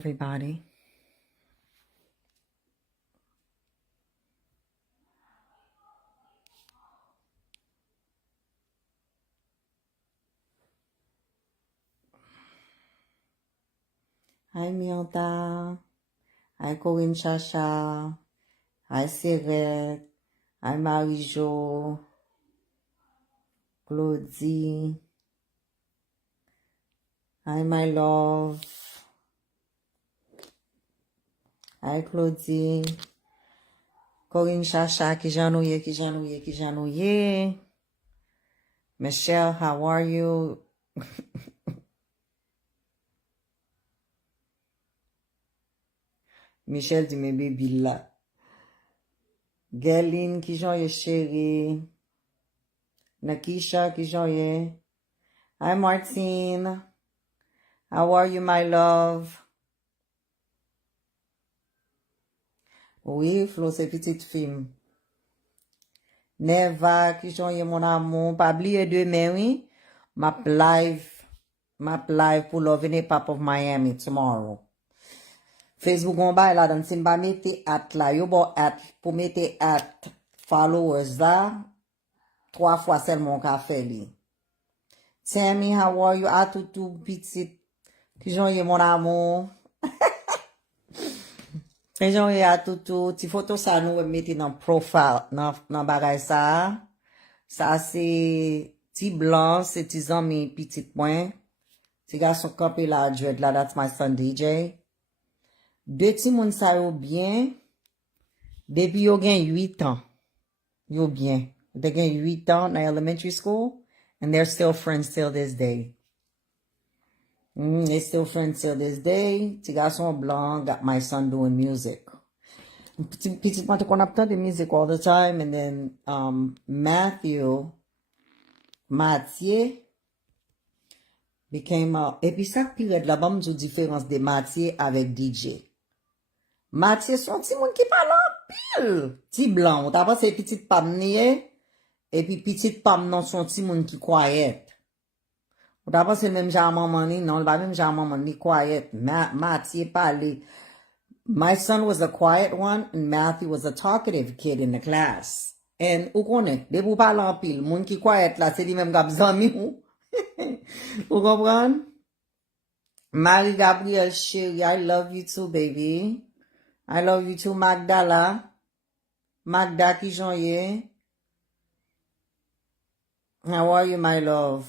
Everybody. Hi Milda. Hi Corinne Chacha. Hi Cyrette. Hi Marie-Jo. Claudie. Hi my love. Hi Claudie. Corinne Chacha, qui j'ennuie. Michelle, how are you? Michelle dit mes baby là. Gerline, qui j'ennuie chérie. Nakisha, qui j'ennuie. Hi Martine. How are you, my love? Oui, Flo, c'est petite film. Neva, qui j'ennuie mon amour. Pas oublier demain, oui. Map live pour Love in Hip Hop of Miami tomorrow. Facebook on ba la dan sin ba mette at la. Yo bo at pour mette at followers la. 3 fois seulement ka fait li. Tammy, how are you? A tout petit. Qui j'ennuie mon amour. Qui j'ennuie a tout. Ti photo ça nous mette dans profile. Dans bagay ça. Ça c'est ti blanc, c'est ti zami petit point. Ti garçon campé la dread là, that's my son DJ. Deux ti moun sa yo bien. Depuis yo gen 8 ans. Yo bien. They gen 8 ans in elementary school. And they're still friends till this day. They still friends till this day. Ti garçon blanc got my son doing music. Petit point qu'on a de music all the time. And then Mathieu became et puis ça pire la bam du différence de Mathieu avec DJ. Mathieu son ti moun qui parle en pile. Ti blanc, ou t'as pas ces petites pam nié et puis petite pam non son ti moun qui quiet. Ou t'as pas c'est même genre maman ni non, pas même genre maman ni quiet. Mathieu parle. My son was a quiet one and Matthew was a talkative kid in the class. And ou connaît, de vous parler en pile, moun qui quiet là, c'est lui même gap zami ou. Vous comprenez? Marie Gabrielle chérie, I love you too, baby. I love you too, Magdala. Magda qui j'ennuie. How are you, my love?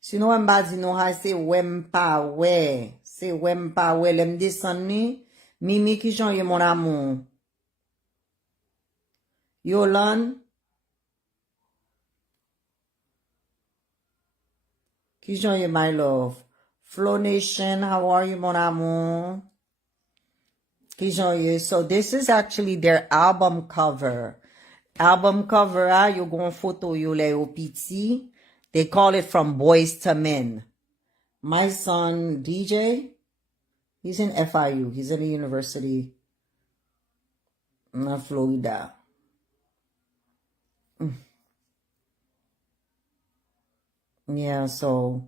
Sinon, m'ba di nou hay se wem pa we. Se wem pa we, lem descend ni. Mimi qui j'ennuie mon amour. Yolan. Qui j'ennuie, my love. Flow Nation, how are you, mon amour? Qui j'ennuie. So this is actually their album cover. Album cover, you go on photo, you le au piti. They call it From Boys to Men. My son, DJ, he's in FIU. He's in a university in Florida. Yeah, so,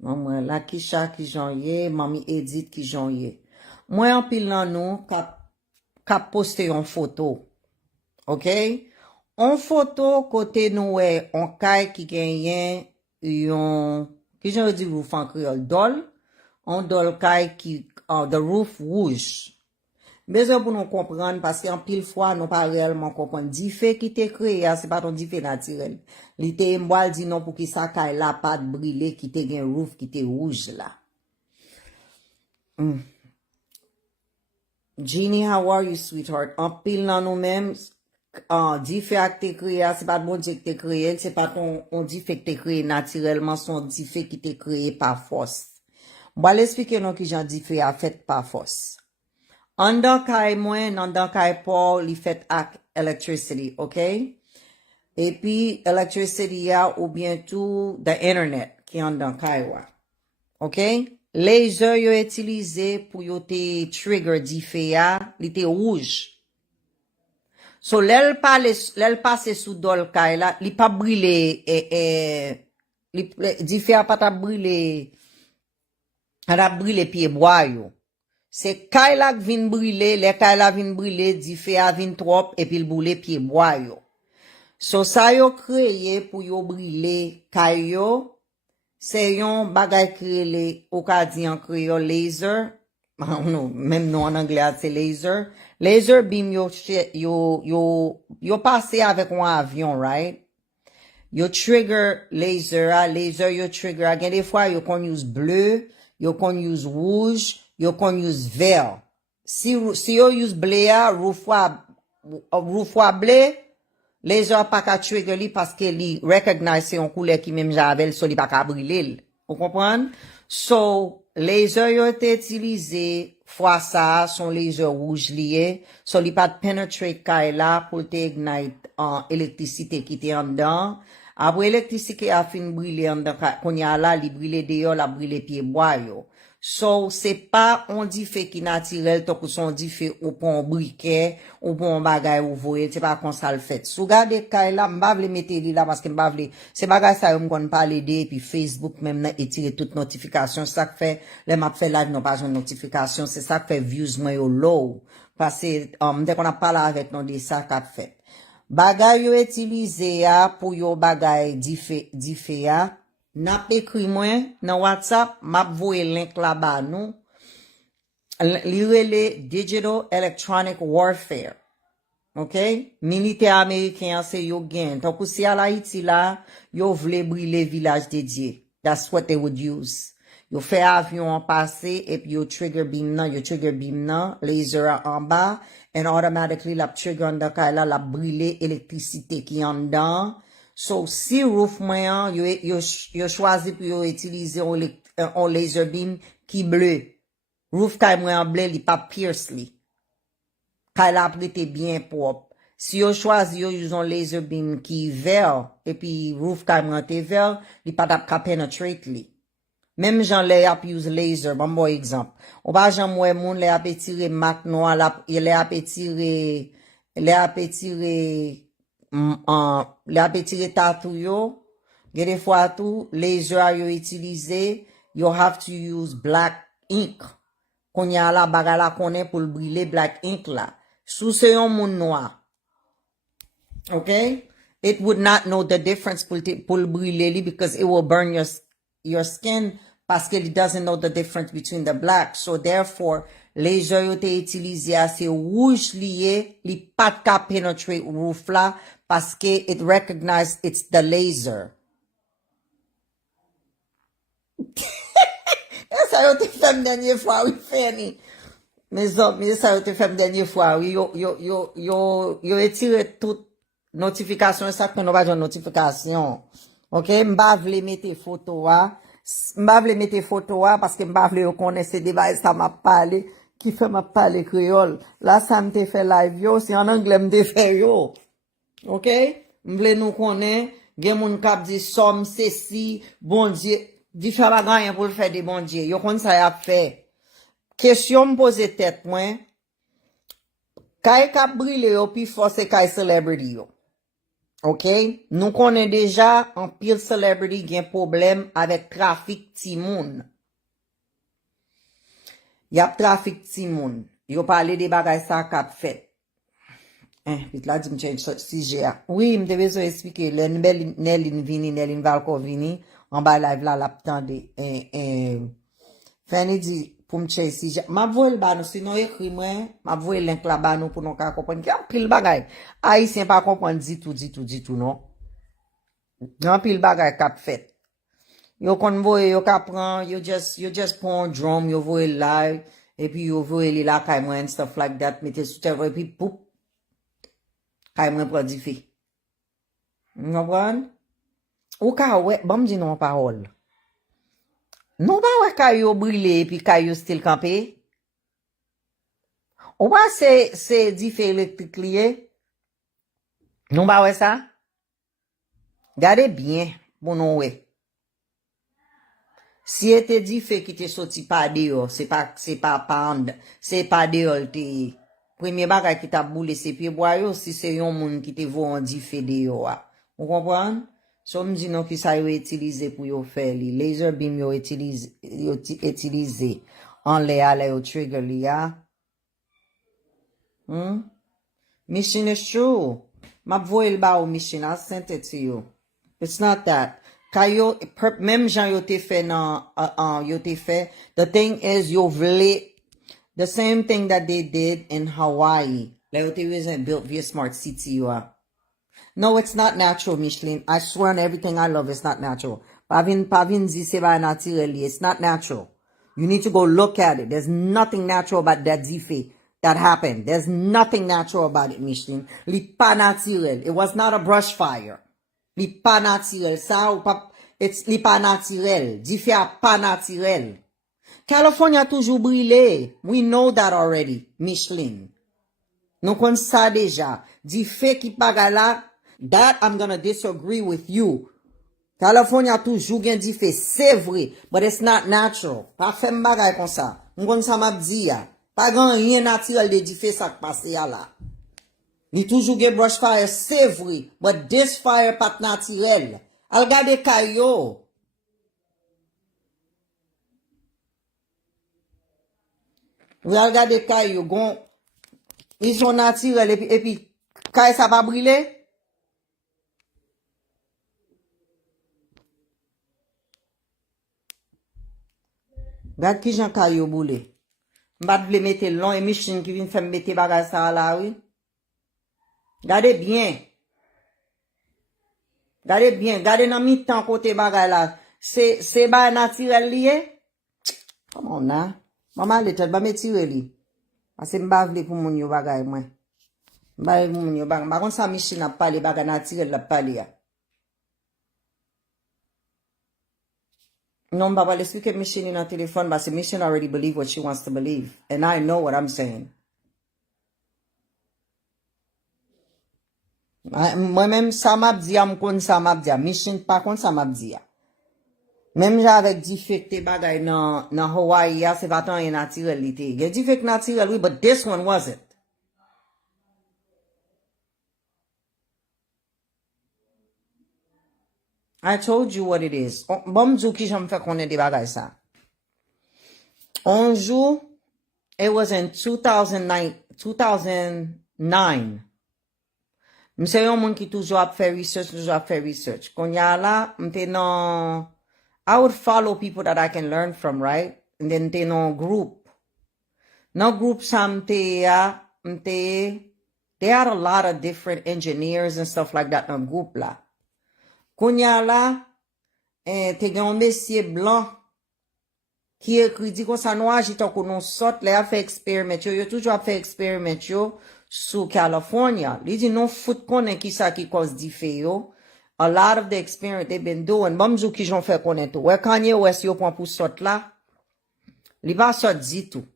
maman, la Kisha qui j'ennuie, mami Edith qui j'ennuie. Moi, en pile nan nou, kap poste yon photo. Ok? On photo côté nou on kay qui genyen yon, qui j'en di roof en créole, dol, on dol kay qui, the roof rouge. Besoin pour nous comprendre parce qu'en pile fois nous pas réellement comprendre diffé qui te créé c'est pas ton diffé naturel. Li te m'boal di non pour qui ça kay la pas brûler qui te gen roof qui te rouge là. Jeannie, how are you, sweetheart? En pile nan nous mêmes diffé ak te créé c'est pas bon Dieu qui te créé, c'est pas ton on diffé que te créé naturellement, son diffé qui te créé par force. M'boal expliquer non qui j'en diffé a fait par force. Andan kay Mwen, andan kay Paul, li fait ak electricity, ok? Et puis, electricity ya ou bien tout the internet qui andan kay wa. Ok? Laser yo utilisé pour yo te trigger di fe ya, li te rouge. So, l'el passe sous dol kay la, li pa brûlé, di fe a pa ta brûlé Elle a brûlé pied bois yo. C'est Kaila qui vient brûler, les Kaila vient brûler, di fait à vin trop, et puis le brûler pied bois yo. So ça yo créé pour yo brûler kayo, c'est yon bagay créé au ka di en créole laser. Non, même nous en anglais c'est laser. Laser beam yo passé avec un avion, right? Yo trigger laser yo trigger. Again, des fois yo kon use bleu, yo kon use rouge, yo kon use vert. Si yo use bleu a, roufwa bleu, laser pas ka trigger li parce que li recognize c'est un couleur qui même javel, so li pas ka brûler. Vous comprenez? So, laser yo été utilisé, fois ça, son laser rouge lié, so li pas penetrate kay la pour te ignite en électricité qui te en dedans. Après électricité a fin brûler en dedans, qu'on y a là, li brûler dehors, la brûler pied bois yo. So, c'est pas on dit fait qui naturel, tant que son dit fait ou pon briquet, ou pon bagay ou voye, c'est pas comme ça le fait. Sou gade kay la, m'ba vle mette li la, parce que m'ba vle, c'est bagay ça yon kon parle de, puis Facebook même nan etire toute notification, ça que fait, les m'a fait live non pas une notification, c'est ça que fait views moi yo low. Parce que, dès qu'on a parlé avec nous de ça qu'a fait. Bagay yo utiliser ya, pour yo bagay di fe ya, n'a écrit moi dans WhatsApp, m'a voye link là-bas nous. Li rele Digital Electronic Warfare. OK? Militaire américain c'est yo gen. Donc si à Haïti là, yo vle brûler village dédié. That's what they would use. Yo fait avion en passé et puis yo trigger beam nan, laser en bas and automatically la trigger en dedans la brûler électricité qui en dedans. So, si roof moyen, yo choisi pour yo utiliser un laser beam qui bleu. Roof kay moyen bleu, li pas pierce li. Kay la prêté bien propre. Si yo choisi yo use un laser beam qui vert, et puis roof kay moyen te vert, li pas tap ka penetrate li. Même Jean les ap use laser, bon exemple. Ou pas Jean mwen moun les ap etire mak noir la, les ap etire tatou yo, get des fois tout, laser yo utilisé, you have to use black ink. Kon ya la bagala konen pour brûler black ink la. Sous se yon moun noir. Okay? It would not know the difference pour brûler li because it will burn your skin parce que it doesn't know the difference between the black. So therefore, laser yo te utilisé assez rouge lié, li pat ka penetrate roof la parce que it recognize it's the laser. Ça yo te fait dernière fois, oui, Fanny. Mais ça yo te fait dernière fois, oui, yo retire toute notification, ça que nous pas de notification. OK, m'ba vle mette photo a. M'ba vle mette photo a parce que m'ba vle yo connaître ces device ça m'a parlé qui fait m'a parler créole. Là ça m'te fait live yo, c'est en anglais m'te fait yo. OK? M'vle nous connaître, gen moun k'ap di somme ceci, bon Dieu, di fa bagay pour le faire de bon Dieu. Yo kon ça y a fait. Question me poser tête moi. Kay k'ap brûler yo pi force kay celebrity yo. OK? Nous connaissons déjà un pile celebrity qui a un problème avec trafic timoun. Y a trafic timoun. Yo parlé des bagages ça qu'a fait. Puis là, dis-moi, sujet. Oui, me devais expliquer. Le Nerline Valco Vini, en bas live là, l'attendez. Fanny dit, pour me chercher sujet. M'a voué le banou, sinon écrit moi, m'a voué le link là-bas nous pour nous comprendre. Qu'il y a un pile bagay. Haïtien pas comprendre du tout, non. Il y a un pile bagay qu'a fait. Yo kon voye, yo ka pran, you just pon drum, yo voye live, et puis yo voye li la kay mwen, stuff like that, mette sou tèvre, et puis poup, kay mwen pradi fi. Ngopran? Ou ka wè, bam di non parole. Non ba wè kay yo brûlé, et puis kay yo still campé? Ou ba c'est di fe électrique lié? Non ba wè ça? Gade bien, bon non wè. Si était dit fait qui te sorti pas dehors, c'est pas dehors te premier bagay qui t'a boulé c'est pied bois yo, si c'est yon moun qui te voit en dit fait dehors. Vous comprenez? So m'di non ki sa yo utilize pour yo faire li. Laser beam yo utilize en le ale yo trigger li ya. Mission is true. Ma voye ba ou mission, I sent it to you. It's not that. Kayo, même jan yo te fait nan, yo te fait. The thing is, yo vle, the same thing that they did in Hawaii. Like yo te reason built via smart city yo a. No, it's not natural, Micheline. I swear on everything I love, it's not natural. Pavin zi se ba naturally. It's not natural. You need to go look at it. There's nothing natural about that zife that happened. There's nothing natural about it, Micheline. Li pa naturel. It was not a brush fire. Li pa naturel. It's li pa naturel. Zife a pa naturel. California toujou brile. We know that already, Micheline. Nou kon sa deja. Zife ki pagala. That I'm gonna disagree with you. California toujou gen di fe, c'est vrai, but it's not natural. Pa fem bagay kon sa. M'gon sa map di ya. Pa gan rien naturel de di fe sak pase ya la. Ni toujou gen brush fire, c'est vrai, but this fire pat naturel. Al gade kayo. Ou al gade kayo, gon, ils sont naturel, et puis, kay sa pa brile? Gade ki jan kayo boule. M'bat vle mette long et machine qui vient faire mette bagay sa la oui. Gade bien. Gade bien. Gade nan mi tan kote bagay la. C'est ba naturel liye. Come on na. Maman le tet ba metire li. Parce m'ba vle pou moun yo bagay mwen. M'ba vle pou moun yo bagay. Ba kon sa machine ap pale bagay naturel la pale ya. Non, Baba, let's look at Michelle in her telephone, but Michelle already believe what she wants to believe. And I know what I'm saying. Moi-même, ça m'a dit, m'kon ça m'a dit. Michelle, pas kon ça m'a dit. Même j'avec defect bagay nan Hawaii, c'est pas tant naturalité. Il y a defect naturel, oui, but this one wasn't. I told you what it is. Bon m'dou ki j'm fè konnen de bagay sa. On jou, it was in 2009. M'se yon moun ki toujou ap fè research. Kon ya la, m'te nan, I would follow people that I can learn from, right? And then te nan group. Nan group sa they had a lot of different engineers and stuff like that nan group la. Konya la, te gen yon mesye blanc ki ekri di kon sa nou ajitan kon nou sot le a fe eksperiment yo toujou a fe eksperiment yo sou California. Li di nou foot konen ki sa ki cause di fe yo. A lot of the experiment they've been doing. Bamzou ki jon fe konen tou. We kanye wes yo pon pou sot la. Li ba sot di tou.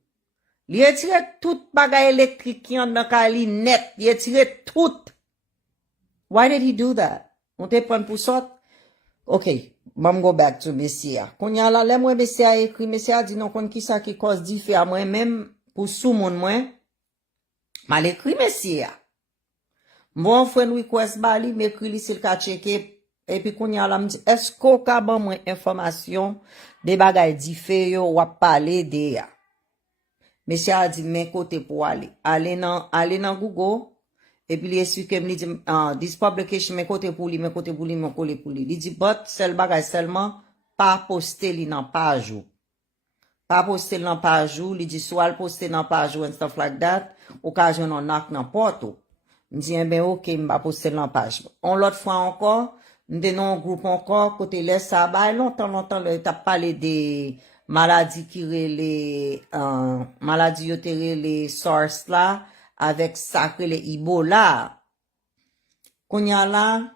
Li etire tout bagay elektrik ki yon nan ka li net. Li etire tout. Why did he do that? On te pren pou sot? Ok, mam go back to Messia. Konya la, le mwen Messia ekri, Messia di non kon ki sa ki cause di fe a mwen, même pou sou moun mwen, mal ekri Messia. Mwen friend request bali, m'ekri li sil ka cheke, epi konya la mdi, esko ka ban mwen informasyon de bagay di fe yo wap pale de ya. Messia di men kote pou ale. Ale nan Google, et puis, li explique, li dit, this publication, men kote pou li. Li dit, but, sel bagay selman, pa poste li nan page ou. Pa poste li nan page ou, li dit, soit poste nan page ou and stuff like that, occasion on nak nan porte ou. Mi dit, ben, ok, mba poste nan page. On l'autre fois encore, m'de non groupe encore, kote les sa, bay, longtemps, le tap pale de maladie ki rele, maladie yo te rele SARS la, avec sacre le Ebola. Konya la,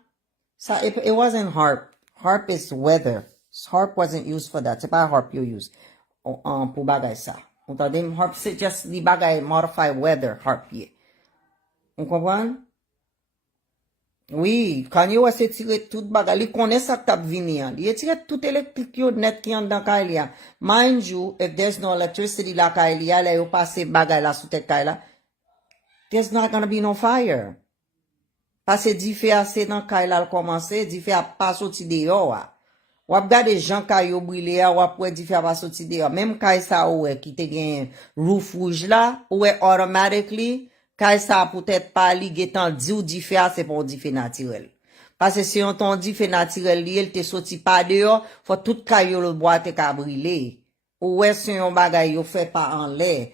it wasn't harp. Harp is weather. Harp wasn't used for that. C'est pas harp you use. Pour bagay sa. Harp c'est just the bagay modify weather harp ye. On comprend? Oui, quand yo ese tire tout bagay, li konnen sa tap vini an. Li tire tout électrique yo net ki an dan kay li an. Mind you, if there's no electricity la kay li a, la yo passe bagay la sou tek kay la, there's not gonna be no fire. Parce que di fe a c'est dans kay la commencé, di fe a pas sorti dehors. Ou ap gade gens kay yo brûlé ou après di fe a pas sorti dehors. Même kay ça ouais qui te gen roof rouge là, ouais automatically kay ça peut-être pas li getan di ou di fe a c'est pour di fe naturel. Parce que si on ton di fe naturel li, el te sorti pas dehors, faut tout kay yo le bois te ka brûlé. Ou ouais si yon bagay yo fait pas en l'air.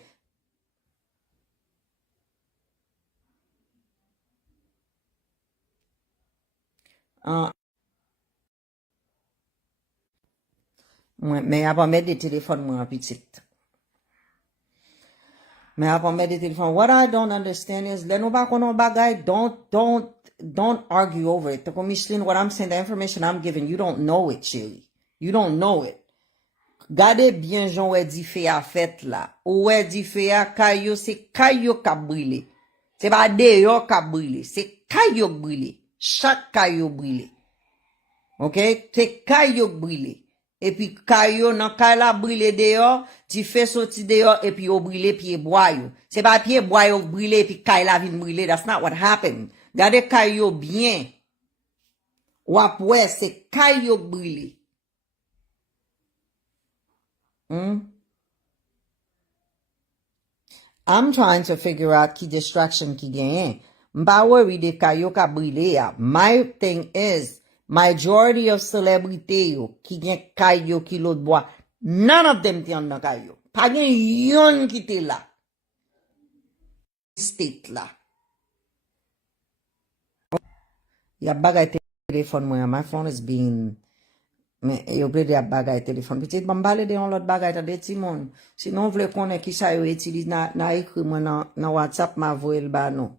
Mais avant mettre des téléphones moi en petite. Mais avant mettre des téléphones, what I don't understand is, let no back on no bagay, don't argue over it. Tako Micheline, what I'm saying, the information I'm giving, you don't know it, Shelly. You don't know it. Gade bien jon wè di fe a fait là. Ou wè di fe a kayo, c'est kayo ka brûlé. C'est pas de yo ka brûlé, c'est kayo brûlé. Chaque kayo brûlé. OK? C'est kayo brûlé. Et puis kayo nan kay la brûlé dehors, ti fè sorti dehors et puis yo brûlé pied bois yo. C'est pas pied bois yo brûlé puis kay la vin brûlé. That's not what happened. Gade kayo bien. Wap wè, c'est kayo brûlé. I'm trying to figure out ki distraction ki genyen. Mba worry de kayo ka brûlé ya. My thing is, majority of celebrity yo ki gen kayo ki lot bois, none of them te an nan kayo. Pa gen yon ki te la. State la. Ya bagay téléphone mwen. My phone is being... Mais yo ple de ap bagay téléphone. Petit bambale de yon lot bagay ta de ti moun. Sinon vle konen ki sa yo utilise na ekri mwen na WhatsApp ma voye ba non.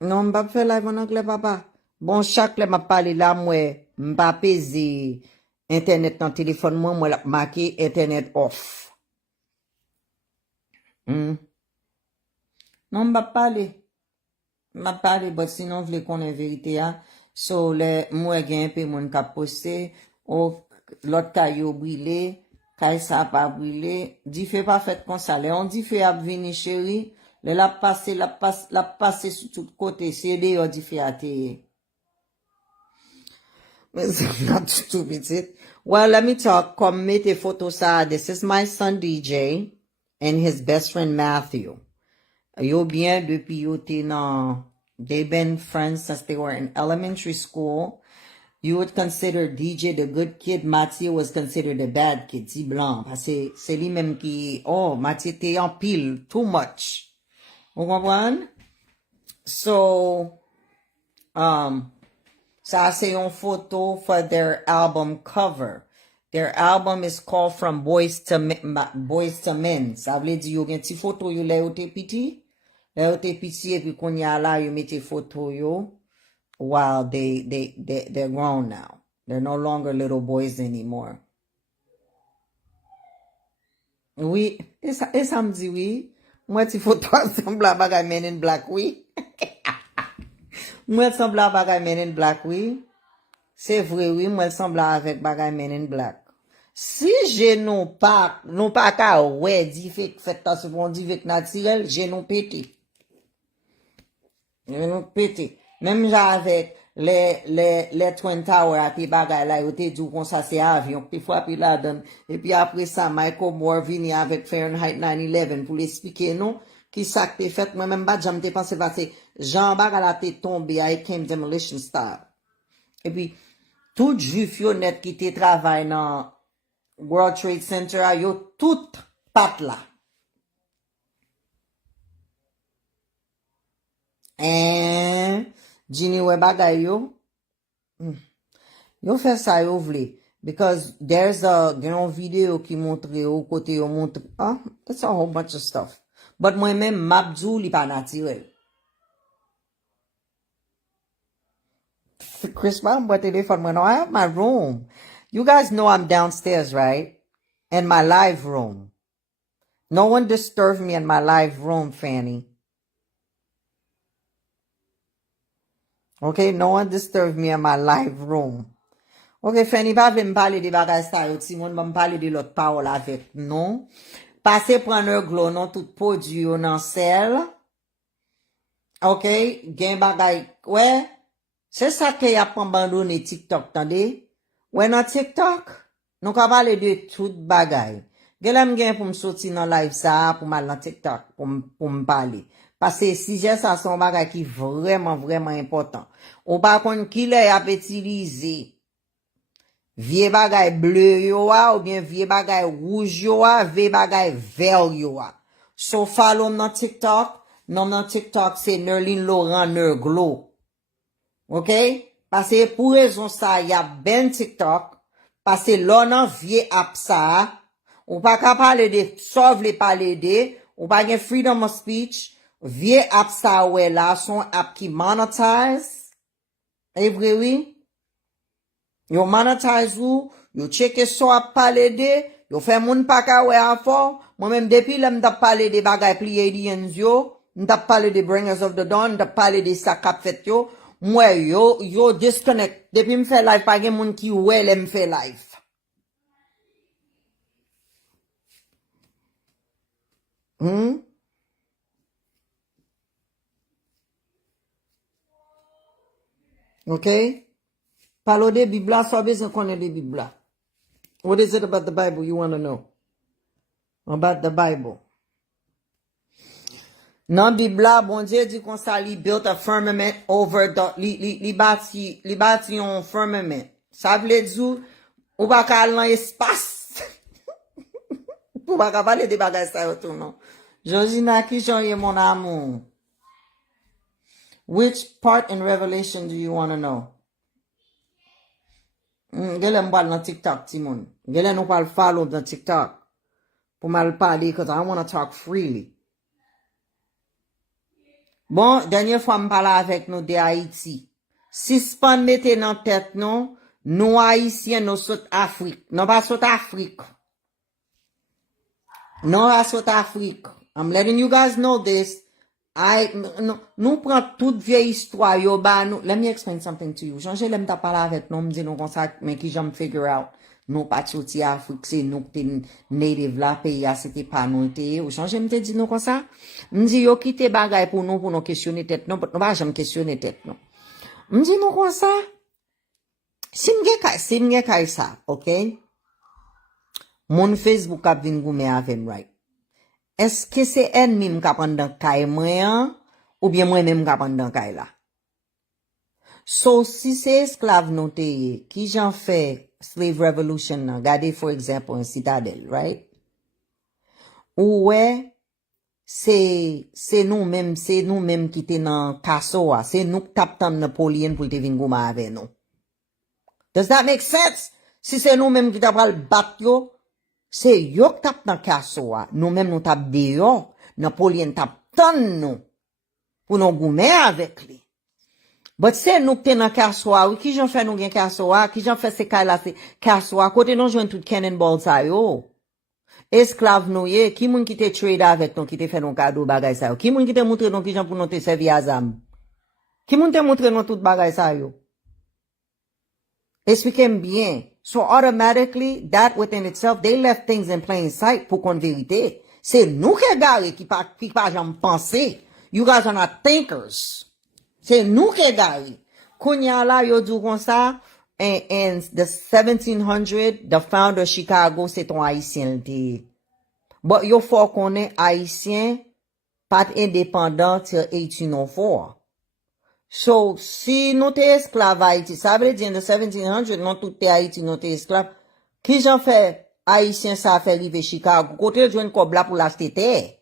Non m'pa fe live en anglais papa. Bon chaque le m'a parlé là moi m'pa pese internet dans téléphone moi la marqué internet off. Non m'pa parler. M'a parlé but sinon vle konen vérité a. So, moi gen pe moun ka poste, ou l'autre kayo brûlé, kay sa pa brûlé, di fe pa fait kon sa. On di fe ap vini chéri, la passe sur tout côté, c'est de yo di fe ate. Not stupid it. Well, let me talk, come mete photo sa. This is my son DJ and his best friend Matthew. Yo bien depuis yo te nan... They've been friends since they were in elementary school. You would consider DJ the good kid. Mathieu was considered the bad kid. Si blanc. Parce que c'est lui même qui, oh, Mathieu t'es en pile. Too much. Vous comprenez? So, ça c'est une photo for their album cover. Their album is called From Boys to Men. Ça veut dire, yo gen ti photo yo le ou te piti. Le ou te piti et puis qu'on y a là, you mette photo yo while they're grown now. They're no longer little boys anymore. Oui, et ça me dit oui. Moi, ti photo semble à Bagay Men in Black, oui. Moi, semble à Bagay Men in Black, oui. C'est vrai, oui, moi, semble avec Bagay Men in Black. Si j'ai non pas ka ouais, di fait ta souvent di fait naturel, j'ai non pété. Même avec les Twin Towers, à pi bagay la, yo te dou kon sa se avion, pi fwa pi la dan, et puis après ça, Michael Moore vini avec Fahrenheit 9/11 pour l'expliquer, non, qui sa te fait, moi même pas jam te pense parce Jean bagay la te tombé, I came demolition style. Et puis, tout juif yo net qui te travaille dans World Trade Center, yo tout pat la. Jini we bagay yo. Yo fè sa yo vle. Because there's a video ki montre yo kote yo montre. That's a whole bunch of stuff. But mwen men mabdou li pa naturel. Chris Brown bote téléphone mwen. I have my room. You guys know I'm downstairs, right? In my live room. No one disturbed me in my live room, Fanny. Okay, no one disturbed me in my live room. Okay, Fanny, pa vle m'pale de bagay sa yo, ti moun m'pale de lot parole avec, non? Pase prendre glo, non, tout produit yo nan sel. OK, gen bagay, ouais, c'est ça que y a abandonné TikTok, tande? Ouais, dans TikTok, nous ka parler de tout bagay. Gen pour me sortir dans live ça, pour mal dans TikTok, pour me parler. Parce que si j'ai ça, son bagay qui vraiment, vraiment important. Ou par contre, qui l'a utilisé, vieux bagay bleu yo a, ou bien vieux bagay rouge yo a, vieux bagay vert yo a. So follow dans TikTok. Non, dans TikTok, c'est Nerline Laurent Nerglo. OK? Parce que pour raison ça, y a ben TikTok. Parce que l'on a vieux app ça. Ou pas qu'à parler de, sauve les parler de, ou pas gen freedom of speech. Vieux app ça, ouais, là, son app qui monetize. Et vrai, oui? Yo monetize ou, yo check so app parler de, yo fait moun pa ka ouais à fort. Moi-même, depuis là, m'ta parler de bagay Pleiadians yo, m'ta parler de Bringers of the Dawn, m'ta parler de sa kap fet yo, moi, yo disconnect. Depuis m'fait live, pa gen moun ki ouais le m'fait live. OK? Parlo de Bibla, so besoin connaître de Bibla. What is it about the Bible you want to know? About the Bible. Nan Bibla, bon Dieu dit qu'on ça, li built a firmament over the, li bâti yon firmament. Ça veut dire, ou pas qu'à dans l'espace. Ou pas qu'à parler de bagages ça autour, non. Josina, qui j'en mon amour? Which part in Revelation do you want to know? Gele m'bal dans TikTok, Timon. Gele nous parle follow dans TikTok. Pour mal parler, because I want to talk freely. Bon, dernière fois, m'parle avec nous de Haïti. Si span mette dans tête, non, nous Haïtiens, nous saute Afrique. Non, pas saute Afrique. Non, pas saute Afrique. I'm letting you guys know this. Nous prenons toute vieille histoire, yo, ba, nous, let me explain something to you. Jean-Gé, l'aime ta parler avec nous, me dit nous comme ça, mais qui j'aime figure out. Nous pas sorti Afrique, c'est nous qui native là, pays, c'était pas nous, ou Jean-Gé, me dit nous comme ça. Me dit, yo, quitte bagay pour nous questionner tête, non, nous pas jamais questionner tête, non. Me dit nous comme ça. Si m'ge kay ça, ok? Mon Facebook a vin goume avec, right? Est-ce que c'est ennemi m'ka pendant kay moi ou bien moi même m'ka pendant kay là? So si c'est esclave noté qui j'en fait slave revolution nan, regardez for example en Citadelle, right? Ou ouais c'est nous même qui était dans Kasoa, c'est nous qui tap tam Napoléon pour te vin goume avec nous. Does that make sense? Si c'est nous même qui tap pral bat yo, c'est yo qui tap dans Kasoa, nous même nous tap de yo, Napoléon tap tan nous pour nous goumer avec lui. But c'est nous qui dans Kasoa, oui, qui j'en fait nous gen Kasoa, qui j'en fait c'est kala c'est Kasoa, côté nous joindre tout cannonball sa yo. Esclave nous ye, qui moun qui te trade avec nous, qui te fait nos cadeau bagay sa yo. Qui moun qui te montre nous qui j'en pour nous te servir azam. Qui moun te montre nous tout bagay sa yo. Expliquez bien. So automatically, that within itself, they left things in plain sight pour qu'on vérité. C'est nous qui gare qui pas jamais penser. You guys are not thinkers. C'est nous qui gare. Kounya la yo dit comme ça, in the 1700, the founder of Chicago, c'est un haïtien. But yo faut qu'on est haïtien, pas indépendant till 1804. So, si nous t'es esclave Haïti, ça veut dire in the 1700, non tout t'es Haïti, non t'es esclave. Qui j'en fait haïtien ça fait arriver Chicago? Côté de joindre comme là pour l'acheter terre.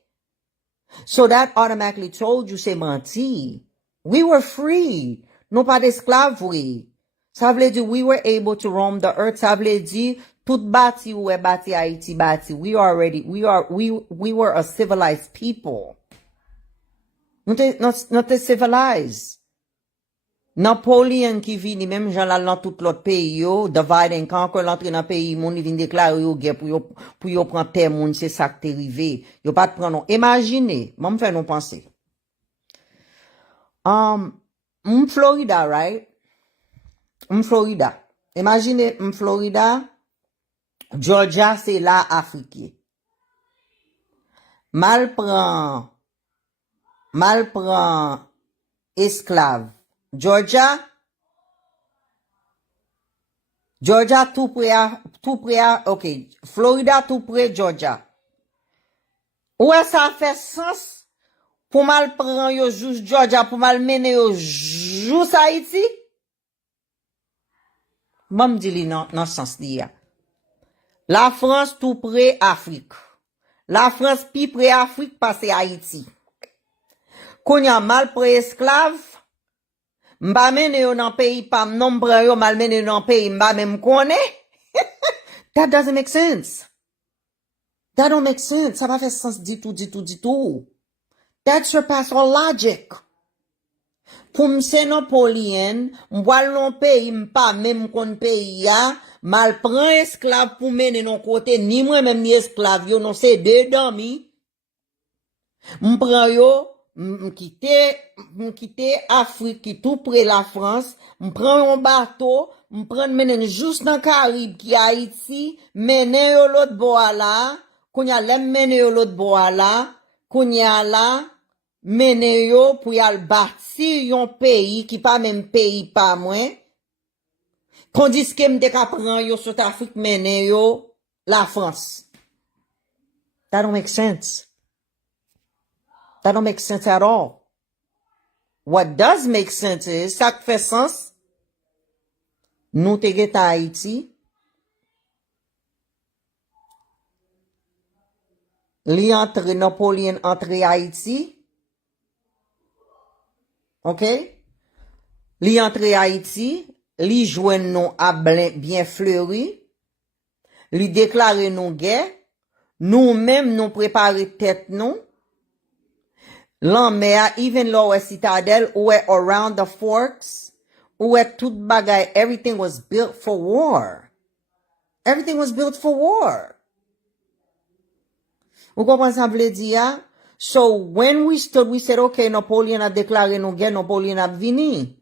So that automatically told you c'est menti. We were free. Non pas d'esclaves, oui. Ça veut dire we were able to roam the earth. Ça veut dire tout bâti ou est bâti Haïti bâti. We were a civilized people. Nous t'es civilized. Napoléon qui vini même Jean là dans tout l'autre pays yo, divide and conquer l'entrée dans pays moun vinn déclarer yo guerre pour yo prendre terre moun, c'est ça qui t'est arrivé. Yo pas prendre non. Imaginez, m'm fait nous penser. Florida, right? Florida. Imaginez Florida, Georgia c'est là Afrique. Mal prend esclaves. Georgia tout près, ok. Florida tout près Georgia. Ouais, ça fait sens pour mal prendre yo juste Georgia pour mal mener yo juste Haïti? M'm dit li nan sens li ya. La France tout près Afrique. La France pi près Afrique passe Haïti. Konya mal près esclave, m'ba mene yo nan pays pa m'nombre yo mal mene yo nan pays m'ba même connaît. That doesn't make sense. That don't make sense. Ça va faire sens du tout. That surpass all logic. Pour m'se Napoléon, m'boal non pays m'pa même kon pays ya, mal prend esclave pour mener non côté, ni moi même ni esclave yo, non c'est deux dami. M'prend yo, m'quitte Afrique qui tout près la France, m'prend un bateau, m'prend menen juste dans Caraïbe qui Haïti, menen yo l'autre bois là, kounya lem menen yo l'autre bois là, kounya là, menen yo pour yal bâti yon pays qui pas même pays pas moins. Tandis que m'de ka pran yo sur Afrique menen yo la France. That don't make sense. That don't make sense at all. What does make sense is, ça fait sens, nous te get Haïti, li entre Napoléon entre Haïti, ok? Li entre Haïti, li jouen non à bien fleuri, li déclare non guerre, nous-mêmes nous préparer tête non, l'enmer, even lower citadel, ou around the forks, ou tout bagay, everything was built for war. Everything was built for war. Vous comprenez ça veut dire? So when we stood, we said, okay, Napoleon a déclaré nous guerre, Napoleon a vini.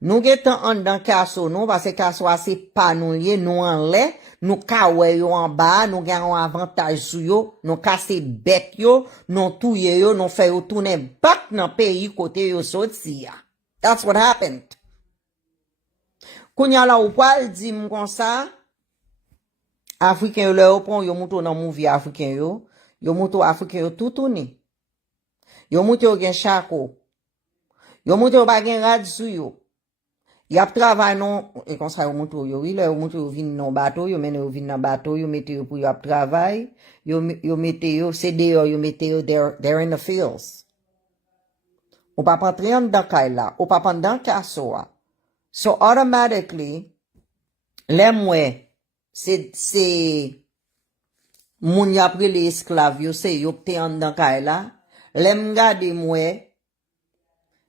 Nous getan en dans kaso nous, parce que kaso c'est pas nous lié, nous en lait, nous kawe yo en bas, nous gagnons avantage sur yo, nous casser bec yo, nous touye yo, nous fait yo tourner back dans pays côté yo sorti ya. That's what happened. Kounya la ou pal di m kon sa, Africain yo le yo pon yo mouto nan movie Africain yo mouto Africain yo tout tourné. Yo mouto yo gen chako. Yo mouto yo ba gen rad sou yo. Y a travail non, et qu'on sera au moutou yo, oui, le moutou yo vin non bateau, yo mène yo vin nan bateau, yo mette yo pou yo ap travail, yo mette yo, c'est dehors, yo mette yo, they're in the fields. Ou pa pantri an dan kay la, ou pa pant dan kaso a. So automatically, le mwen, c'est moun y apre les esclaves yo, c'est yo pte an dan kay la, le m'gade mwen,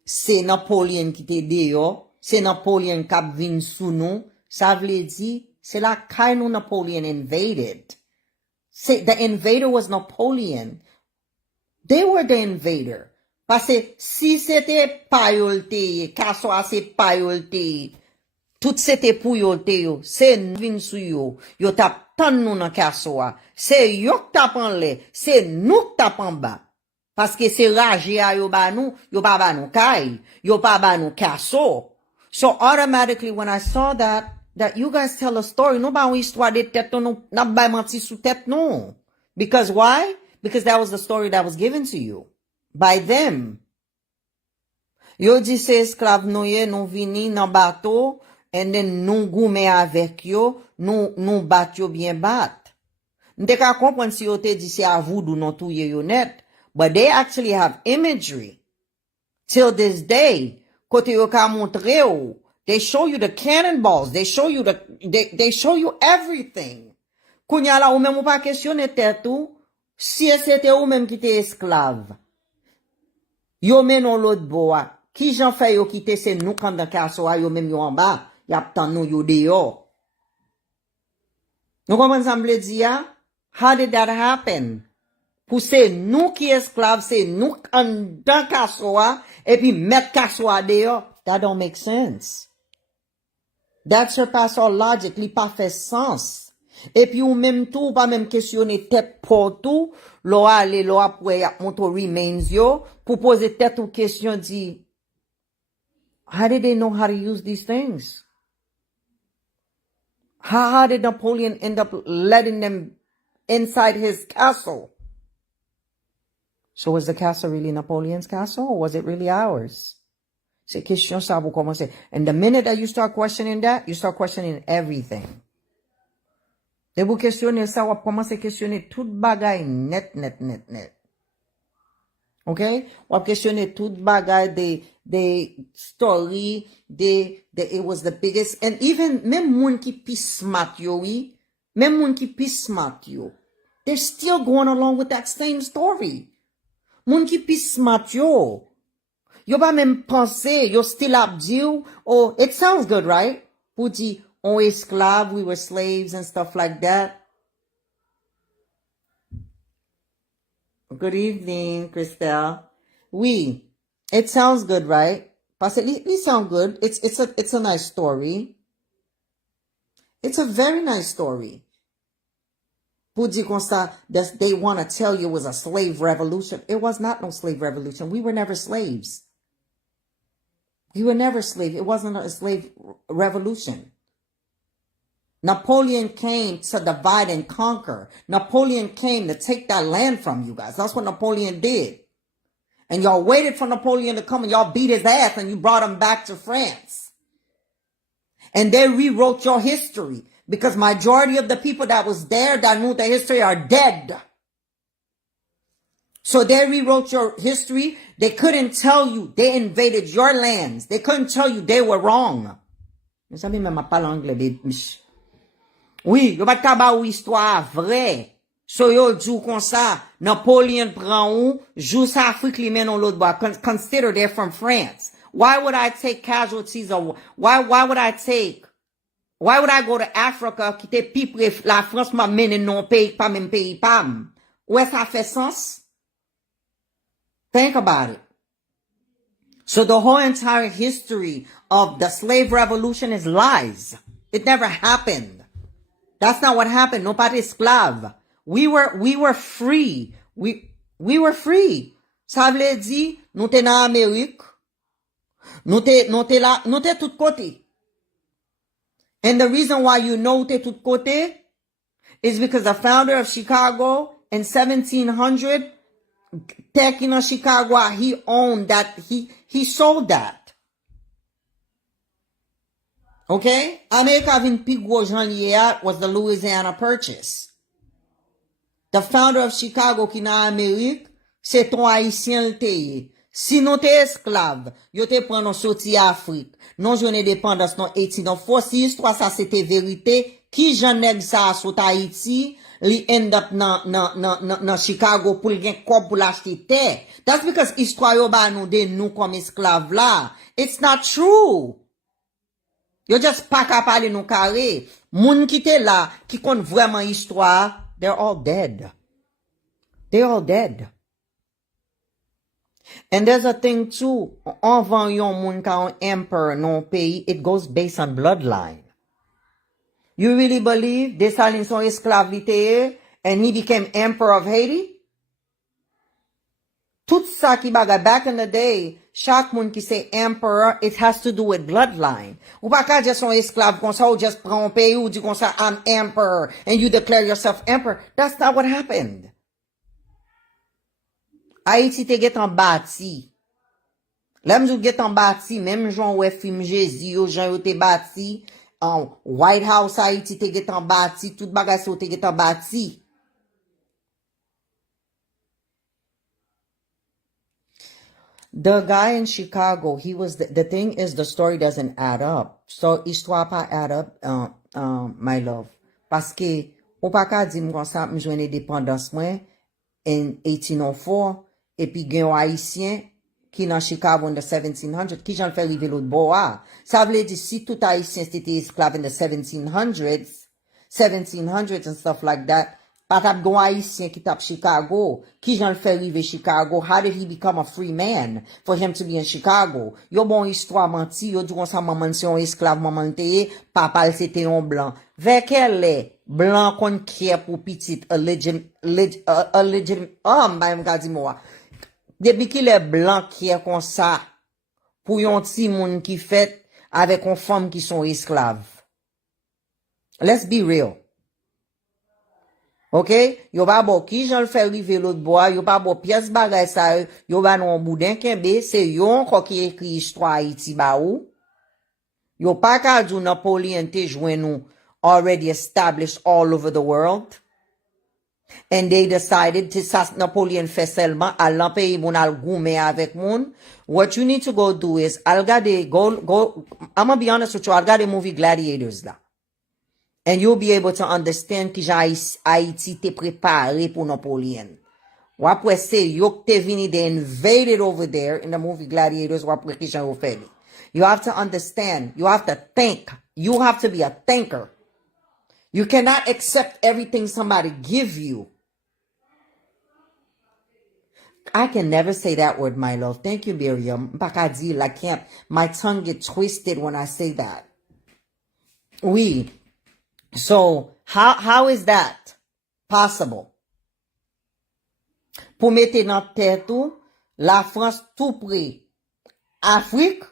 c'est Napoléon qui te dehors, c'est Napoléon kap vin sou nou, ça vle di, c'est la kay nou Napoleon invaded. The invader was Napoleon. They were the invader. Parce que si c'était pa yolte, kaso a se pa yolte, tout c'était pou yolte yo, c'est vin sou yo, yo tap tan nou nan kaso a, c'est yo tap an le, c'est nou tap an ba. Parce que c'est raje a yo ba nou kay, yo pa ba nou kaso. So automatically when I saw that you guys tell a story, nou ba ou histoire de tête nou, nan ba manti sou tête nou. Because why? Because that was the story that was given to you. By them. Yo di se esclave nou ye, nou vini nan bateau, and then nou goume avec yo, nou bat yo bien bat. Nte ka kompren si yo te di se avoudou non touye yo net, but they actually have imagery. Till this day, kote yo ka montre yo, they show you the cannonballs, they show you everything. Kounya la ou même ou pa questionne tête ou, si c'était ou même qui te esclave. Yo menon l'autre bois, qui j'en fait yo quitte se nou kan dan kaso a yo même yo en bas, yap tan nou yo dehors. Nou kompren sa m'ble di ya? How did that happen? Pour se nou ki esclave, se nou kan dan kaso a, et puis met kaso a dehors. That don't make sense. That surpass all logic, li pa fait sens. Et puis ou même tout, pas même questionner tête pour tout, lo a le lo a pou yap monto remains yo, pour poser tête ou question di, How did they know how to use these things? How did Napoleon end up letting them inside his castle? So was the castle really Napoleon's castle, or was it really ours? C'est question ça vous commencez. And the minute that you start questioning that, you start questioning everything. De vous questionner ça, vous commencez à questionner tout bagay net. Okay? Vous questionner tout bagay the story, it was the biggest, and even même moun ki pi smart yo, oui, même moun ki pi smart yo, they're still going along with that same story. Moun ki pi smart yo pa même penser, yo still up you, oh, it sounds good, right? Pou di, on esclave, we were slaves and stuff like that. Good evening, Christelle. Oui, it sounds good, right? Parce que it sound good. It's a nice story. It's a very nice story. Pour dire comme ça, they want to tell you it was a slave revolution. It was not no slave revolution. We were never slaves. We were never slaves. It wasn't a slave revolution. Napoleon came to divide and conquer. Napoleon came to take that land from you guys. That's what Napoleon did. And y'all waited for Napoleon to come and y'all beat his ass and you brought him back to France. And they rewrote your history because majority of the people that was there that knew the history are dead. So they rewrote your history. They couldn't tell you they invaded your lands. They couldn't tell you they were wrong. Oui, yo pat kaba ou histoire vraie. So yo djou kon sa, Napoleon prend ou, jou sa Afrique li men on l'autre bois. Consider they're from France. Why would I take casualties of, why would I go to Africa, quitter people la France m'a mené non pays, pas même pays, pam. Où est-ce ça fait sens? Think about it. So the whole entire history of the slave revolution is lies. It never happened. That's not what happened. No pas esclave. We were free. We were free. Ça veut dire, nous t'es dans Amérique. Nous t'es là, nous t'es tout côté. And the reason why you know t'es tout côté is because the founder of Chicago in 1700, taking on Chicago, he owned that, he sold that. Okay? America vin pi gwo jan liye was the Louisiana Purchase. The founder of Chicago ki nan Amerik, se ton haitien lte. Si nou te esclave, yo te pran nou soti Afrik. Non jone dépendance non Haiti. Non fosi histoire ça c'était vérité. Ki jan neg sa sot Haiti, li end up nan Chicago pou li gen kop pou l'acheter terre. That's because histoire yo ba nou de nou comme esclave la. It's not true. Yo just pa ka pale nou kare. Moun ki te la, ki kon vraiment histoire, they're all dead. They're all dead. And there's a thing too, anvan yon moun ka an emperor non pays, it goes based on bloodline. You really believe Dessalines son esclavite and he became emperor of Haiti? Tout sa ki baga back in the day, chaque moun ki say emperor, it has to do with bloodline. Ou pa ka just son esclave kon sa, ou just pran un pays ou di kon sa, I'm emperor, and you declare yourself emperor. That's not what happened. Haïti te get en bâti. Lèm jou get en bâti, même Jean ou film Jésus, yo Jean yo te bâti, White House Haïti te get en bâti, tout bagay se te get en bâti. The guy in Chicago, he was, the thing is the story doesn't add up. So, histoire pa add up, my love. Parce que, ou pa ka di m kon sa, m jwen indépendance mwen, in 1804, et puis gen yon haïtien, qui dans Chicago in the 1700s, qui j'en fait rive l'autre bois. Ça veut dire, si tout haïtien c'était esclave in the 1700s and stuff like that, patap gon haïtien qui tape Chicago, qui j'en fait rive Chicago, how did he become a free man for him to be in Chicago? Yo bon histoire menti, yo di kon sa maman si yon esclave maman teye, papa c'était un blanc. Vek elle blanc kon kye pour petit, a legend, mbay mga di moi. Depuis qu'il est blanc qui est comme ça, pour yon ti moun qui fait avec une femme qui sont esclaves. Let's be real. Ok? Yo pa bo ki jan le fè rive l'autre bois, yo pa bo pièce bagay sa, yo ba non boudin kembe, c'est yon ko qui écrit histoire Haïti ba ou. Yo pa ka djou Napoleon te jwen nou already established all over the world. And they decided to sas Napoleon fait seulement à l'empire moun al goume avec moun. What you need to go do is, I'm gonna be honest with you, I'll gade movie Gladiators là. And you'll be able to understand ki jan Haiti te prepare pour Napoleon. Wapwe se, yok te vini, they invaded over there in the movie Gladiators, wapwe ki jan yo fè li. You have to understand, you have to think, you have to be a thinker. You cannot accept everything somebody give you. I can never say that word, my love. Thank you, Miriam. Bakadil, I can't, my tongue get twisted when I say that. Oui. So, how is that possible? Pour mettre dans tête la France tout près. Afrique,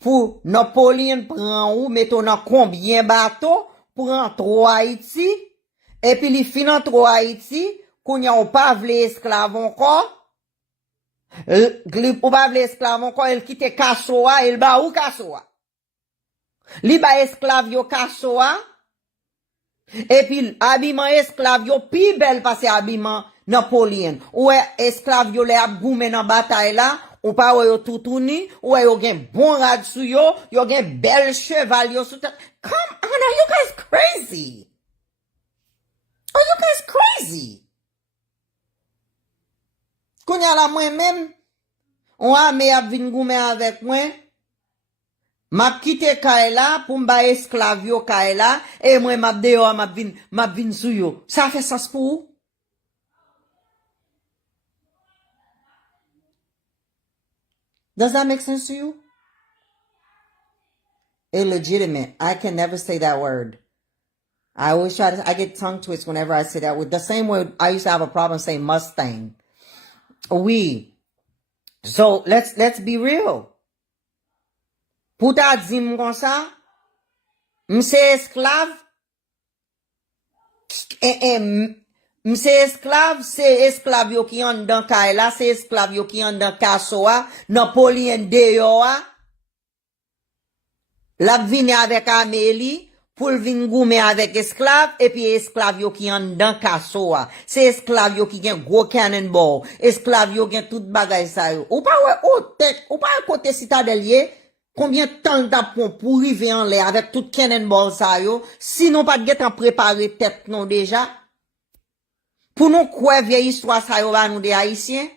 pour Napoléon prend ou, mettons dans combien bateaux, pour entrer Haïti, et puis les fin entrer Haïti, qu'on y a pas vle esclave encore, ou pas vle esclave encore, il quitte Kassoa, il ba ou Kassoa. Li ba esclave yo Kassoa, et puis, habillement esclave yo pi bel parce habillement Napoléon. Ou esclave yo le ap goumen nan bataille là, ou pa yo toutouni, ou yo gen bon rad sou yo gen bel cheval yo sou tête. Come on, are you guys crazy? Are you guys crazy? Kounya la mwen même, on a me ap vin goumen avec mwen. M'a quitté Kaela pour m'ba esclave yo Kaela et moi m'a dehors m'a vin sou yo. Ça fait sens pour ou? Does that make sense to you? Illegitimate. I can never say that word. I get tongue twists whenever I say that word. The same way I used to have a problem saying Mustang. Oui. So let's be real. Pour ta dim comme ça, m'se esclave, m'se esclave, c'est esclave yo ki an dan Kaela, c'est esclave yo ki an dan Kassoa, Napoléon deyoa, la vini avec Amélie, pour vin goume avec esclave, et puis esclave yo ki an dan Kassoa, c'est esclave yo ki gen gros cannonball, esclave yo gen tout bagay sa yo. Ou pa ou pa côté citadelle ye, combien de temps d'apprend pour arriver en l'air avec tout cannonball ça yo, sinon pas de get en préparer tête non déjà. Pour nous quoi vieille histoire ça yo va nous des haïtiens.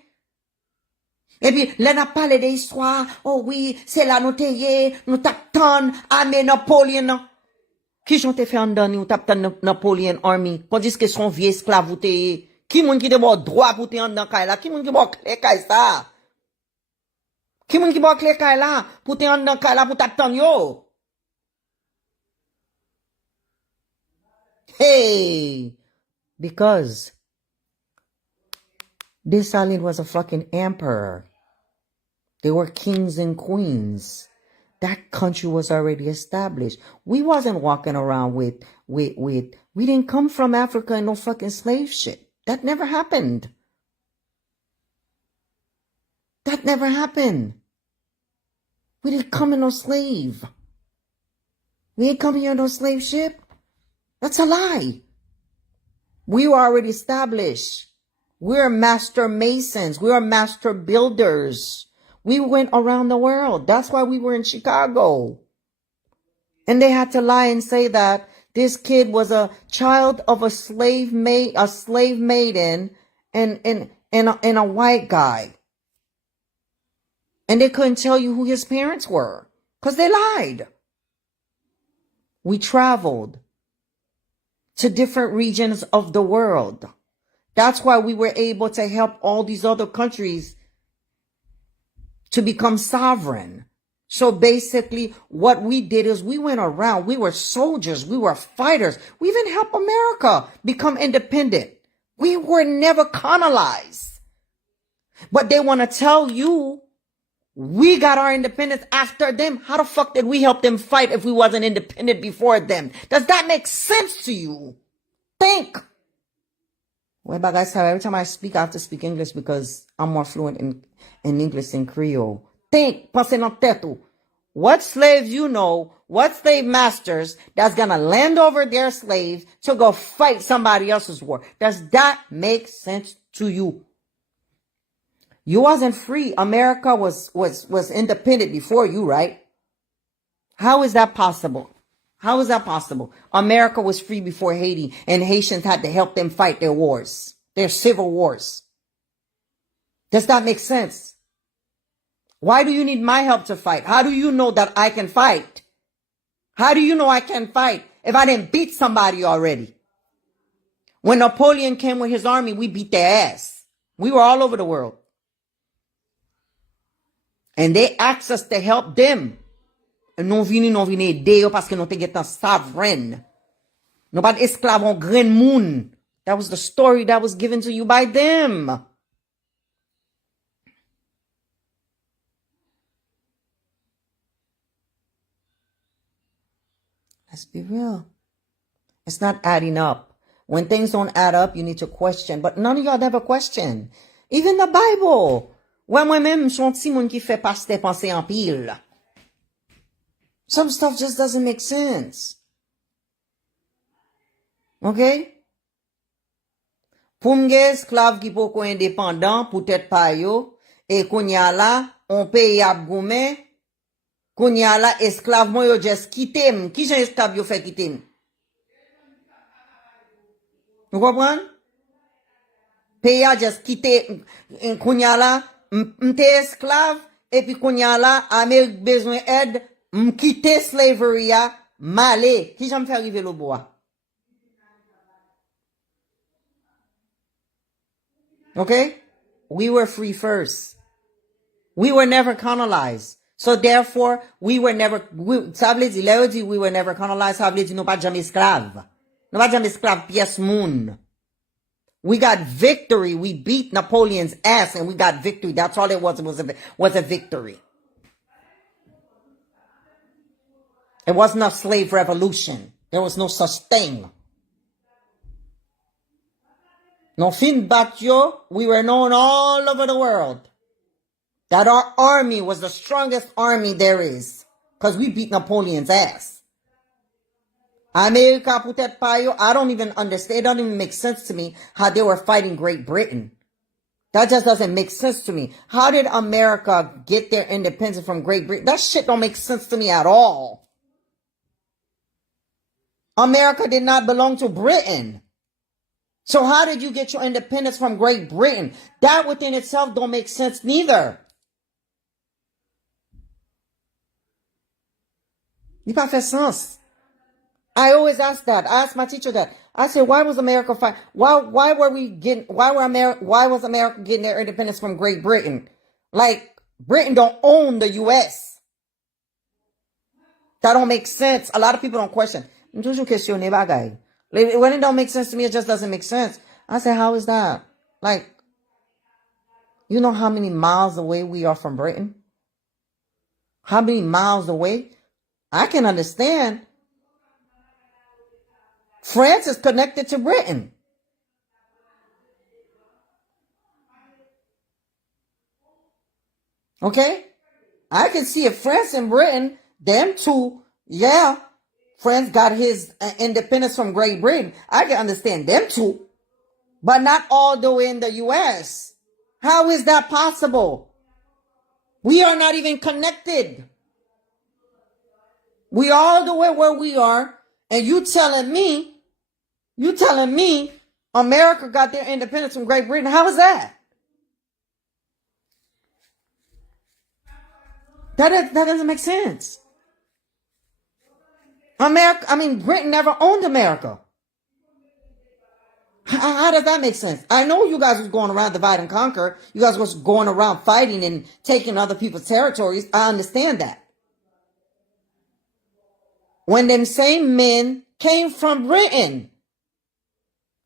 Et puis là n'a parlé des histoires, oh oui, c'est là nous tayé, nous tapton armée Napoléon. Qui j'ont te fait en dernier ou tapton Napoléon army, qu'on dit que son vieux esclave ou tayé. Qui moun qui de bon droit pour te en dans là, qui moun qui bon clé ça. Qui moun ki bo kle kay la pour te an dan kay la pour t'attendre yo? Hey, because this island was a fucking emperor. They were kings and queens. That country was already established. We wasn't walking around we didn't come from Africa in no fucking slave shit. That never happened. That never happened. We didn't come in no slave. We ain't come here in no slave ship. That's a lie. We were already established. We're master masons. We are master builders. We went around the world. That's why we were in Chicago. And they had to lie and say that this kid was a child of a slave maiden and a white guy. And they couldn't tell you who his parents were because they lied. We traveled to different regions of the world. That's why we were able to help all these other countries to become sovereign. So basically what we did is we went around. We were soldiers. We were fighters. We even helped America become independent. We were never colonized. But they want to tell you We got our independence after them. How the fuck did we help them fight if we wasn't independent before them? Does that make sense to you? Think. Well, Bagay, sorry, every time I speak, I have to speak English because I'm more fluent in English than Creole. Think. Pense dans tête. What slaves you know, what slave masters that's gonna land over their slaves to go fight somebody else's war? Does that make sense to you? You wasn't free. America was independent before you, right? How is that possible? How is that possible? America was free before Haiti, and Haitians had to help them fight their wars, their civil wars. Does that make sense? Why do you need my help to fight? How do you know that I can fight? How do you know I can fight if I didn't beat somebody already? When Napoleon came with his army, we beat their ass. We were all over the world. And they asked us to help them. Non vini aider yo parce que non te getan sovereign. Non pas esclave on grand moun. That was the story that was given to you by them. Let's be real. It's not adding up. When things don't add up, you need to question. But none of y'all never question. Even the Bible. Ouais, moi-même, je suis un petit monde qui fait passer penser en pile. Some stuff just doesn't make sense. Okay? Pour m'ge esclave qui poko indépendant, peut-être pas yo, et kounya la, on paye ap goumen, kounya la, esclave moi yo just quitte m. Qui jen esclave yo fait quitte m? Vous comprenez? Paye a just quitte, kounya la, m'te esclave, et puis kounya la, Amérique besoin aide, m'quitte slavery a, malé. Qui j'en fait arriver le bois? Okay? We were free first. We were never colonized. So therefore, we were never, ça veut dire, we were never colonized, ça veut dire, nous pas jamais esclaves. Nous pas jamais esclaves, pièce moun. We got victory. We beat Napoleon's ass and we got victory. That's all it was. It was a victory. It wasn't a slave revolution. There was no such thing. No fin batyo, we were known all over the world that our army was the strongest army there is. Because we beat Napoleon's ass. America peut-être pas yo. I don't even understand. It doesn't even make sense to me how they were fighting Great Britain. That just doesn't make sense to me. How did America get their independence from Great Britain? That shit don't make sense to me at all. America did not belong to Britain. So how did you get your independence from Great Britain? That within itself don't make sense neither. Il pas fait sens. I always ask that. I ask my teacher that. I say, why was America fight? Why was America getting their independence from Great Britain? Like, Britain don't own the U.S. That don't make sense. A lot of people don't question. I'm toujours questionner bagay. When it don't make sense to me, it just doesn't make sense. I say, how is that? Like, you know how many miles away we are from Britain? How many miles away? I can understand. France is connected to Britain. Okay? I can see if France and Britain, them two, yeah, France got his independence from Great Britain. I can understand them two. But not all the way in the U.S. How is that possible? We are not even connected. We all the way where we are, and you telling me America got their independence from Great Britain. How is that? That doesn't make sense. Britain never owned America. How does that make sense? I know you guys was going around divide and conquer. You guys was going around fighting and taking other people's territories. I understand that. When them same men came from Britain,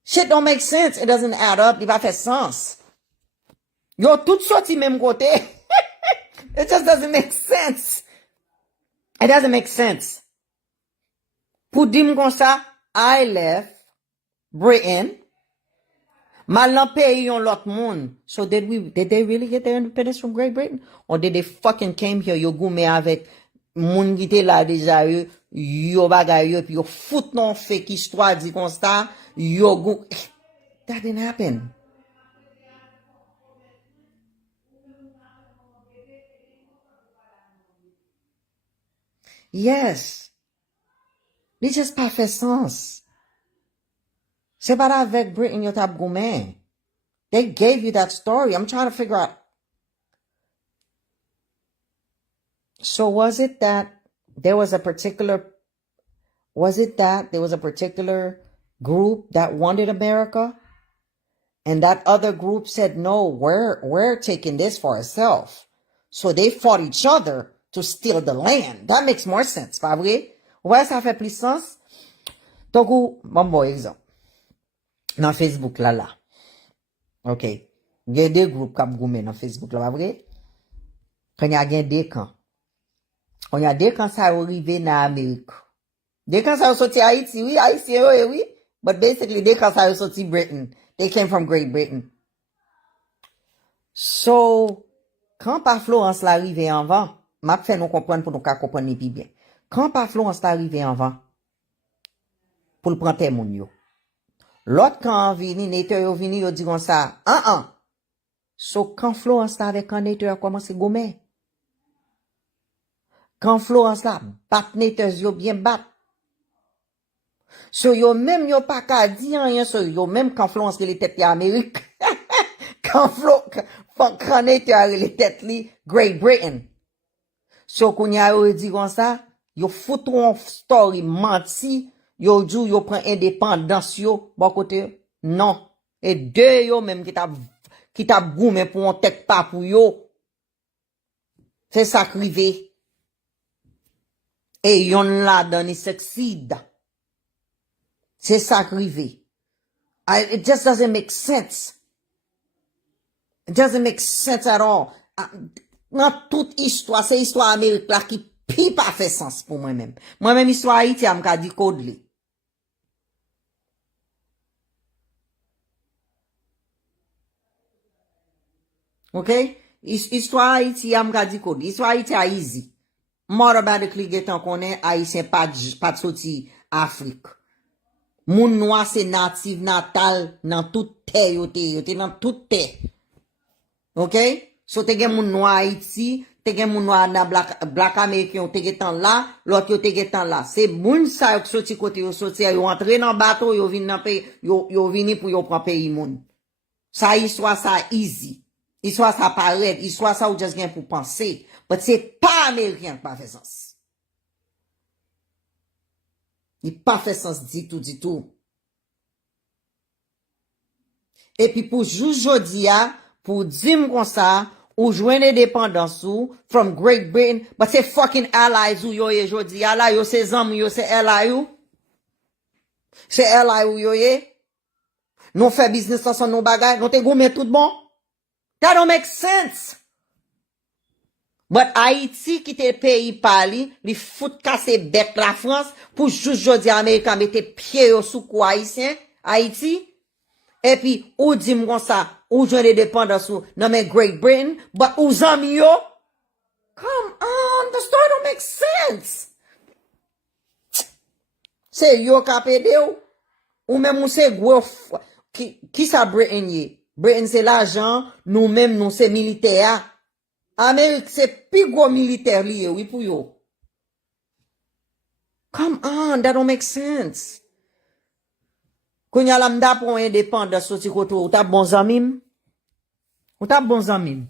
shit don't make sense. It doesn't add up. Il va faire sens. Yo tout sorti même côté. It just doesn't make sense. It doesn't make sense. Pour dire comme ça, I left Britain. Mal nan pays yon lot moun. So did they really get their independence from Great Britain? Or did they fucking came here, yo goume avec moun qui te la déjà yo bagay yo, puis yo fout non fake histoire di kon ça, yo go. That didn't happen. Yes. Li just pas fait sens. C'est pas avec Britain yo tap goumen. They gave you that story. I'm trying to figure out. So was it that there was a particular group that wanted America? And that other group said, no, we're taking this for ourselves. So they fought each other to steal the land. That makes more sense, pas vrai? Ouais, ça fait plus sens. Donc, bon exemple. Dans Facebook là. OK. Il y a des groupes qui ont dans Facebook là, pas vrai? Quand il y a des camps. On y a des camps ça arrivé dans Amérique. Des camps ça sorti Haïti, oui, Haïti, oui. But basically, des camps ça sorti Britain. They came from Great Britain. So, quand pas Florence l'arrivée en vent, m'a fait nous comprendre pour nous comprendre plus bien. Quand pas Florence l'arrivée en vent, pour le prendre moun yo. L'autre quand vini, Nater yo vini, yo dit comme ça, So, quand Florence la avec un Nater a commencé gommer. Quand Florence la bat Nater yo bien bat. So, yo même yo pas ka di rien, so yo même quand Florence les têtes Amérique. quand Nater les têtes li Great Britain. So, kounya yo dit comme ça, yo fouton story menti, yo djou yo prend indépendance yo, bon côté, non. Et deux yo même qui t'a goumé pour un tête pas pour yo. C'est ça crivé. Et yon la donné succeed. C'est ça crivé. It just doesn't make sense. It doesn't make sense at all. Dans toute histoire, c'est histoire Amérique là qui pi pas fait sens pour moi-même. Moi-même, histoire Haïti, m'ka dit code li. OK? Histoire Haïti, m'ka dit code. Histoire Haïti a easy. More automatically get on connaît Haïtien pas de sorti Afrique. Moun noir c'est natif natal dans toute terre yo te dans toute terre. OK? So te gen moun noir Haïti, te gen moun noir na black américain te gen là, l'autre yo te gen là. C'est moun sa yo sorti côté yo sorti yo entré dans bateau, yo vinn dans pays, yo vini pour yo prend pays moun. Ça histoire ça easy. Histoire ça paraît, histoire ça ou just gen pour penser, but c'est pas américain pas fait sens. Il pas fait sens du tout. Et puis pour jodi a, pour dire comme ça, ou joindre indépendance ou from Great Britain, but c'est fucking allies ou yo ye jodi a la yo c'est amis yo c'est allies ou. C'est allies ou yo ye. Non fait business ensemble non bagay, non te goumé tout bon. That don't make sense. But Haïti qui te pays pali, li fout casser bête la France pour juste jodi Américain mette pied au sous quoi haïtien, Haïti. Et puis, ou dit comme ça, ou joindre indépendance ou non mais Great Britain, but ou zami yo. Come on, the story don't make sense. C'est yo kapede ou même ou c'est gros qui ça Britain yé. Britain c'est l'argent, nous même nous c'est militaire. Amérique c'est plus gros militaire lié oui pour yo. Come on, that don't make sense. Kounya la mda pour indépendance sorti côté ou t'a bon zamim. Ou t'a bon zamim.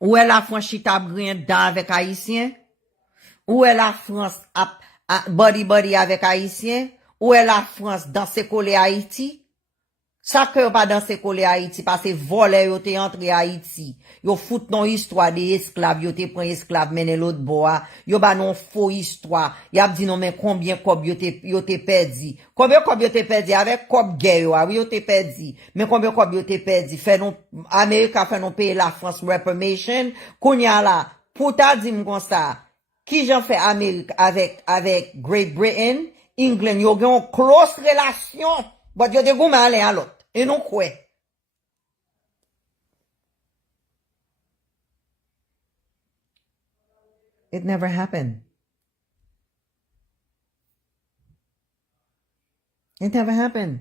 Ou est la France chita brin dans avec haïtien? Ou est la France body avec haïtien? Ou est la France dans ses collé Haïti? Ça que yo pas danser collé Haïti parce que volé yo te entré Haïti. Yo fout non histoire des esclaves, yo te prend esclave mené l'autre bois. Yo ba non faux histoire. Y a dit non mais combien cob yo te perdu. Combien cob yo te perdu avec cob gay yo, oui yo te perdu. Mais combien cob yo te perdu fait non Amérique fait non payer la France reprimation. Kounya là, pour ta dit comme ça. Qui j'en fait Amérique avec Great Britain, England, yo gen une close relation. But yo de goumé aller à l'autre. Et non quoi. It never happened. It never happened.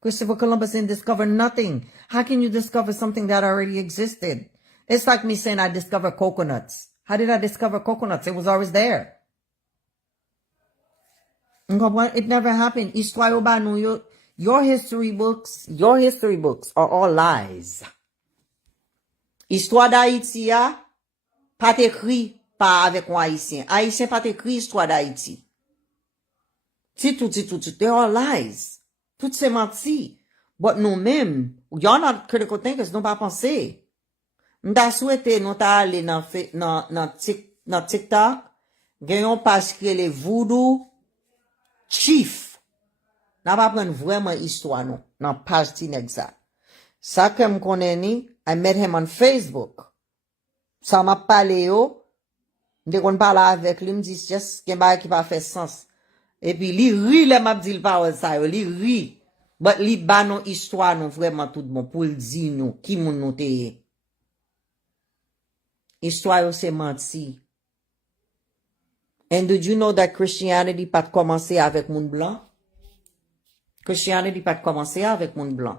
Christopher Columbus didn't discover nothing. How can you discover something that already existed? It's like me saying I discovered coconuts. How did I discover coconuts? It was always there. It never happened. Histoire ou ba nou yo. Your history books are all lies. Histoire d'Haïti a pas écrit pas avec un haïtien. Haïtien pas écrit histoire d'Haïti. Tout, they're all lies. Tout c'est menti. But nous-mêmes, y'all not critical thinkers, nous pas penser. M'ta souhaité nous ta aller dans TikTok, gagnons page qui les voodoo chief. N'a pas prendre vraiment histoire non dans page exact. Ça que me connais ni, I met him on Facebook. Ça m'a parlé yo, de qu'on parle avec lui, me dit juste qu'un bail qui pas fait sens. Et puis li ri le m'a dit le parole ça yo, li ri. But li ba non histoire non vraiment tout bon pour le dire nous qui moun nou te. Histoire yo c'est menti. And did you know that Christianity pas commencé avec moun blanc? Christianity pas commencé avec moun blanc.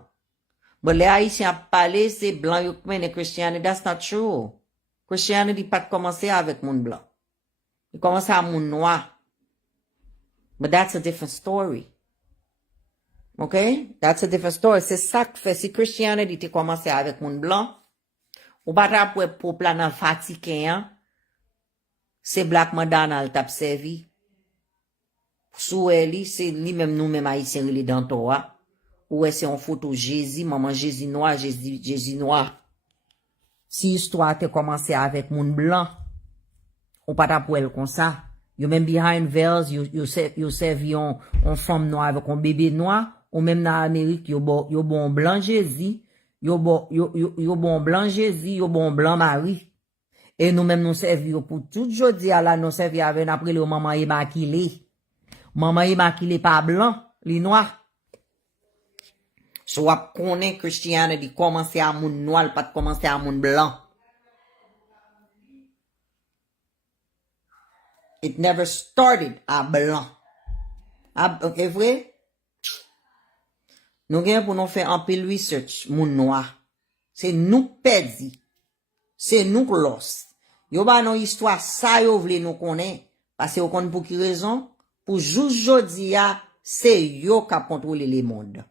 But les Haïtiens parlent, c'est blanc yo mène Christianity. That's not true. Christianity pas commencé avec moun blanc. Il commence à moun noir. But that's a different story. Okay? That's a different story. C'est ça que fait si Christianity te commencé avec moun blanc. Ou pas rapwe peuple nan Vatican, c'est Black Madonna t'a servi. Sou eli, c'est li même nous même haïtien li dans toi. Ou c'est en photo Jésus, maman Jésus noir, Jésus noir. Si histoire te commencé avec moun blanc, ou pas rapwe comme ça. You même behind veils, you servi on femme noire avec un bébé noir, ou même dans Amérique, yo bon blanc Jésus. Yo bon blanc Jésus, yo bon blanc Marie. Et nous même nous servions pour tout jodi à la nous servions avec après le maman immaculée. Maman immaculée pas blanc, li noir. Soit connaît Christianity commencer à moun noir, pas commencer à moun blanc. It never started à blanc. Ok vrai? Nous gagnons pour nous faire un peu de research, moun noir. C'est nous perdu. C'est nous lost. Yo ba non histoire ça yo vle nous connaît. Parce que yo connaît pour qui raison? Pour juste jodi a, c'est yo qui contrôle le monde.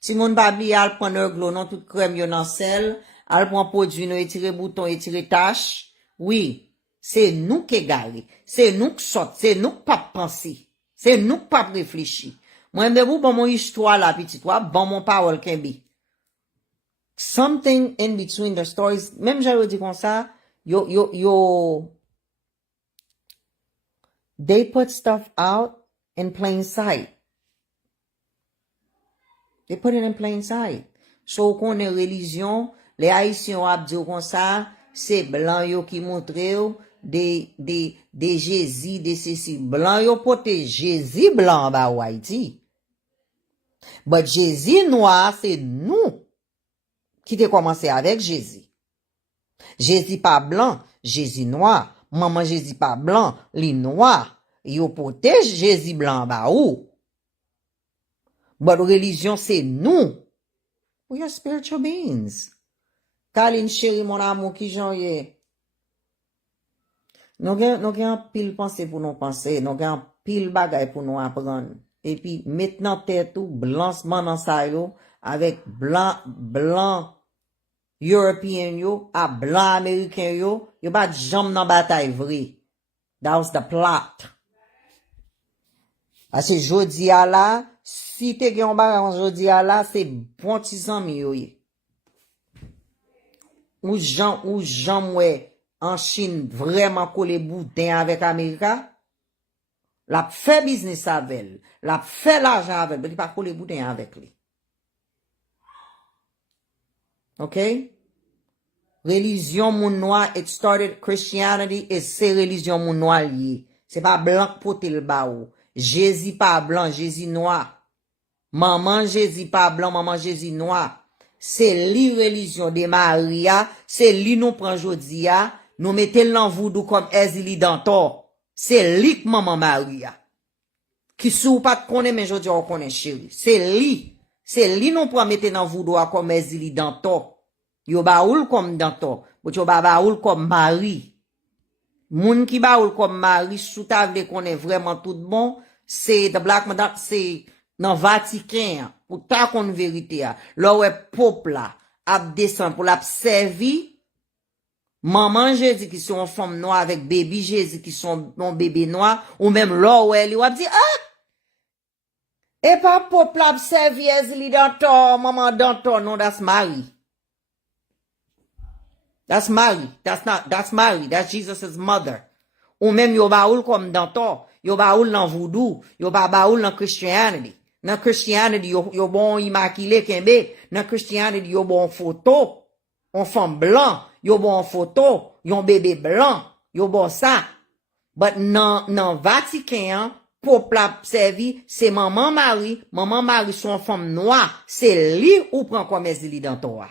Si moun babi al prend un glo non tout crème yo nan sel, al prend produit nou étirer bouton, étirer tache. Oui, c'est nous qui gale. C'est nous qui sort, c'est nous qui pas penser. C'est nous qui pas réfléchir. Moi, je vous bon mon histoire là, petit toi, bon mon parole can be. Something in between the stories, même j'avais dit comme ça, they put stuff out in plain sight. They put it in plain sight. So, qu'on est religion, les Haïtiens ont dit comme ça, c'est blanc yo qui montre des Jésus, des ceci, blanc yo pote Jésus blanc ba ou Haïti. But Jésus noir, c'est nous qui t'ai commencé avec Jésus. Jésus pas blanc, Jésus noir. Maman Jésus pas blanc, li noir. Yo pote Jésus blanc ba ou. But religion, c'est nous. We are spiritual beings. Kaline chéri, mon amour, qui j'en yé. Nous gen pile pensée pour nous penser. Nous gen pile bagay pour nous apprendre. Et puis, maintenant, tête tout, blanchement dans ça yo, avec blanc, European yo, à blanc américain yo pas jambe dans bataille vrai. That was the plot. Parce que jodi a là, si te gen bagay jodi a la, c'est bon ti zanmi yo ye. Ou Jean Mwen en Chine vraiment collé boudin avec Amerika, la fait business avec, la fait l'argent avec, mais il pas collé boudin avec lui. OK? Religion moun noir, it started Christianity, et c'est religion moun noir lié. C'est pas blanc pour le ba ou. Jésus pas blanc, Jésus noir. Maman Jésus pas blanc, maman Jésus noir. C'est li religion de Maria, c'est li nous prend jodia, nous mettez l'en voodoo comme Ezili Dantor. C'est li que maman Maria. Qui sou pas connaît mais jodia on connaît chéri. C'est li nous prend mettre dans voodoo comme Ezili Dantor. Yo baoul comme Dantor, but yo ba baoul comme Marie. Moun qui baoul comme Marie, sou ta vle connaît vraiment tout bon, c'est the black madame, c'est dans Vatican, pour ta kon vérité a. Là ouais peuple là, ap descend pour la servi maman Jésus qui sont femme noire avec baby Jésus qui sont non bébé noir ou même là ouais li wap di et pas peuple ap servi Ezli Dantor, maman Dantor, non that's Marie. That's Mary. That's Mary. That's Jesus' mother. Ou même yo baoul comme Dantor. Yo baoul dans voodoo. Yo baoul dans Christianity. Dans Christianity, yo bon immaculé kembe. Dans Christianity, yo bon photo. On femme blanc. Yo bon photo. Yon bébé blanc. Yo bon ça. But nan Vatican, pour la servi, c'est maman Marie. Maman Marie son femme noire. C'est li ou prend comme Ezli Dantor.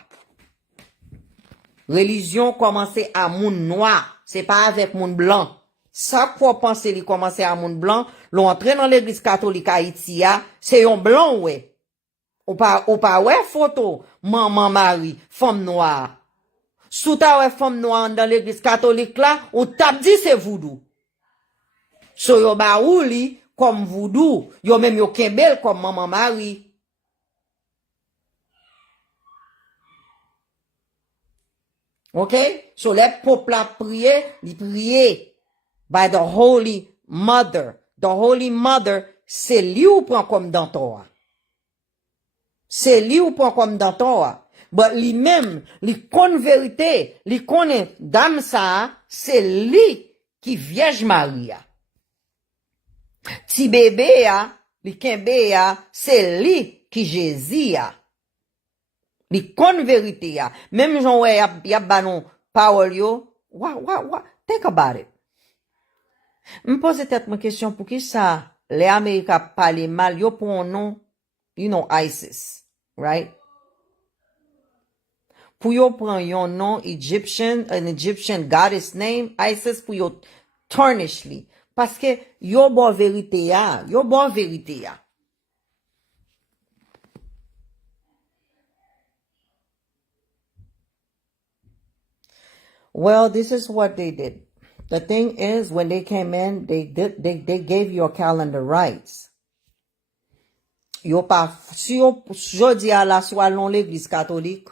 Religion commençait à moun noir, c'est pas avec moun blanc. Ça quoi penser li commencer à moun blanc, l'entrée dans l'église catholique haïtia, c'est un blanc ouais. Ou pas ouais photo maman Marie, femme noire. Sous ta ouais femme noire dans l'église catholique là, ou tap dit c'est voodoo. So yo ba ou li comme voodoo, yo même yo kembel comme maman Marie. Okay? So let peuple a prier, li prier by the Holy Mother. The Holy Mother, c'est li ou prend comme Dantor. C'est li ou prend comme Dantor. But li même, li kon vérité, li connaît dame ça, c'est li qui Vierge Maria. Ti bébé a, li kembe a, c'est li qui Jésus a. Li kon vérité ya. Même Jean ouais y a banon parole yo. What? Think about it. Me pose tête ma question pour qui ça les Américains parlent mal yo pour un nom, you know ISIS, right? Pour yo prend yon nom Egyptian, an Egyptian goddess name ISIS pour yo tarnish li parce que yo bon vérité ya. Well, this is what they did. The thing is, when they came in, they gave your calendar rights. Yo pa, si yo jodi a la soit l'on l'église catholique,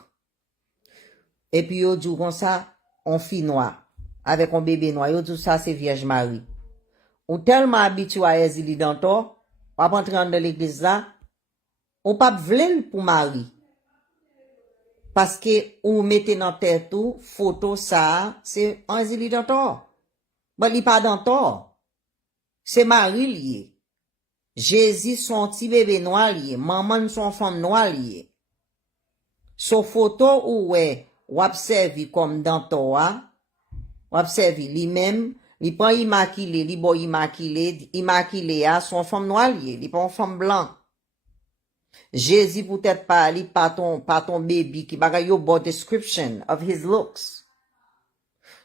et puis yo dit comme ça, on fille noire, avec un bébé noir, yo dit ça c'est Vierge Marie. Ou tellement habitué à Ezli Dantor, ou pas entrer dans l'église là, ou pas vle pour Marie. Parce que ou mettez dans tête tout photo ça c'est Ezli Dantor. Mais li pas Dantor. C'est Marie lié. Jésus son petit bébé noir lié, maman son femme noire lié. So photo ou observe comme Dantor, observe lui-même, li pas immaculé, li bon immaculé a son femme noire lié, li pas femme blanc. Jésus peut-être pas li pas ton baby qui bagay yo bon description of his looks.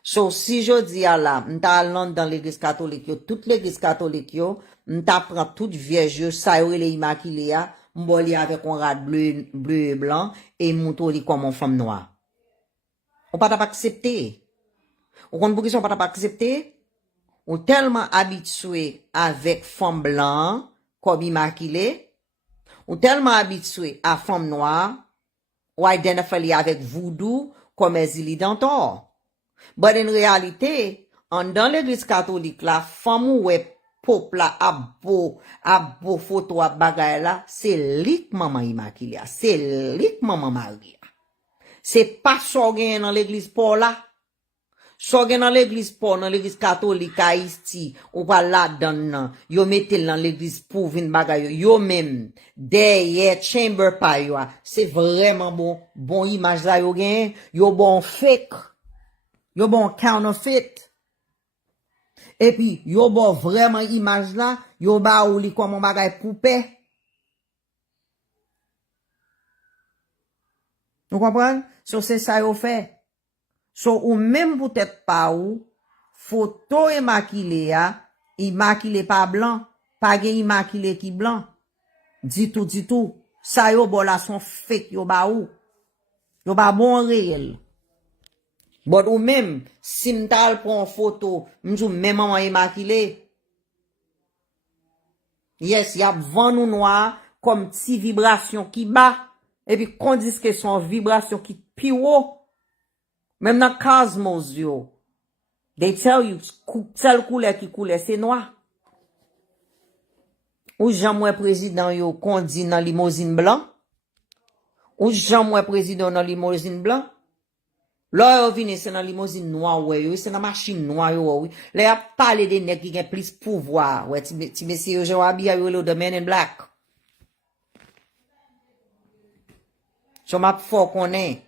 So si je dis à la, m'ta allant dans l'église catholique yo, toute l'église catholique yo, m'ta prend toute vierge yo, ça yo les immaculé a, m'boli avec un rad bleu et blanc et m'outo li comme une femme noire. On pas accepter. On compte pour qui on pas accepter? On tellement habitué avec femme blanc comme immaculé. Ou tellement habitué à femme noire, ou identifié avec voodoo comme Ezli Dantor. But in réalité, dans l'église catholique, la femme ou pop la abo photo à bagay la, c'est lik maman Immaculée, c'est lik maman Maria. C'est pas so gen dans l'église Paul là. So gen dans l'église Paul, dans l'église catholique Haïti, ou pas là dedans, yo mettez dans l'église pour vin bagay yo même derrière chamber pa yo, c'est vraiment bon image là yo gen, yo bon fake, yo bon counterfeit. Et puis yo bon vraiment image là, yo ba ou li comme bagay poupée. Vous comprenez? So c'est ça yo fait. So ou même peut-être pas ou photo immaculée pas blanc, pas gen immaculé qui blanc. Dit tout. Ça yo bon là son fake yo ba ou. Yo ba bon réel. But ou même si m'tal prend photo, m'dou même maman immaculée. Yes, y a vent nous noir comme petit vibration qui bat et puis qu'on dit que son vibration qui pi haut. Même dans cosmos yo, they tell you tel couleur qui couleur c'est noir. Ou Jean président yo conduit dans limousine blanc. Ou Jean président dans limousine blanc. Là yo vini c'est dans limousine noir ouais yo, c'est dans machine noire yo oui. Là y a parlé des nèg qui gen plus pouvoir. Ouais, ti monsieur yo habillé yo the men in black. So m'a fort connaît.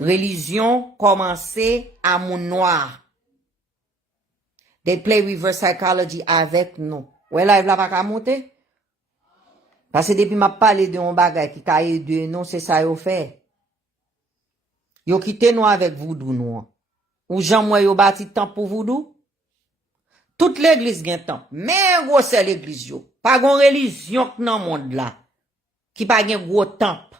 Religion commençait à mon noir. They play reverse psychology avec nous. Ouais, live là pas monter. Parce que depuis m'a parlé de un bagay qui caille de non, c'est ça yo fait. Yo quitté nous avec voodoo nous. Ou Jean moi yo bâti temple pour voodoo. Toute l'église gen temple. Mais gros c'est l'église yo. Pas gon religion dans monde là qui pas gen gros temple.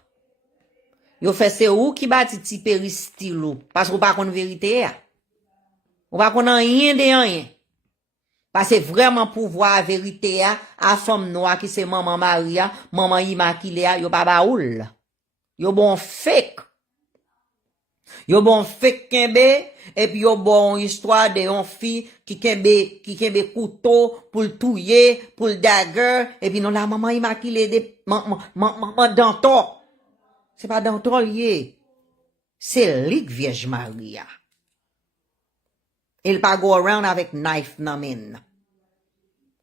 Yo fait c'est ou qui bâti ti péristyle parce qu'on pas connait vérité. On pas connait rien de rien. Parce que vraiment pouvoir vérité à femme noire qui c'est maman Maria, maman Immaculée, yo pas baoul. Yo bon fake. Yo bon fake kembe et puis yo bon histoire de yon fille qui kembe couteau pour le touyer, pour le dagger et puis non la maman Immaculée de maman danton. C'est pas danton lié. C'est lik Vierge Maria. Il pas go around avec knife nan men.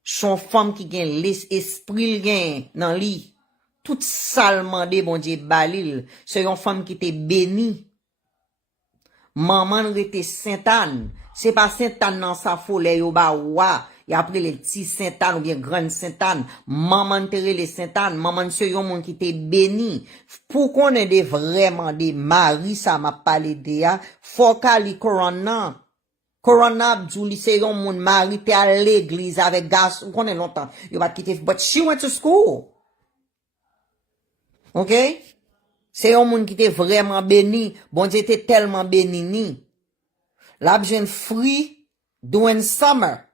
Son femme qui gen l'esprit gen nan li. Tout salement de bon Dieu balil. C'est une femme qui te béni. Maman rete Sainte-Anne. C'est pas Sainte-Anne dans sa folie yo ba wa. Et après les petits Sainte-Anne ou bien grande Sainte-Anne. Maman te les Sainte-Anne. Maman c'est yon monde qui te béni. Pour qu'on ait des vraiment des maris, ça m'a parlé de ya. Faut qu'ali corona. Corona Abduli c'est yon monde mari te à l'église avec gas. On connaît longtemps. Yo va quitter. But she went to school. OK? C'est un monde qui était vraiment béni. Bon Dieu était tellement béni ni. La jeune free during summer.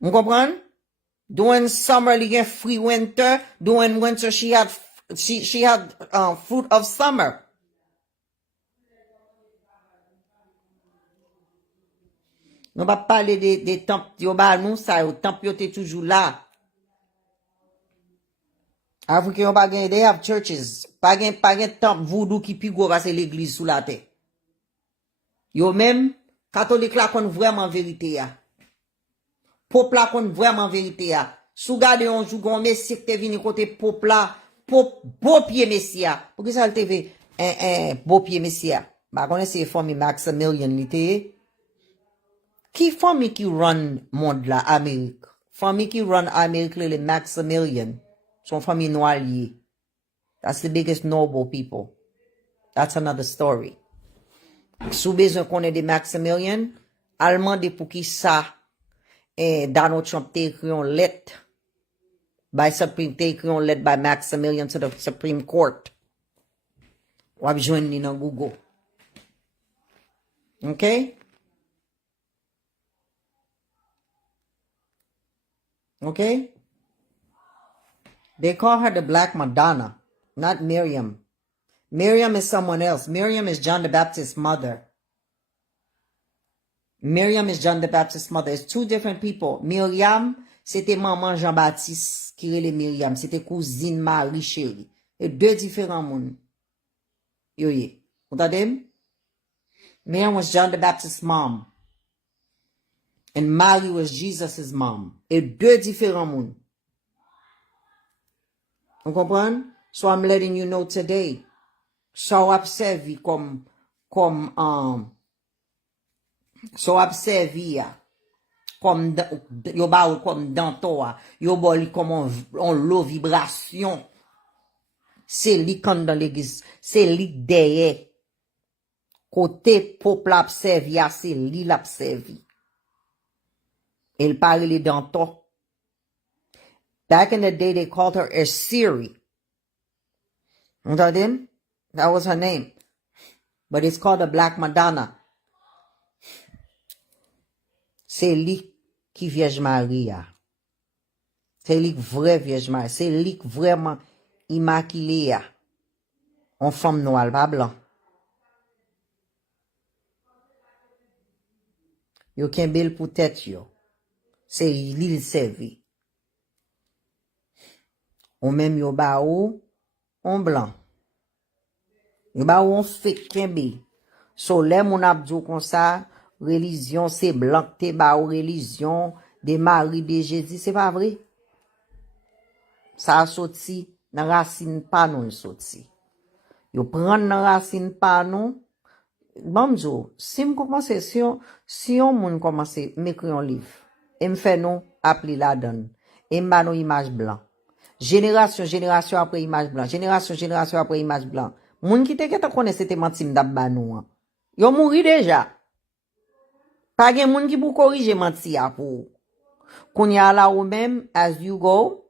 Vous comprenez? During summer, il y a free winter. During winter, she had fruit of summer. Nous va parler des temples. Yo ba nous ça, le temple yo était toujours là. Avant que yon pa gen, they have churches. Pa gen temple voodoo qui pi go parce l'église sous la terre. Yo même, catholique la kon vraiment vérité ya. Peuple la kon vraiment vérité ya. Sou gade yon jou gon messie te vini côté peuple la, beau pied messia. Pour que ça le TV beau pied messia. Ba konne c'est famille Maximilian li te. Qui famille qui run monde la Amérique? Famille qui run Amérique le Maximilian. Son famille noire liée. That's the biggest noble people. That's another story. Sous besoin qu'on ait des Maximilian, allemand de pour qui ça, Donald Trump te écrit une lettre, te écrit une lettre by Maximilian to the Supreme Court. Ou ap joindre ni dans Google. Okay? Okay? They call her the Black Madonna, not Miriam. Miriam is someone else. Miriam is John the Baptist's mother. Miriam is John the Baptist's mother. It's two different people. Miriam, c'était maman Jean-Baptiste qui relait Miriam. C'était cousine Marie chérie. Et deux différents mondes. Yo ye. Vous entendez? Miriam was John the Baptist's mom. And Mary was Jesus' mom. Et deux différents mondes. Vous comprenez? So I'm letting you know today. So observe comme so observe comme yo ba ou comme danto yo boli comme on low vibration. C'est li quand dans l'église, c'est li derrière. Côté peuple observe, c'est li l'observe. Il parle les danto. Back in the day, they called her a Siri. That was her name. But it's called the Black Madonna. C'est lui qui Vierge Marie. C'est lui vrai Vierge Marie. C'est lui vraiment immaculé. En femme noire, pas blanc. Yo ken bel pour tête yo. C'est lui servi. Ou même yo ba ou on blanc. Yo ba ou on fait kembe. So les moun abdou kon sa, religion c'est blanc te ba ou religion des maris de Jésus, c'est pas vrai. Ça a sorti dans racine pas non sorti. Yo prend dans racine pas non. Bonjour, si me commence si on moun commence m'écrire un livre, et me fait non appeler la donne, et me ba non image blanc. Génération après image blanc. Génération après image blanc. Moun qui te connaît c'était mentim d'abba nou. Yo mouri déjà. Pas gen moun qui pour corriger menti a pour. Qu'on y a là ou même as you go,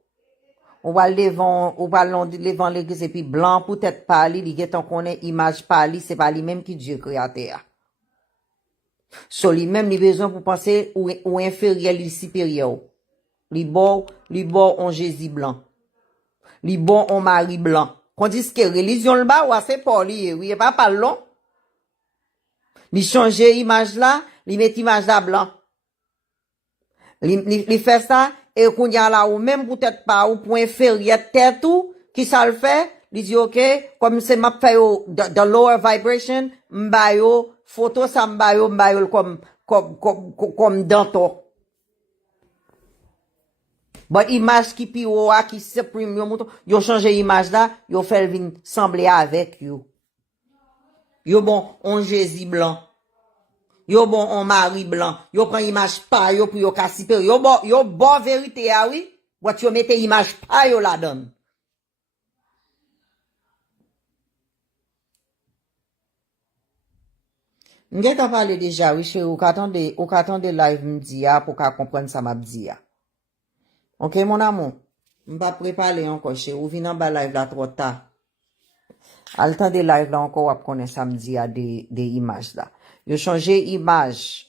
on va devant l'église et puis blanc pour tête parler, li getan connaît image parler, c'est pas lui même qui Dieu créateur. So li même li besoin pour penser ou inférieur li supérieur. Li bon on Jésus blanc. Li bon on Marie blanc. Qu'on dit que religion le bas ou c'est pas li, oui, pas parlons. Li changer image là, li met image là blanc. Li fait ça et qu'on y a là ou même peut-être pas ou pour inférieur tête tout qui ça le fait, li dit OK, comme c'est m'a fait the lower vibration, m'bayo photo ça m'bayo comme danto. But image qui pi ou qui supprime yo mouton, yo changer image là, yo fait vinn sembler avec yo. Yo bon on Jésus blanc. Yo bon on Marie blanc. Yo prend image pa yo pour yo ka super. Yo bon vérité ah oui. What yo mette image pa yo la donne. M'gè ta parlé déjà oui chez ou qu'attendez live m'di a pour ka comprendre ça m'a dit a. OK mon amour. M'pa préparer encore chez ou vinn en bas live là trop tard. Al temps de live là encore wap connaît samedi a des images là. Yo changé image.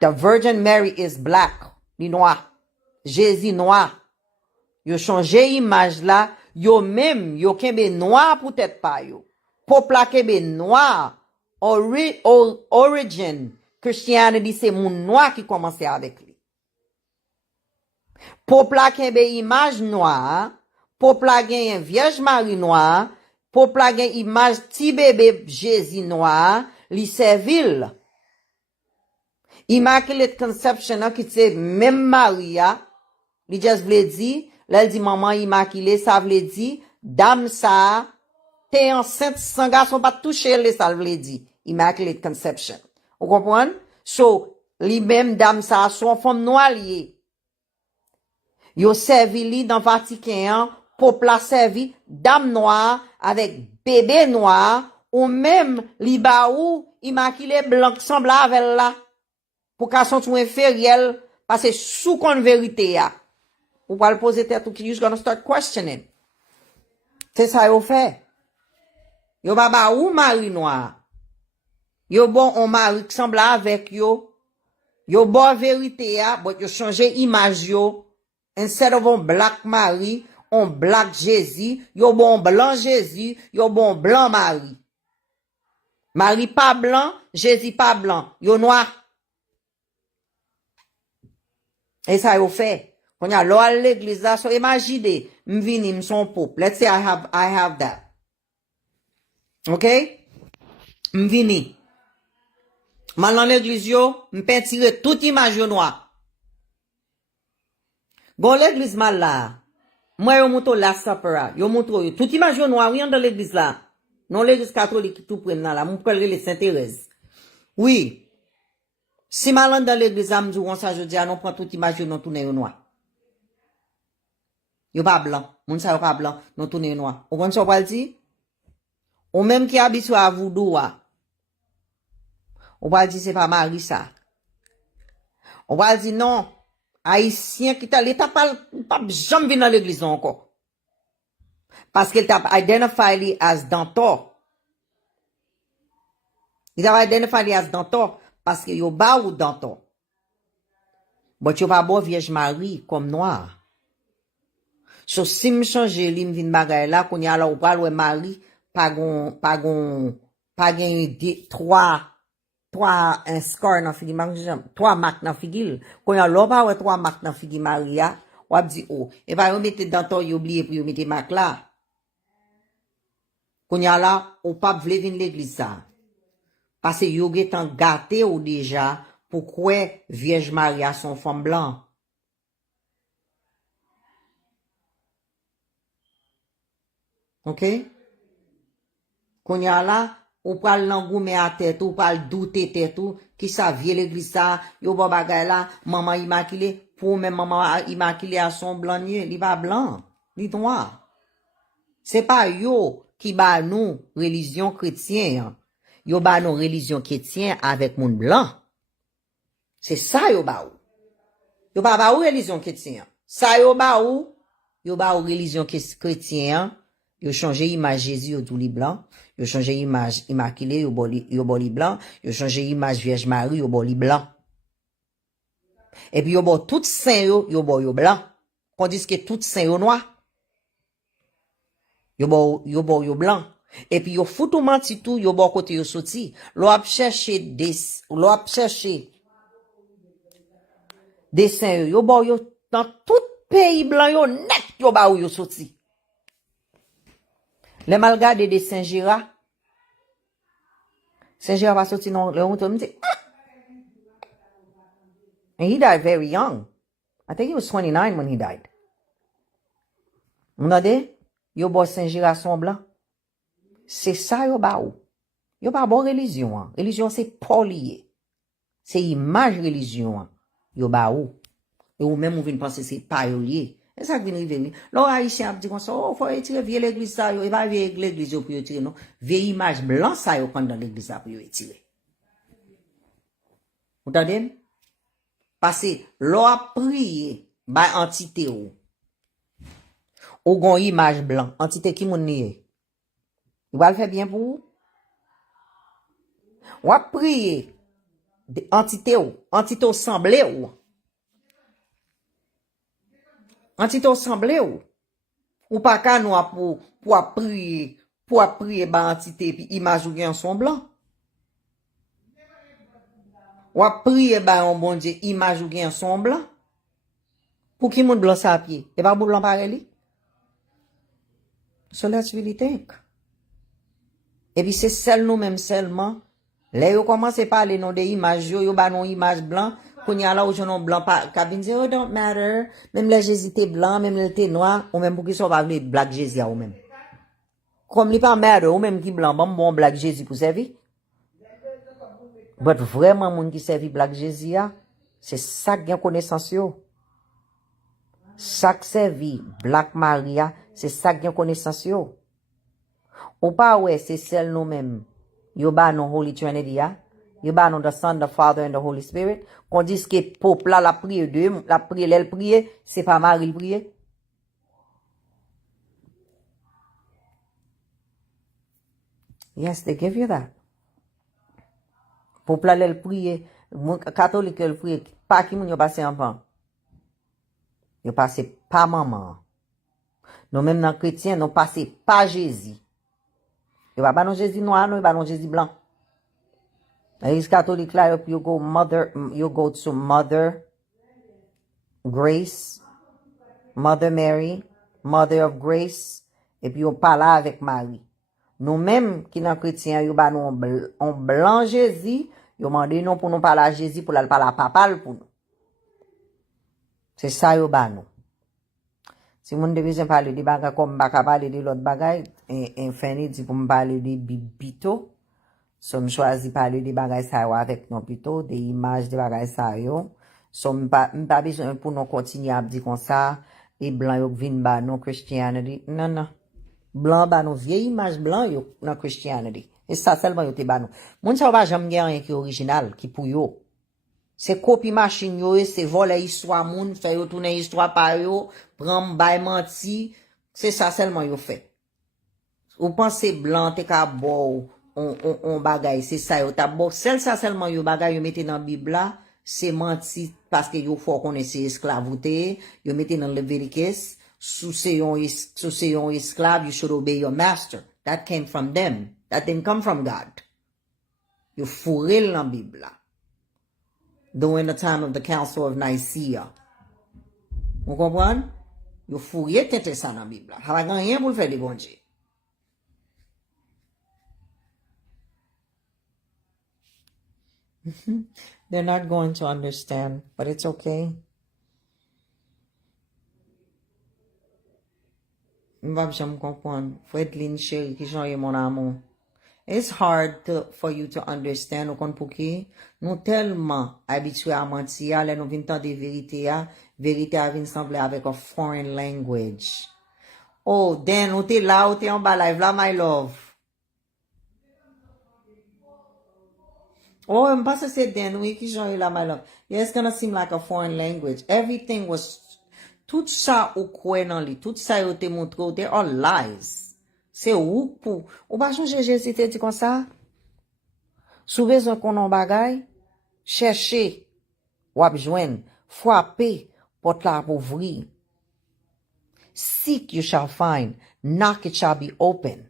The Virgin Mary is black, li noir. Jésus noir. Yo changé image là, yo même yo kembe noir pour tête pa yo. Peuple la kembe noir. Origin Christianity c'est moun noir qui commençait avec lui. Peuple la kembe image noire, peuple la gen Vierge Marie noire, peuple la gen image ti bébé Jésus noir, li servil. Immaculate Conception qui c'est même Maria, li just vle di, là dit maman immaculée, ça vle di, dame ça, t'es enceinte sans garçon pas toucher les ça vle di. Immaculate Conception. Vous comprenez? So, li même dame ça, son femme noire lié. Yo servi li dans Vatican, peuple la servi, dame noire, avec bébé noir, ou même li ba ou, immaculé blanc, semble avec là. Pour qu'à son tout inférieur, parce que sous kon vérité ya. Ou pas le poser tête ou qui you're gonna start questioning. C'est ça yo fait. Yo ba ou mari noir. Yo bon on mari qui semble avec yo. Yo bon vérité ya, but yo changer image yo. Instead of on black Marie, on black Jésus, yo bon blanc Jésus, yo bon blanc Marie. Marie pas blanc, Jésus pas blanc, yo noir. Et ça yo fait. Quand y a l'eau à l'église là, so imaginez, m'vini m'son pop. Let's say I have that. Okay? M'vini. Man dans l'église yo, m'pentire toute image yo noir. Bon l'église mal là. Moi yo monto Last Supper, yo monto yo toute image yo noir dans l'église là. Non l'église catholique qui tout prenne là, mon prendre les Sainte-Thérèse. Oui. Si mal dans l'église là, m'dou on ça je dis non prend toute image yo non tourner yo noir. Yo pas blanc, moun sa yo pas blanc, non tourner yo noir. Ou kon so pral di? Ou même qui habitué à voodoo on va dire c'est pas Marie ça. On va dire non, haïtien qui t'a l'état pas jamais venu dans l'église encore. Parce qu'il t'a identifié as dantor. Il t'a identifié as dantor parce que yo ba ou dantor. But yo pas bon Vierge Marie comme noir. So si me change li me vinn bagay là qu'on y a là ou pral Marie pas gon trois un score dans figi Marie, trois marques dans figi. Quand y a là pas trois marques dans figi Maria, ou a dit oh, et va yo mettre dantor yo oublier pour yo mettre marque là. Quand y a là ou pas vle vinn l'église ça. Parce que yo getan gâté ou déjà pourquoi Vierge Maria son femme blanc. OK? Quand y a là ou pral l'engoumer à tête ou pral douter tête ou qui ça vie l'église ça yo bon bagay là maman immaculée pour même maman immaculée à son blanc il pas blanc il noir c'est pas yo qui ba nous religion chrétienne yo ba nous religion chrétienne avec moun blanc c'est ça yo ba ou religion chrétienne ça yo ba ou religion chrétienne yo changé image Jésus au tout li blanc yo changé image immaculée yo boli blanc yo changé image Vierge Marie au boli blanc et puis yo bo tout saint yo blanc qu'on dit que tout saint yo noir yo blanc et puis yo foutou menti tout yo bo côté yo sorti l'on a cherché des saint yo dans tout pays blanc yo net yo ba ou yo sorti. Les malgades de Saint-Gérard va sortir dans le honte, me dit, and he died very young. I think he was 29 when he died. On a dit, yo bo Saint-Gérard son blanc. C'est ça yo ba ou. Yo pas bon religion. Hein. Religion c'est pas lié. C'est image religion. Yo ba ou. Et ou même ou vinn penser c'est pas lié. C'est ça qui vient venir. Là, Haïtien a dit comme ça, oh, faut retirer vieille l'église ça, et pas vieille l'église pour retirer, non. Vieille image blanche ça, yo prendre dans l'église ça pour retirer. Vous entendez? Parce que, l'on a prié, by entité ou gon image blanc, entité qui moun niye. Il va le faire bien pour vous? Ou a prié, entité ou semblé ou. Entité semblé ou pas qu'à nous pour prier ba entité puis image ou gen son blanc ou prier ba un bon Dieu image ou gen son blanc pour qui moun blanc ça pied et pas blanc pareil so let's really think et puis c'est celle nous même seulement là yo commence à parler non des images yo ba non image blanc qu'on y a là où je non blanc pas cabine dit oh don't matter même le Jésus était blanc même il était noir ou même pour qui sont pas les black Jésus ou même comme il pas matter ou même qui blanc bon black Jésus pour servir but vraiment moun qui servi black Jésus c'est ça qui a connaissance yo ça qui servi black Maria c'est ça qui a connaissance yo ou pas ouais c'est celle nous même yo ba non Holy Trinity you ban on the Son, the Father and the Holy Spirit. Qu'on dise que peuple là la prière de la prière elle prier, c'est pas Marie le prier. Yes, they give you that. Peuple là elle prier, catholique elle prier, pas qui moun yo passé enfant. Yo passé pas maman. Nous même dans chrétien, nous passé pas Jésus. Yo pas non Jésus noir, non pas non Jésus blanc. L'église catholique là, you go to mother Grace, Mother Mary, Mother of Grace, et puis yo parla avec Marie. Nous même qui nan chrétien yo ba nous on blanc Jésus, yo mande nous pour nous parler à Jésus pour la parler à papa pour nous. C'est ça yo ba nous. Si moun de besoin parler de bagay comme baka parler de l'autre bagay, infini dit pour me parler de bibito. So me choisi parler de bagay sa yo avec nous plutôt, des images de bagay sa yo. So me pas besoin pour nous continuer à dire comme ça, et blanc yo vinn ba non Christianity. Non. Blanc ba nou vieille image blanc yo dans Christianity. Et ça seulement yo te ba nou. Moun sa ba jamais gen rien qui original qui pour yo. C'est copie machine yo, c'est voler histoire moun, fait yo tourner histoire par yo, prendre bay menti, c'est ça seulement yo fait. Ou pensez blanc te ka bo on bagay, c'est ça yo ta bo, ça seulement yo bagay yo mette dans Bible là, c'est menti parce que yo faut connaître esclavouté, yo mette dans Leviticus. Sous c'est yon esclave, you should obey your master. That came from them. That didn't come from God. You fourrel dans Bible là. During the time of the Council of Nicaea. Vous comprenez? You fourrel tete ça dans Bible là. Ça va rien pour le faire de bon Dieu. They're not going to understand, but it's okay. M'vabjam comprendre. Fredline chérie, qui j'en mon amour. It's hard for you to understand, ou kon pou ki, nous tellement habitués à mentir, là nous vinn tant de vérité a vinn semble avec a foreign language. Oh, then, ou te là, ou te en bas live, là, my love. Oh, m'passe c'est then, oui, qui j'en là, my love. Yeah, it's gonna seem like a foreign language. Everything was tout ça ou kwe nan li, tout ça yo te montre, they are lies. C'est ou pour, ou pas changer Jésus te dit comme ça. Sous raison qu'on en bagay, chercher, ou ap jwen, frapper, porte la pour ouvrir. Seek you shall find, knock it shall be open.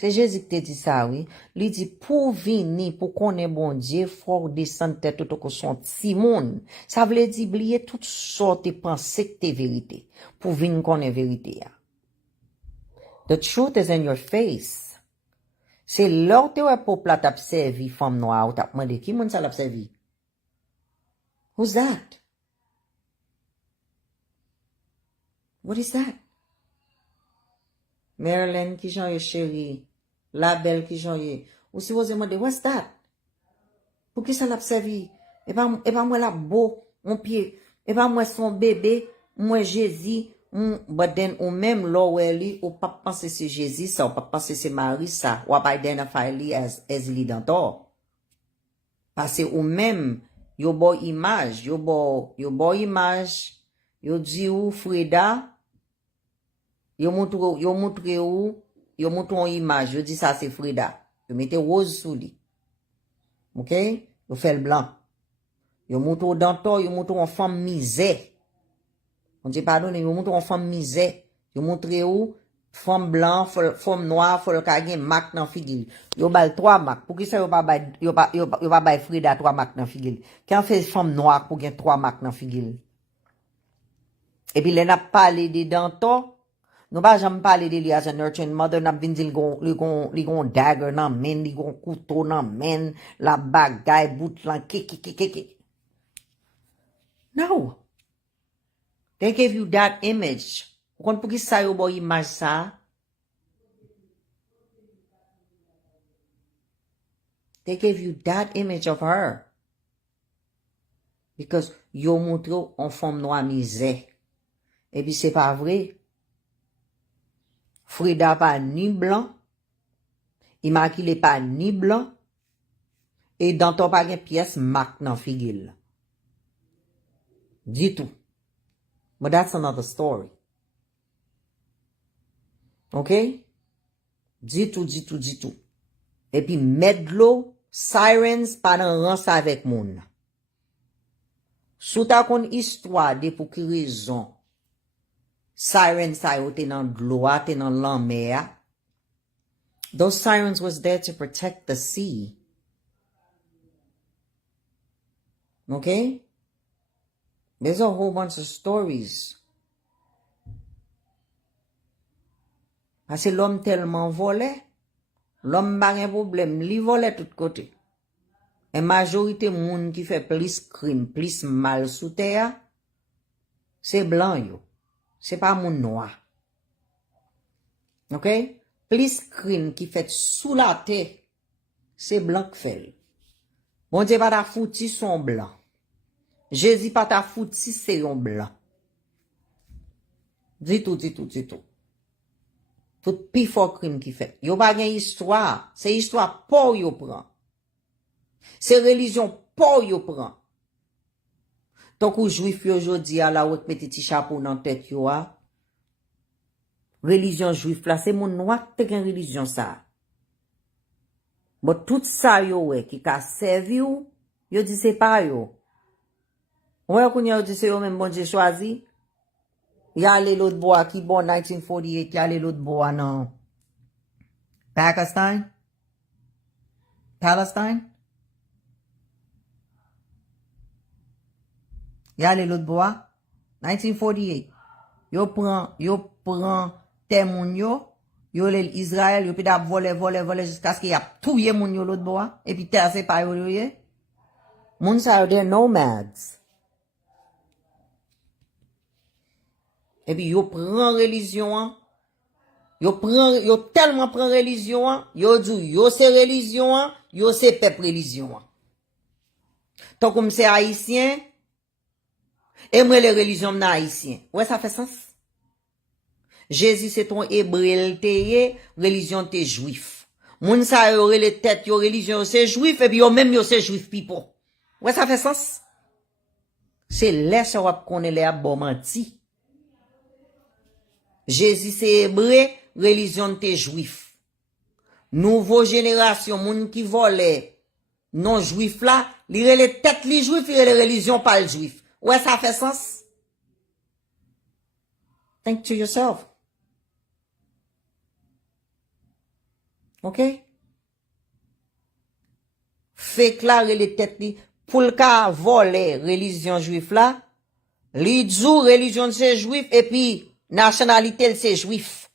C'est Jésus qui te dit ça, oui. Lui dit, pour venir, pour connaître bon Dieu, faut descendre tête tout que son Simon. Ça veut dire, oublier toutes sortes de pensées que t'es vérité. Pour venir connaître vérité. The truth is in your face. C'est l'heure te wè peuple t'a servi, femme noire, ou t'a demandé, qui moun ça l'a servi? Who's that? What is that? Marilyn qui j'en yé chérie. La belle qui j'en yé. Ou si vous demandez, what's that? Pour qui ça l'a servi? Et pas moi la beau, mon pied. Et pas moi son bébé, moi Jésus, but then ou même l'oueli, ou pas penser c'est Jésus ça, ou pas penser c'est Marie ça, ou pas identifier li as li dans parce que ou même, yo bo image, yo bo image, yo di ou Frida, yo montre ou, yo montre une image, yo dit ça c'est Frida. Yo mette rose sous li. OK? Yo fait le blanc. Yo montre danto, yo montre une femme misère. On dit pardon, yo montre une femme misère. Yo montre ou femme blanc, femme noire, faut le kage mak nan figil. Yo bal 3 mak. Pour qui ça yo pas bay Frida 3 mak nan figil. Quand fait femme noire pour gen 3 mak nan figil. Et puis, n'a parlé de danto. Nous pas jamais parler de lui as a nurturing mother, n'a vin li gon dagger nan men, li gon couteau nan men, la bagay bout lan ki. No. They gave you that image. Kon pou ki sa yo bo image sa? They gave you that image of her. Because yo montre en femme noire misère. Et puis c'est pas vrai. Frida pas ni blanc, Immaculée pas ni blanc, et dans ton pas une pièce marque dans figil. Du tout. But that's another story. OK? Du tout. Et puis medlo, sirens pas dans rang avec moun. Sous ta kon histoire de pour qui raison. Sirens sa yo te nan gloa, te nan lan mer. Those sirens was there to protect the sea. Okay? There's a whole bunch of stories. Parce que l'homme tellement volé, l'homme pas un problème, li volé tout côté. Et majorité moun qui fait plus crime, plus mal sous terre, c'est blanc yo. C'est pas moun noir. OK? Plus crime qui fait sous la terre, c'est blanc qui fait. Bon Dieu pas ta fouti son blanc. Jésus pas ta fouti c'est un blanc. Dis tout. Tout pi fort crime qui fait. Yo pas gen histoire, c'est histoire pour yo prend. C'est religion pour yo prend. Donc ou juif yo jodi a la ou mette ti chapeau dans tête yo a. Religion juif là c'est mon noir te gen religion ça. Bon tout ça yo qui ka servi ou, yo dit c'est pas yo. Ouais qu'on yo dit c'est yo même bon Dieu choisi. Y a l'autre bois qui bon 1948, y a l'autre bois non. Palestine? Y a l'autre bois 1948. Yo prend temoun yo l'Israël, yo pi da voler jusqu'à ce qu'il y a touye moun yo l'autre bois et puis terre c'est pas yo ye. Moun sa yo de nomads. Et puis yo prend religion, yo tellement prend religion, yo dit yo c'est religion, yo c'est peuple religion. Tant comme c'est haïtien, et moi les religions na haïtien. Ouais ça fait sens. Jésus c'est ton hébreu te religion te juif. Moun sa yo les tête yo religion c'est juif et puis yo même yo c'est juif pipo. Ouais ça fait sens. C'est laisse on connaît les bon menti. Jésus c'est hébreu, religion te juif. Nouveau génération, moun qui vole, non juif là, li les têtes li juif, li les religion pas le juif. Ouais, ça fait sens? Think to yourself. OK? Fait clair les têtes li, pour le cas voler religion juif là, li djou religion c'est juif et puis nationalité c'est juif.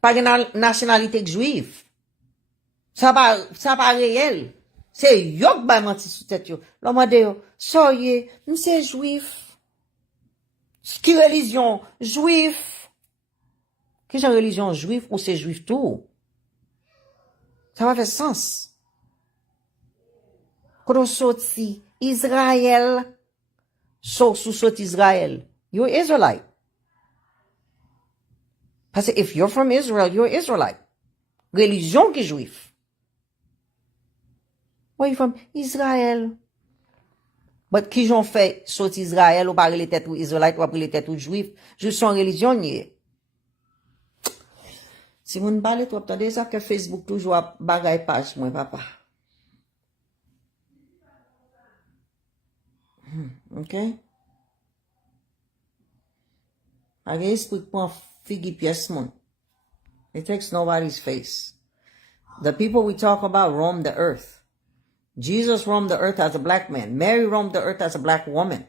Pas de nationalité juif. Ça pas réel. C'est yok ba menti sous tête yo. L'homme de yo, soyez, c'est juif. Qui religion juif? Qui genre religion juif ou c'est juif tout? Ça va faire sens. Quand on sorti Israël, sous Israël, you're Israelite. Parce que if you're from Israel, you're Israelite. Religion qui est juif. Where you from? Israël. But qui j'ont fait sortir Israël ou parler les têtes ou Israélite ou après les têtes ou juif, juste son religion nié. Si vous ne parlez trop, t'as déjà que Facebook toujours a bagay page, moi, papa. OK? Bagay explique pour figi pièce mon. It takes nobody's face. The people we talk about roam the earth. Jesus roamed the earth as a black man. Mary roamed the earth as a black woman.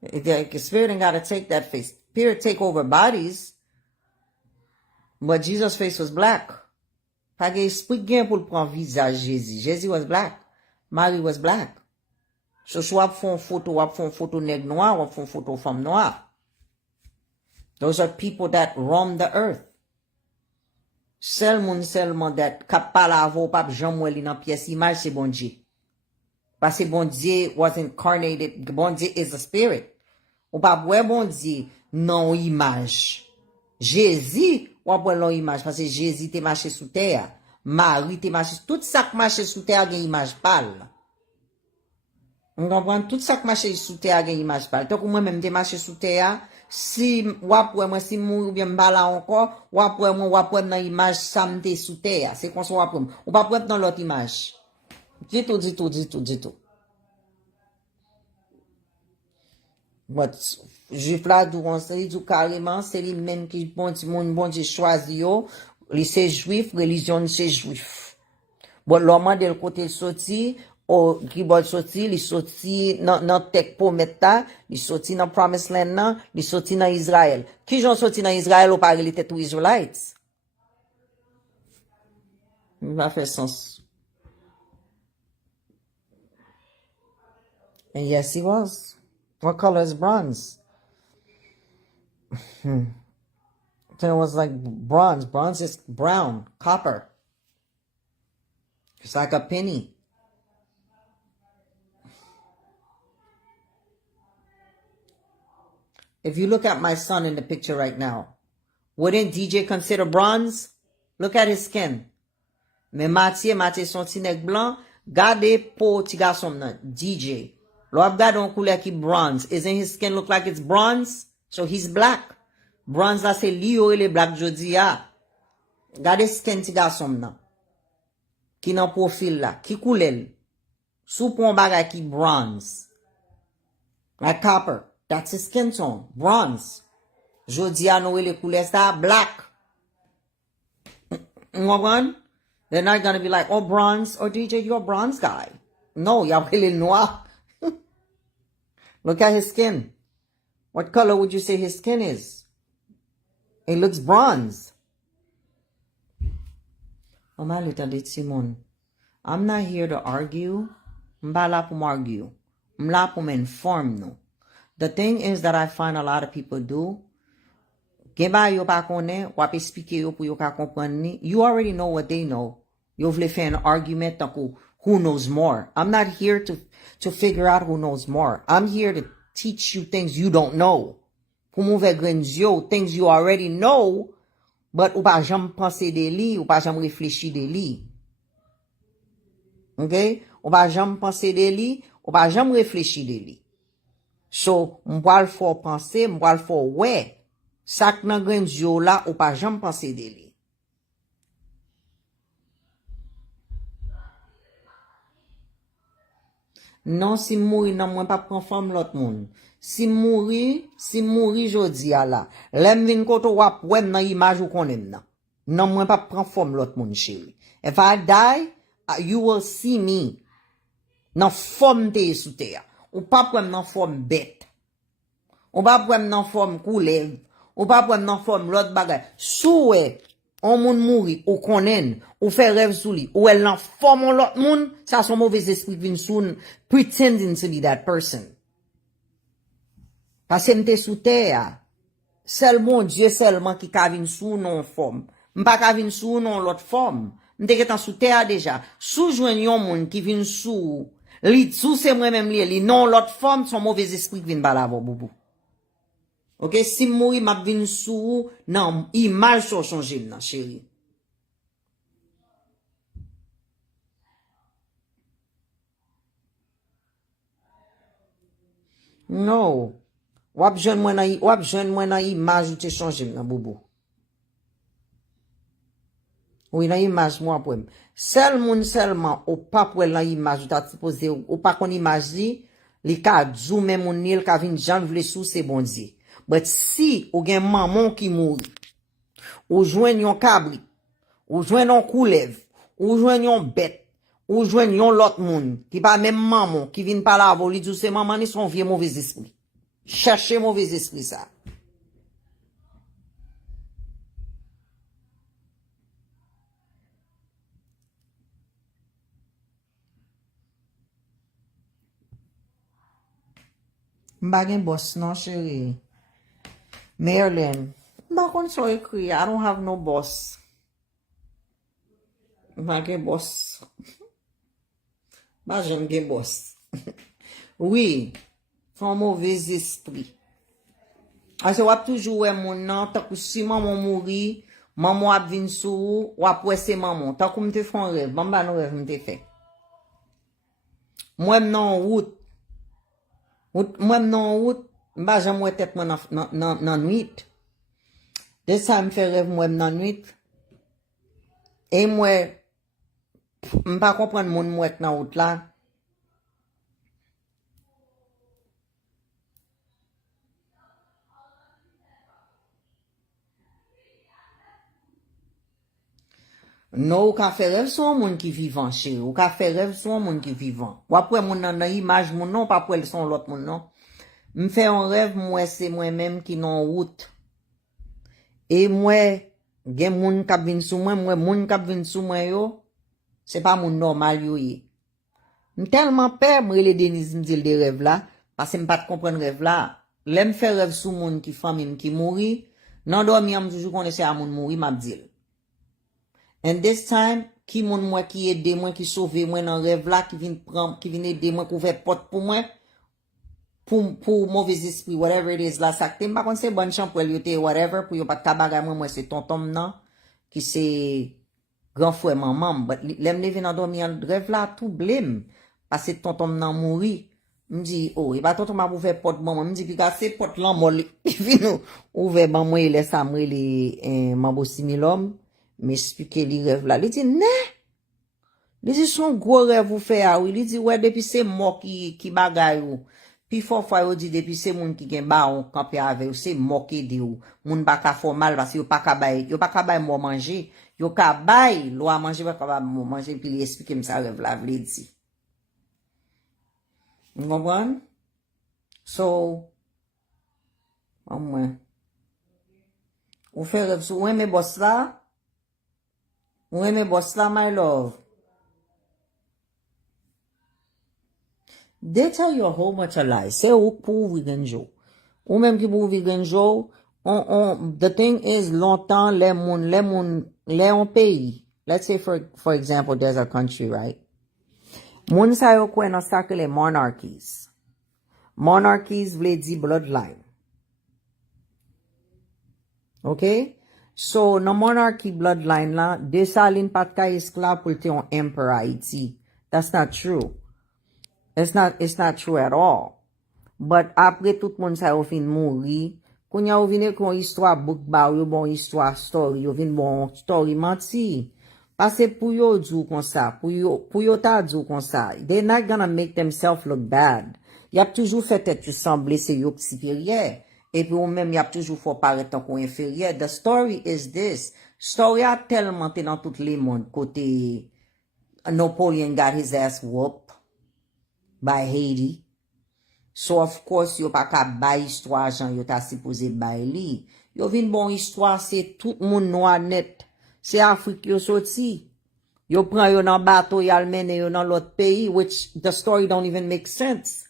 The spirit ain't gotta take that face. Spirit take over bodies. But Jesus' face was black. Bagay explique bien pour le prendre visage Jésus. Jesus was black. Mary was black. So soit font photo nègre noir, ou font photo femme noire. Those are people that roam the earth. Seulement that kap pala avo pap Jean Mwen li nan pièce image c'est bon Dieu. Parce que bon Dieu was incarnated. Bon Dieu is a spirit. Ou pas ouais bon Dieu non image. Jésus ou pas non image parce que Jésus te marché sous terre. Marie te marché tout ça qui marché sous terre gen image pâle. On comprend tout ça qui marché sous terre gen image pâle. Donc moi même te marché sous terre. Si wap moi si mou ou bien m'bala encore wap moi dans image samedi sous terre c'est qu'on soit wap ou pas prendre dans l'autre image dit tout but juif là d'où on sait du carrément c'est les mêmes qui bon Dieu choisi yo li c'est juif religion c'est juif bon l'homme de côté sorti Ou keyboard sorti, li sorti nan tek po metta, li sorti nan Promised Land nan, li sorti nan Israel. Ki jon sorti nan Israel ou pa rele tet ou Israelites? Va fè sens. And yes, he was. What color is bronze? So it was like bronze. Bronze is brown, copper. It's like a penny. If you look at my son in the picture right now, wouldn't DJ consider bronze? Look at his skin. Mais Mathieu son ti nèg blanc, gade po ti garçon nan, DJ. Lo ap gade on couleur ki bronze. Isn't his skin look like it's bronze? So he's black. Bronze la se li yo le black jodi ya. Gade skin ti garçon nan. Ki nan profil la, ki couleur. Sou pon bagay ki bronze. Like copper. That's his skin tone. Bronze. Jodi ya nou le couleur sa black. They're not gonna be like, oh, bronze, or DJ, you're a bronze guy. No, you're really noir. Look at his skin. What color would you say his skin is? It looks bronze. I'm not here to argue. M'ba la pou m'argue. M'la pou m'inform nou. The thing is that I find a lot of people do. Geba yo pa konen, wap explique yo pou yo ka kompren ni. You already know what they know. Yo vle fè an argument tankou who knows more. I'm not here to figure out who knows more. I'm here to teach you things you don't know. Pou mouve grens yo, things you already know, but ou pa jam pense de li, ou pa jam reflechi de li. Okay? Ou pa jam pense de li, ou pa jam reflechi de li. So, m'wal fò pense, m'wal fò wè. Sak nan grens yo la, ou pa jam pense de li. Non, si mouri nan mwen pa pran fòm lot moun. Si mouri jodi a la. Lem vin koto wap wèm nan imaj ou konen nan. Nan mwen pa pran fòm lot moun chéri. If I die, you will see me. Nan fòm te sou te ya. Ou pa pran nan fòm bet. Ou pa pran nan fòm koulev. Ou pa pran nan fòm lot bagay. Sou we, on moun mouri, ou konen, ou fè rev sou li, ou el nan fòm on lot moun, sa son mauvais esprit vin sou, pretending to be that person. Parce mte sou te ya, sel mon Dieu selman ki ka vin sou non fòm. Mpa ka vin sou non lot fòm. Mte ketan sou te ya deja. Sou jwen yon moun ki vin sou, li sou se mwen mèm li non lot fòm, son mauvais esprit vin balavo boubou. Ok, si mouri map vin sou, nan, imaj so chanje nan, chéri. No. Wap jen mwen nan imaj ou te chanje nan, boubou. Ou nan imaj mwen apwem. Sel moun selman, ou pa pwel nan imaj ou ta tipose, ou pa kon imaj li ka djou men moun nil ka vin jan vle sou se bonzi. But si ou gen maman ki mouri, ou jwen yon kabri, ou jwen yon koulev, ou jwen yon bet, ou jwen yon lot moun, ki pa même maman, ki vin pa la avoli, djou se maman ni son vie mauvais esprit. Cherchez mauvais esprit sa. Bagay boss non chéri. Maryland. Bakon so ekri, I don't have no boss. Bagay boss. Ba jen gen boss. Oui, fon mauvais esprit. Ase wap toujou wè moun nan, takou si maman mouri, maman wap vin sou, wap wè se maman. Takou mte fon rev, bamba nou rev mte fe. Mwen nan wout, mba jan mwen tet mwen nan nwit. De sa mfe rev mwen nan nwit. E mwen, mpa kompren moun mwet nan wout la. Non, ou ka fè rêve son moun qui vivant, chérie. Ou ka fè rêve son moun qui vivant. Ou après moun nan image moun non, pas pour son l'autre moun non. M'fait un rêve, moi c'est moi-même qui non route. Et moi, gen moun kap vin sou moi moun kap vin sou moi yo, c'est pas moun normal yo ye. Tellement peur, moi les Denise m'dil de rêve là, parce que m'pas comprendre rêve là. L'aime faire rêve sou moun qui famille qui mouri, nan dormi am toujours connaissé à moun mouri m'a dit. And this time, qui moun moi qui aide moi qui sauve moi dans rêve là qui vient prendre qui vient aider moi qui ouvert porte pour moi pour mauvais esprit whatever it is là ça que pas kon c'est bonne chance pour yote whatever pour yo pas ta bagay moi c'est tonton nan qui c'est grand frère maman but l'aime vient dans dormir en rêve là tout blême parce que tonton nan mouri me dit oh et pas tonton m'a ouvert porte maman me dit puis c'est porte là moi puis nous ouvert ban moi laisse ça moi les mambo similom m'expliquer les rêves là il dit non il dit son gros rêve vous fait ah oui il dit ouais depuis c'est moi qui bagay ou puis fois yo dit depuis c'est moun qui gen ba on camper avec ou c'est moqué de ou moun pas ka formal parce que yo pas ka bay moi manger yo ka bay lo à manger pas ka manger puis il explique me ça rêve la vle dit vous comprenez so au moins ou fait rêve sou ouais mes boss là my love. They tell you a whole bunch of lies. C'est ou pour viganjo. Ou même qui pour viganjo, the thing is, longtemps, les on pays. Let's say for example, there's a country, right? Moun sa yo kwen nan sa ke les monarchies. Monarchies vle di bloodline. Okay? So, nan monarchy bloodline la, desalin pat ka esclave pou te yon emperor Haiti. That's not true. It's not true at all. But apre tout moun sa yo fin mouri, kounya yo vine kon histoire book ba yo bon histoire story, yo vin bon story manti. Parce pou yo djou kon sa, pou yo ta djou kon sa. They're not gonna make themselves look bad. Yap toujou fait tête yo semble se yo supérieur. Et puis ou même yap toujou faut paraître kon inférieur. The story is this. Story a tellement te dans tout les monde. Côté Napoleon got his ass whooped by Haiti. So of course yo pa ka bay histoire jan yo ta supposé bay li. Yo vin bon histoire c'est tout moun noir net. C'est Afrique yo sorti. Yo pran yo nan bateau yal mene yo nan l'autre pays which the story don't even make sense.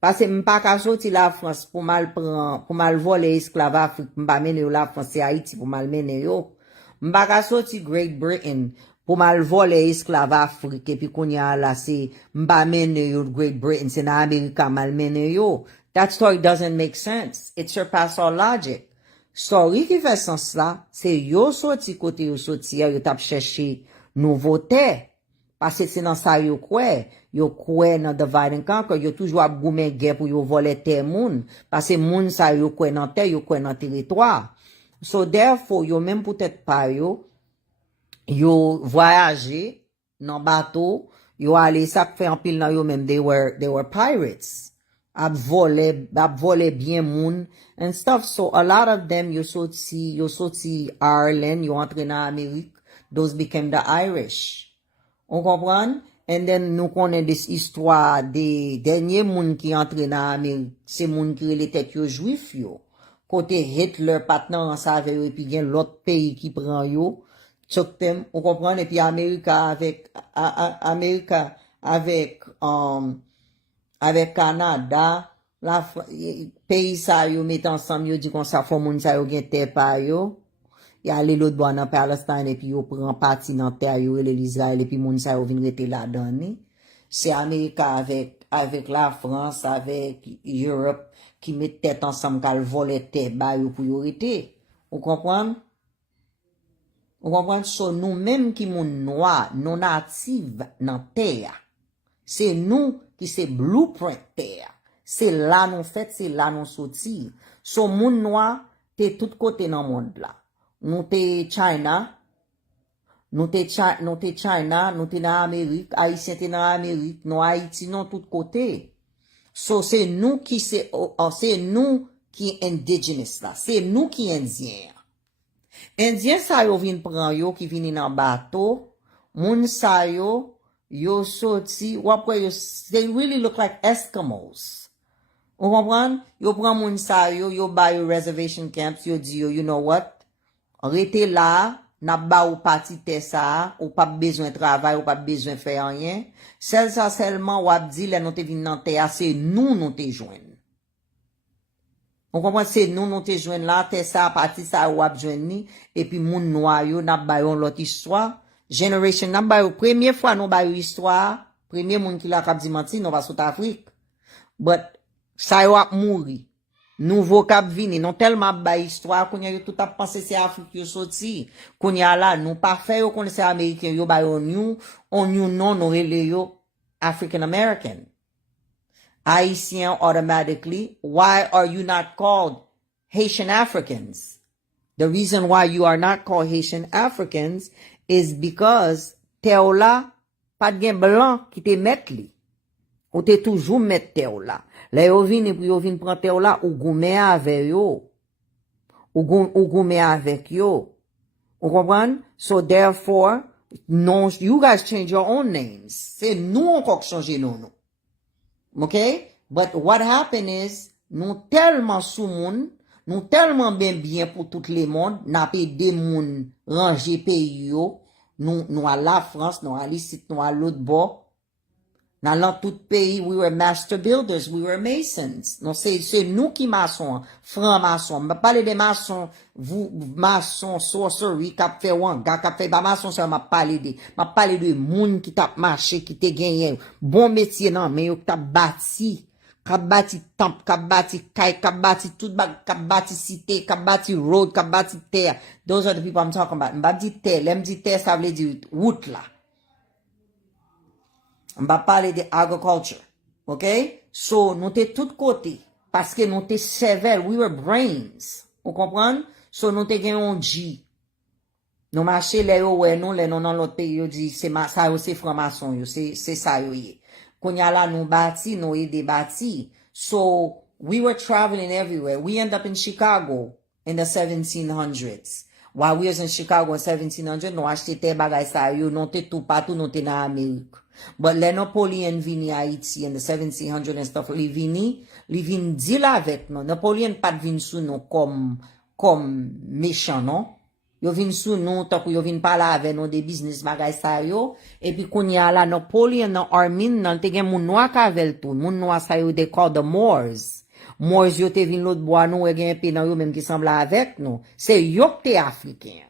Parce que m'pa ka sorti la France pour mal voler esclave Afrique, m'pa mene yo la France et Haïti pour mal mene yo. M'pa ka sorti Great Britain pour mal voler esclave Afrique et puis kounya la c'est m'pa mene yo Great Britain c'est na America mal mene yo. That story doesn't make sense. It surpasses all logic. Story qui fait sens là, c'est yo sorti côté yo sorti yo tap chercher nouveauté. Parce que c'est dans ça yo kwe nan divide and conquer, yo toujours ap goumen guerre pour yo voler terre moun, parce que moun sa yo kwe nan terre, yo kwe nan territoire. So therefore, yo même peut-être pas yo voyager nan bateau, yo aller ça fait en pile nan yo même they were pirates. Ap vole bien moun and stuff. So a lot of them yo sorti Ireland, yo entre nan Amérique, those became the Irish. On comprend? And then nous connaissons des histoires des derniers moun qui entre dans Amérique, c'est moun qui les têtes yo juif yo. Côté Hitler patnan en savait et puis gen l'autre pays qui prend yo. Tchoktem, on comprend? Et puis America avec Canada, la pays ça yo met ensemble yo dit qu'on ça faut moun ça yo gen terre pa yo. Y a les l'autre bois dans Palestine et puis yo prend parti dans terre yo et l'Israël et puis moun sa yo vinn rete là dedans. C'est Amérique avec la France avec Europe qui met tête ensemble k'al voler terre ba yo pour yo rete. On comprend? On comprend so nous même qui moun noir non natif dans terre. C'est nous qui c'est blueprint terre. C'est là nous fait, c'est là nous sorti. So moun noir t'es tout côté dans monde là. Nous te China, nous te dans Amérique, Haïtien te dans Amérique, nous Haïti non tout côté. So c'est nous qui indigenous là, c'est nous qui indiens. Indien ça yo vinn prend yo qui vinn dans bateau, moun sa yo sorti, wapwe yo, they really look like Eskimos. Ou kompran? Yo pran moun sa yo bay yo reservation camps, yo di yo, you know what? Rete la, n'a ba ou parti te sa, ou pas besoin de travail, ou pas besoin de faire rien. Celle ça seulement wap di, le nou te vin nan te a, c'est nous te joindre. On comprend, c'est nous te joindre là, te sa, parti sa wap joindre ni, et puis moun noir yo, n'a ba yon l'autre histoire. Generation, n'a ba yo, première fois nou ba yo histoire, premier moun ki la kap di manti, nou va South Afrique. But, sa yo ap mouri. Nouveau cap vini, non tellement ba histoire, qu'on y a tout a pensé c'est Afrique yo sorti. Qu'on y a là, nous pas fait yo qu'on c'est américain yo ba on you non, nous relé yo African American. Haitian automatically, why are you not called Haitian Africans? The reason why you are not called Haitian Africans is because teola pas gen blanc qui te met li. Ou te toujours met teola. Le yo vin et puis yo vin prend teola ou goume avec yo. Ou goume avec yo. Ou comprend? So therefore, non, you guys change your own names. C'est nous encore qui changer nos noms. Okay? But what happened is, nous tellement sous moun, nous tellement bien pour tout le monde, n'a pas de moun ranger pays yo, nous à la France, nous à l'ici, nous à l'autre bord. Dans tout pays, we were master builders, we were masons. Non, c'est nous qui maçons, francs-maçons. Je parle de maçons, vous, maçons, sorcery, cap fait one, cap fait ba maçon, ça m'a parlé de moun qui t'a marché, qui t'a gagné, bon métier, non, mais yo t'a bâti, temple, kap bâti kay, kap bâti tout bag, kap bâti cité, kap bâti road, kap bâti terre. Those are the people I'm talking about. M'ba dit terre, l'aime dit terre, ça veut dire route là. On va parler de agriculture. OK? So, nous t'es tout côté. Parce que nous t'es sévère. We were brains. Vous comprenez? So, nous t'es gagné un G. Nous marcher les ouais, nous, les non dans l'autre pays, yo dit, c'est ça, yo, c'est franc-maçon, yo, c'est ça, yo, yé. Qu'on y a là, nous bâti, nous aidé bâti. So, we were traveling everywhere. We end up in Chicago in the 1700s. While we was in Chicago in 1700, nous acheté des bagages ça, yo, nous t'es tout partout, nous t'es dans l'Amérique. But le Napoleon vini Haïti in the 1700s and stuff, li vin deal avec nous. Napoleon pas vin sous nous comme méchant, non? Yo vin sous nous, tant que yo vin parler avec nous des business bagay sa yo. Et puis, qu'on y a la Napoleon, nan army, nan te gen moun noir kavel tout. Moun noir sa yo, they call the Moors. Moors yo te vin l'autre bois nous, et gen pe nan yo même qui semble avec nous. C'est yo te africain.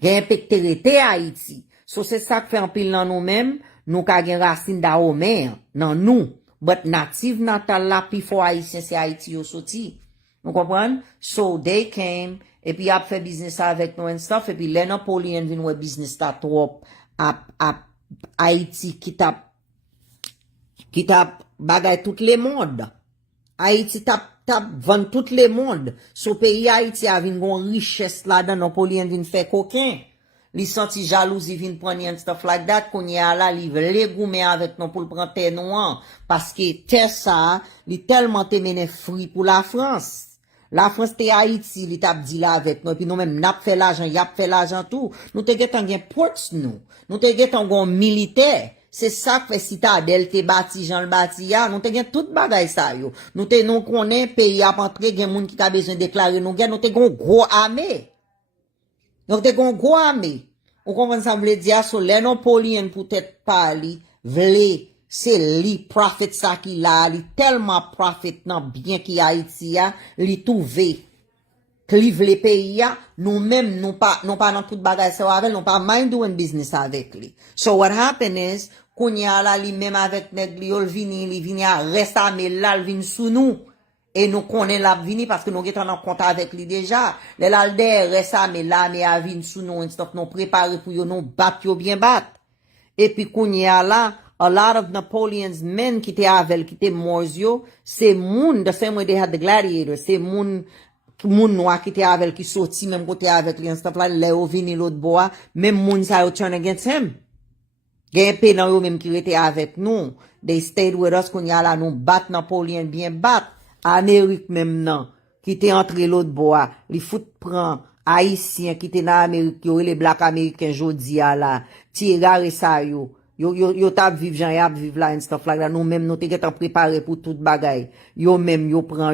Gen pe te Haïti. So, c'est ça que fait un pile dans nous-mêmes. Nous ka gen racine da Homer, nan nous. But native natal la, before Haïtien, c'est Haïti yo soti. Vous comprenez? So, they came, et puis ap fait business avec nous and stuff, et puis le Napoleon vin wè business ta trop, ap Haïti qui tap bagay tout le monde. Haïti tap vend tout le monde. So, pays Haïti a vin gon richesse là, dans Napoleon vin fait coquin. Li senti jalousie vin prendre and stuff like that, qu'on y a là, li vle goume avec nous pour le prendre terre noire. Parce que terre ça, li tellement te mene fruit pour la France. La France te Haïti, li tap di là avec nous, puis nous même n'a fait l'argent, y a fait l'argent tout. Nous te getan gen ports nous. Nous te getan gon militaire. C'est ça que fait citadelle te bâti, Jean le bâti ya. Nous te gen tout bagay ça yo. Nous te non connaît pays a rentré gen moun qui a besoin déclarer nous gen, nous te gon gros armée. Donc, te gon gros armée. On comprend ça veut dire, so, les Napoléon peut-être pas li, vle, c'est li profit ça qui la, li tellement profit nan bien qui Haïti ya, li trouvé, clive les pays ya, nous-mêmes, nous pas dans tout bagage ça avec, nous pas mind doing business avec li. So, what happened is, kounya la li même avec nèg li, li vini a reste armé là, li vini sous nous. Et nous connaissons la vini parce que nous sommes en contact avec lui déjà. Les lalder reste mais là, mais à vini sous nous, nous préparer pour nous battre, bien battre. Et puis, qu'on y a là, a lot of Napoleon's men qui étaient avec, qui étaient Morzio, c'est moun, the same way they had the gladiators, c'est moun noir qui étaient avec, qui sorti même côté avec lui, and stuff like, Léo vini l'autre bois, même moun sa yo turn against him. Gen pe nan yo même qui étaient avec nous. They stayed with us, qu'on y a là, nous battre Napoléon, bien battre. Amérique même non, qui était entre l'autre bois, li fout prend Haïtien qui te dans Amérique, yo les black américains jodi a là, ti regard ça yo tap viv jan yap viv la and stuff like that. Nous même nous te getan préparé pour tout bagay. Yo même yo prend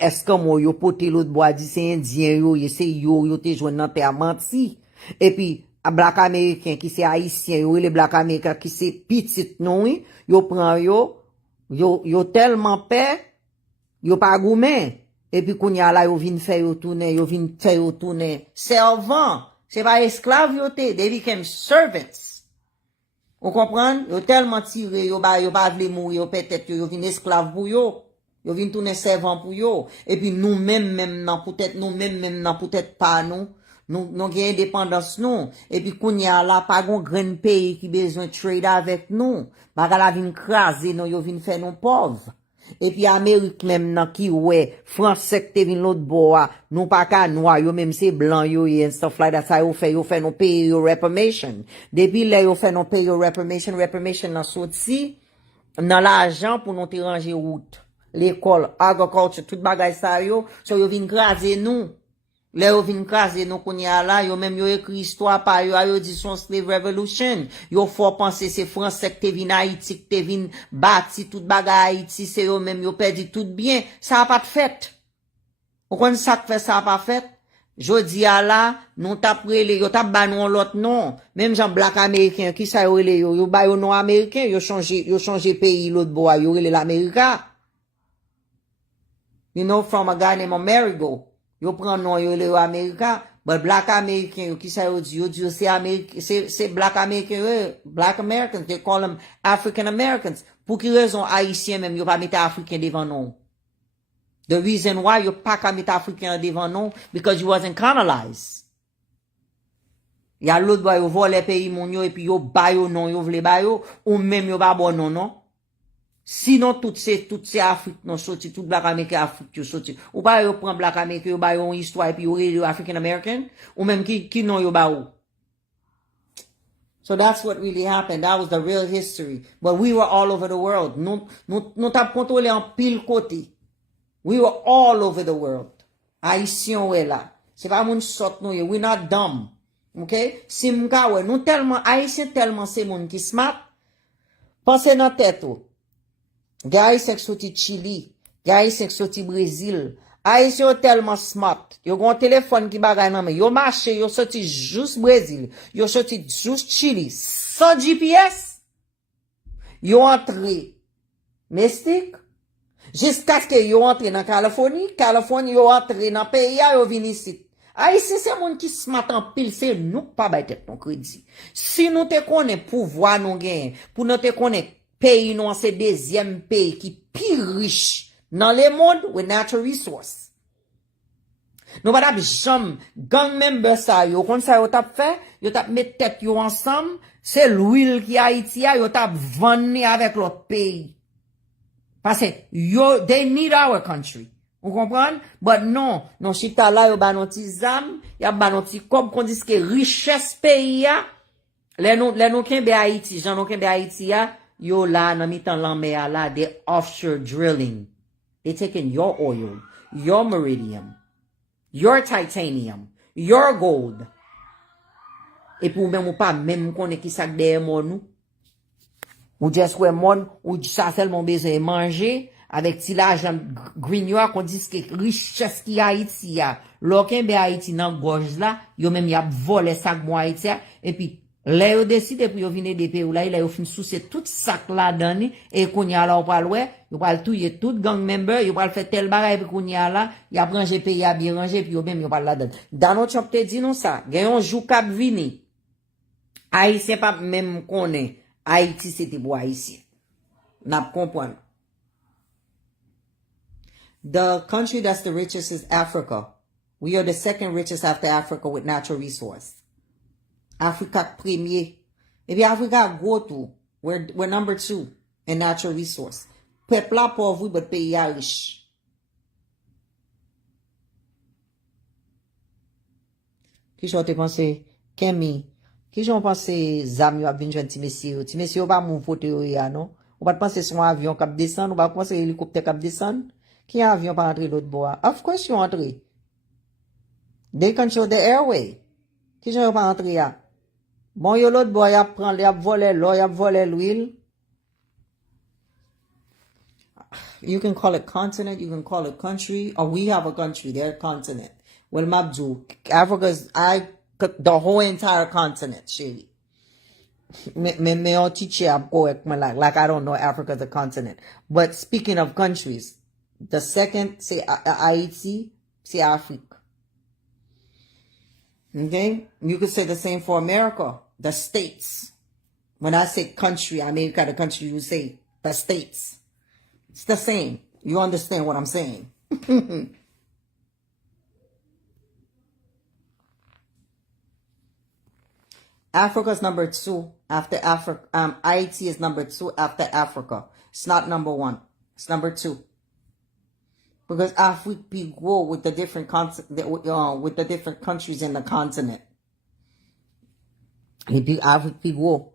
escamo, yo pote l'autre bois dit c'est indien yo te joine nan terre menti. Et puis black américain qui c'est haïtien, yo les black américains qui c'est petit non, yo prend yo tellement paix, yo pas gourmet. Et puis kounya la yo vinn faire yo tourner servant. C'est pas esclave yo te, they became servants. Vous comprenez? Yo tellement tiré, yo pas vle mourir, yo peut-être yo vinn esclave pour yo. Yo vinn tourner servant pour yo. Et puis nous même peut-être pas nous gen indépendance nous. Et puis kounya la pas gon grand pays qui besoin trade avec nous. Baga la vinn craser nous, yo vinn faire nous pauvres. Et puis Amérique même nan ki ouais français qui te vinn l'autre bois nous pas ka noir yo même c'est blanc yo and stuff like that ça yo fait nous payer yo reparation depuis là yo fait nous payer yo reparation nan sorti nan l'argent pour nous te ranger route l'école agriculture tout bagay ça yo so yo vinn craser nous là yo vinn craser nous konya là yo même yo écrit histoire par yo dit son slave revolution yo faut penser c'est français qui te vinn Haïti qui te vinn bâti tout bagay Haïti c'est yo même yo perdu tout bien ça a pas de fait on connaît ça que fait ça a pas fait jodi a là nous t'a prélé yo t'a ba nous l'autre non même Jean black américain qui ça yo ba yo non américain yo changé pays l'autre bois yo relé l'Amérique you know from a guy named Amerigo. Yo prend non yo le America, but black American yo qui ça yo dit c'est Américain c'est black American black Americans they call them African Americans. Pour qui raison haïtien même yo pas mettre africain devant non. The reason why yo pas ka mettre africain devant non because you wasn't colonized. Ya l'autre boy yo volé pays mon yo et puis yo ba yo non yo vle ba yo ou même yo ba bon non. Sinon, toutes ces Afrique, non, sorti, tout black américain Afrique, yo sorti. Ou pas, yo prend black américain, yo ba yo une histoire, et puis yo African American, ou même qui non yo ba ou. So that's what really happened. That was the real history. But we were all over the world. Nous t'a contrôlé en pile côté. We were all over the world. Haïtien ouais là. C'est pas moun sot nous, we're not dumb. Okay? Si m'ka ouais, nous tellement, Haïtien tellement c'est moun qui smart. Pensez dans tête ou. Gay sek soti Chili, gay sek soti Brésil. Haïtien tellement smart. Yo gon téléphone qui bagay nan men. Yo marché, yo sorti juste Brésil. Yo sorti juste Chili. Sans GPS. Yo entré mystique. Jusqu'à ce que yo entré dans Californie. Californie yo entré dans pays yo vini ici. Haïtien c'est moun qui smart en pile. C'est nous pas bay tête ton crédit. Si nous te connaît pouvoir nous gain, pour nous te connaît pays non c'est deuxième pays qui plus riche dans le monde with natural resources. Nous pas jamais gang member ça yo kon ça yo tap fait, yo tap mettre tête yo ensemble, c'est l'huile qui Haïti a yo tap vendre avec l'autre pays. Parce que yo they need our country. Vous comprenez? But non chita là yo ba non ti zam, ya ba non ti comme qu'on dit que richesse pays a, les nous kembe Haïti, Jean nous kembe Haïti a yo la nan mitan lanme a la, they offshore drilling. They taking your oil, your meridium, your titanium, your gold. Et pour même ou pas, même connaît qui ça derrière mon nous. Ou just ouais mon, ou ça seulement besoin manger, avec ti l'argent grignoir qu'on dit que richesse qui Haïti a. L'aucun be Haïti nan gorge là, yo même y a volé sac moi Haïti et puis là, yo décide pour yo vine des pays là, il a fin sous tout sac là dedans et kounya là on va ouais, yo va touyer tout gang member, yo va faire tel bagay puis kounya là, y a ranger pays a bien ranger puis yo même yo va là dedans. Dans notre chapte dit non ça, gen yon jou k'ap vini. Haïtien pas même connaît Haïti c'était pour Haïtien. N'a comprendre. The country that's the richest is Africa. We are the second richest after Africa with natural resource. Africa premier. Et puis Africa go to. We're number 2 in natural resource. Peuple la pauvre, but pays a riche. Qui j'en te pensé? Kemi. Qui j'en pensé zam yo a vinn joindre ti monsieur? Ti monsieur pas moun fote yo ya non? Ou pas penser son avion k'ap descend, ou pas penser hélicoptère k'ap descend? Qui avion pas entrer l'autre bois? Of course you entrer. They control the airway. Qui j'en pas entrer ya? Bon, yo l'autre boy a prend, y a volé l'eau, y a volé l'huile. You can call it continent, you can call it country, or we have a country, they're a continent. Well, Mabju, Africa's, the whole entire continent, Shady. Me on teach you, like I don't know Africa's a continent. But speaking of countries, the second, say Haiti, say Africa. Okay? You could say the same for America, the states. When I say country, America, the country, you say the states. It's the same. You understand what I'm saying? Africa's number 2 after Africa. Haiti is number 2 after Africa. It's not number 1. It's number 2. Because Africa grow with the different with the different countries in the continent. Et puis Afrique grow.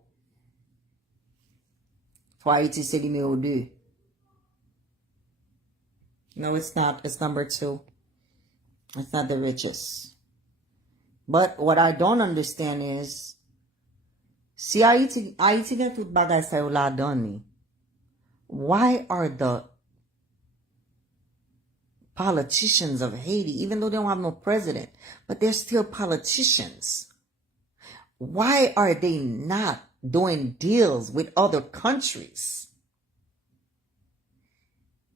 For Haiti, c'est numéro 2. No, it's not. It's number 2. It's not the richest. But what I don't understand is, si Haiti get tout bagay sa yo la doni, why are the politicians of Haiti, even though they don't have no president, but they're still politicians, why are they not doing deals with other countries?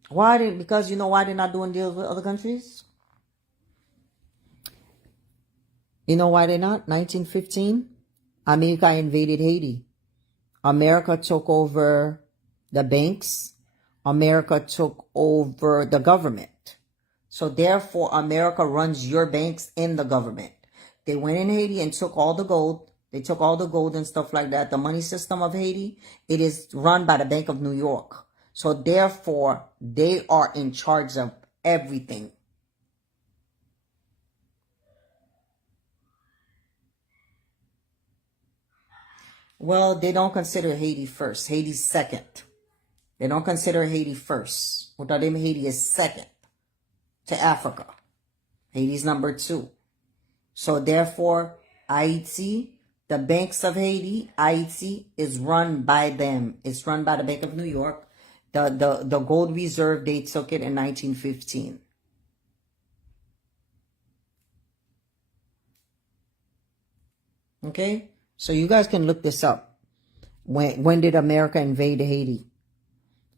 Because you know why they're not doing deals with other countries? You know why they're not? 1915, America invaded Haiti. America took over the banks. America took over the government. So therefore, America runs your banks in the government. They went in Haiti and took all the gold. They took all the gold and stuff like that. The money system of Haiti, it is run by the Bank of New York. So therefore, they are in charge of everything. Well, they don't consider Haiti first. Haiti's second. They don't consider Haiti first. Without them, Haiti is second to Africa. Haiti's number 2. So therefore, Haiti, the banks of Haiti, Haiti is run by them. It's run by the Bank of New York. The gold reserve, they took it in 1915. Okay? So you guys can look this up. When did America invade Haiti?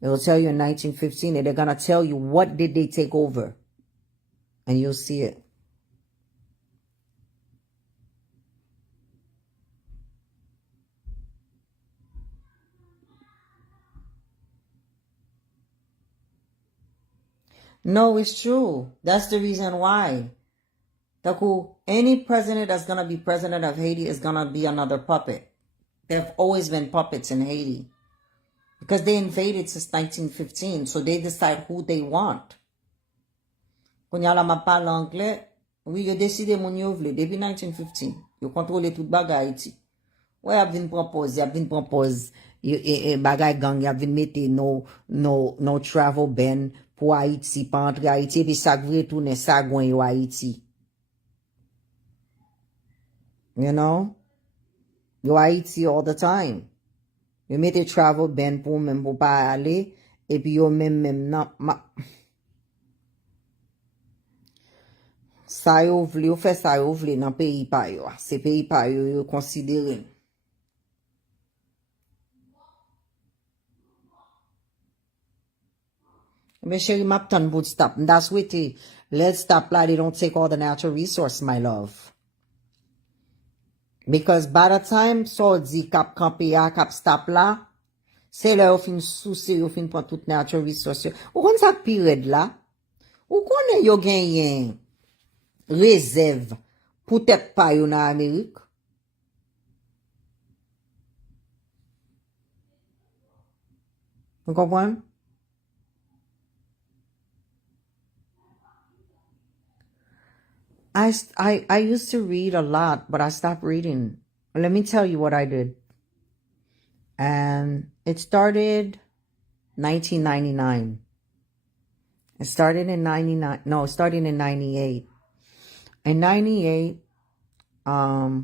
It will tell you in 1915, and they're going to tell you what did they take over. And you'll see it. No, it's true. That's the reason why. Any president that's going to be president of Haiti is going to be another puppet. There have always been puppets in Haiti. Because they invaded since 1915. So they decide who they want. Quand y'a la m'a parle anglais, oui, yo décidé moun yo vle, depuis 1915. Yo contrôle tout bagay Haiti. Ouais, y'a vin propose, bagay gang, y'a vin mette no travel ban pour Haiti, pa entre Haiti, puis ça vre tourne sa gwen yo Haiti. You know? Yo Haiti all the time. Yo mette travel ban pour même pour pas aller, et puis yo même nan, sa yo vle, yo fè sa yo vle nan peyi pa yo. Se peyi pa yo, yo konsidere. Mais chérie, map ton bout stop. That's with it. Let's stop like they don't take all the natural resource, my love. Because by the time so di kap kampe ya, kap stop la, se le yo fin souci, yo fin pon tout natural resource. Ou kon sa period la? Ou konen yo genyen réserve pour tête pa yo nan Amérique? Vous comprenez? I used to read a lot, but I stopped reading. Let me tell you what I did. And it started 1999. It started in 98. In 98, I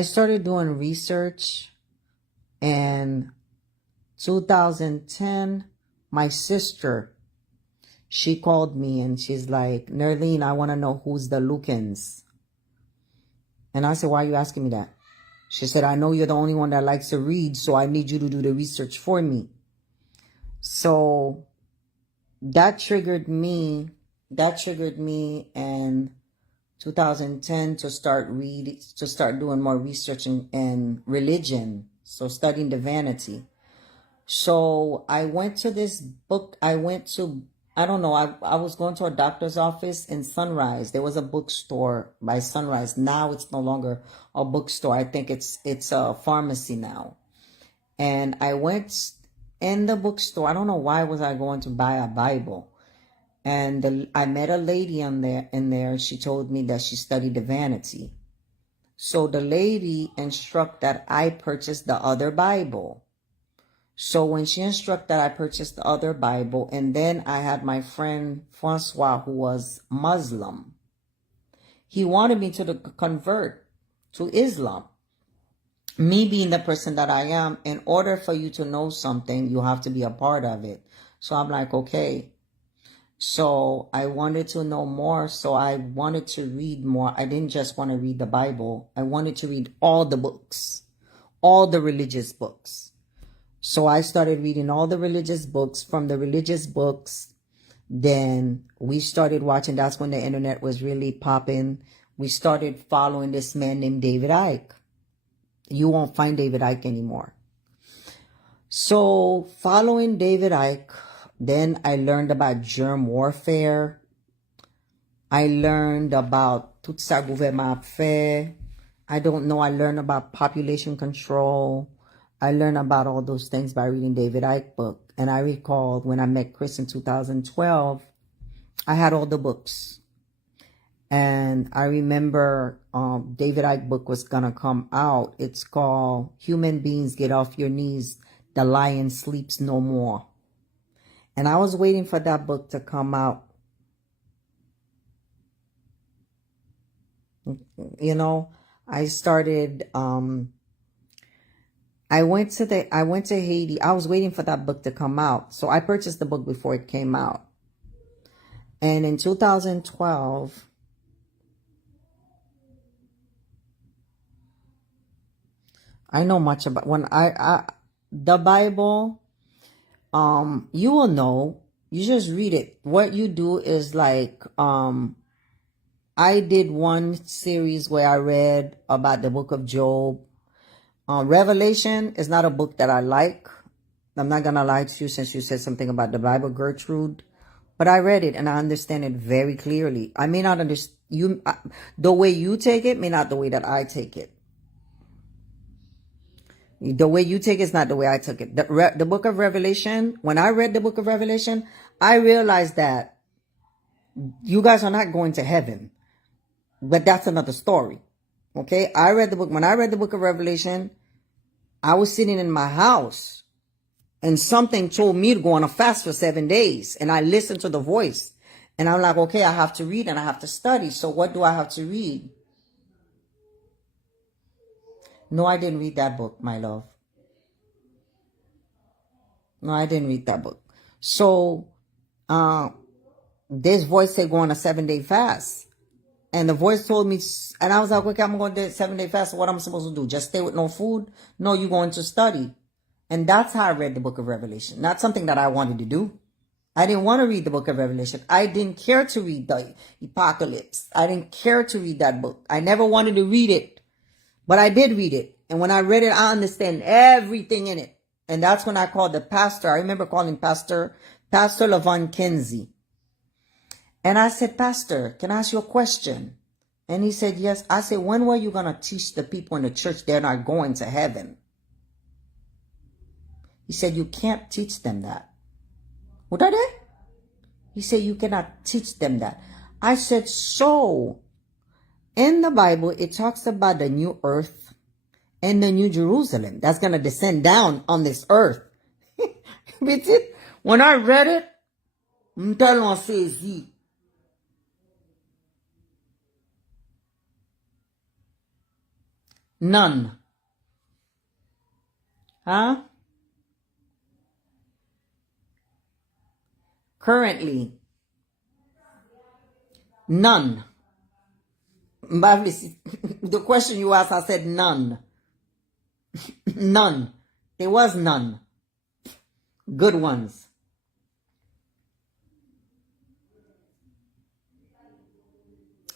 started doing research. In 2010, my sister, she called me and she's like, Nerline, I want to know who's the Lucans. And I said, why are you asking me that? She said, I know you're the only one that likes to read, so I need you to do the research for me. So that triggered me in 2010 to start doing more research in religion, so studying divinity. So I went to this book. I was going to a doctor's office in Sunrise. There was a bookstore by Sunrise. Now it's no longer a bookstore. I think it's a pharmacy now. And I went in the bookstore. I don't know why was I going to buy a Bible. And I met a lady in there. She told me that she studied divinity. So the lady instructed that I purchase the other Bible. So when she instructed, I purchased the other Bible, and then I had my friend Francois, who was Muslim. He wanted me to convert to Islam. Me being the person that I am, in order for you to know something, you have to be a part of it. So I'm like, okay. So I wanted to know more, so I wanted to read more. I didn't just want to read the Bible. I wanted to read all the books, all the religious books. So I started reading all the religious books. From the religious books, then we started watching. That's when the internet was really popping. We started following this man named David Icke. You won't find David Icke anymore. So following David Icke, then I learned about germ warfare. I learned about tout ça gouvernement fait. I don't know. I learned about population control. I learned about all those things by reading David Icke book. And I recall when I met Chris in 2012, I had all the books. And I remember David Icke book was going to come out. It's called Human Beings Get Off Your Knees, The Lion Sleeps No More. And I was waiting for that book to come out. You know, I started... I went to Haiti. I was waiting for that book to come out. So I purchased the book before it came out. And in 2012, I know much about the Bible. You will know. You just read it. What you do is like, I did one series where I read about the book of Job. Revelation is not a book that I like. I'm not going to lie to you since you said something about the Bible, Gertrude. But I read it and I understand it very clearly. I may not understand you. The way you take it may not the way that I take it. The way you take it is not the way I took it. The book of Revelation, when I read the book of Revelation, I realized that you guys are not going to heaven. But that's another story. Okay, when I read the book of Revelation, I was sitting in my house and something told me to go on a fast for 7 days. And I listened to the voice and I'm like, okay, I have to read and I have to study. So what do I have to read? No, I didn't read that book, my love. No, I didn't read that book. So, this voice said go on a 7-day fast. And the voice told me, and I was like, okay, I'm going to do a 7-day fast. So what am I supposed to do? Just stay with no food? No, you're going to study. And that's how I read the book of Revelation. Not something that I wanted to do. I didn't want to read the book of Revelation. I didn't care to read the Apocalypse. I didn't care to read that book. I never wanted to read it. But I did read it. And when I read it, I understand everything in it. And that's when I called the pastor. I remember calling Pastor Levon Kinsey. And I said, Pastor, can I ask you a question? And he said, yes. I said, when were you going to teach the people in the church they're not going to heaven? He said, you can't teach them that. What are they? He said, you cannot teach them that. I said, so in the Bible, it talks about the new earth and the new Jerusalem that's going to descend down on this earth. When I read it, I'm telling you, None. Huh? Currently. None. The question you asked, I said none. None. There was none. Good ones.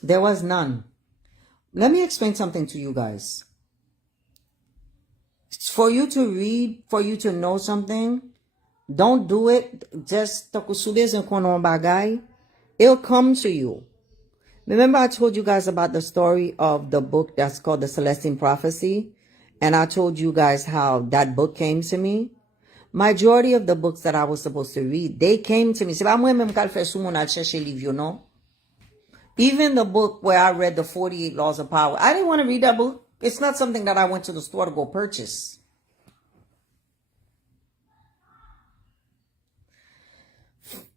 There was none. Let me explain something to you guys. For you to read, for you to know something, don't do it just bagay. It'll come to you. Remember I told you guys about the story of the book that's called The Celestine Prophecy? And I told you guys how that book came to me. Majority of the books that I was supposed to read, they came to me. Even the book where I read the 48 Laws of Power, I didn't want to read that book. It's not something that I went to the store to go purchase.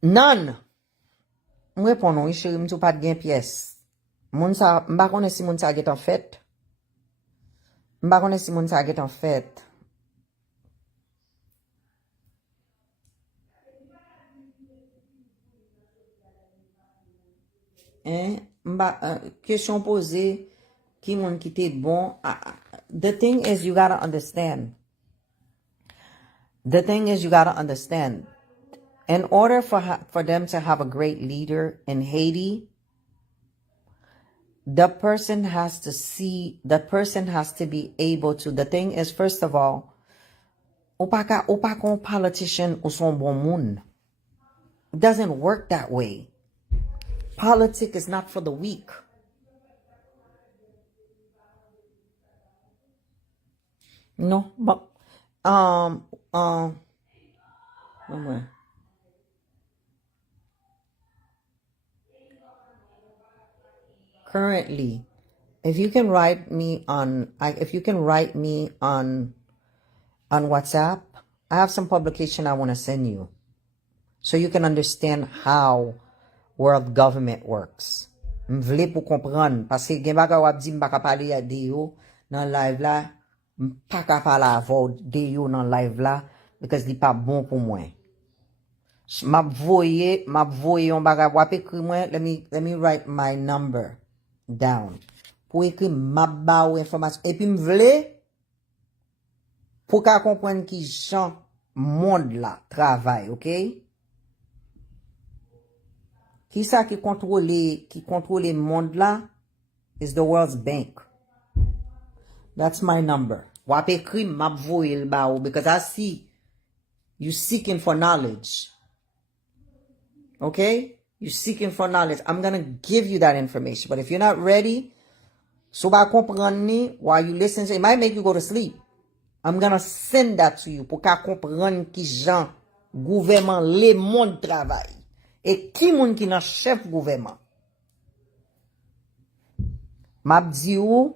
None. Mwen pon nou, chéri, m'tou pas de gen pièce. Moun sa, m'ba konne si moun sa get en fête. M'ba konne si moun sa get en fête. Question posée, qui moun qui te bon. The thing is, you gotta understand. In order for them to have a great leader in Haiti, the person has to be able to. The thing is, first of all, ou pa kon politician ou son bon moun. It doesn't work that way. Politics is not for the weak. No, but currently, if you can write me on WhatsApp, I have some publication I want to send you, so you can understand how world government works. M'vle pou comprendre, parce que gen baka wap di m'baka pale ya de yo nan live la, m'paka pale avou de yo nan live la, because li pa bon pou mwen. Map voye yon baka wap ekri mwen, let me write my number down. Pou ekri map ba ou informasyon. Et puis m'vle pou ka kompren ki jan monde la travay, ok? Qui ça qui contrôle monde là is the World's Bank. That's my number. Wap ekri map voye ba ou, because I see you seeking for knowledge. Okay? You're seeking for knowledge. I'm going to give you that information. But if you're not ready, so ba comprendre ni, while you listen to it, might make you go to sleep. I'm going to send that to you pour ka comprendre ki jan gouvernement le monde travail. Et ki moun ki nan chef gouvernement. Map di ou,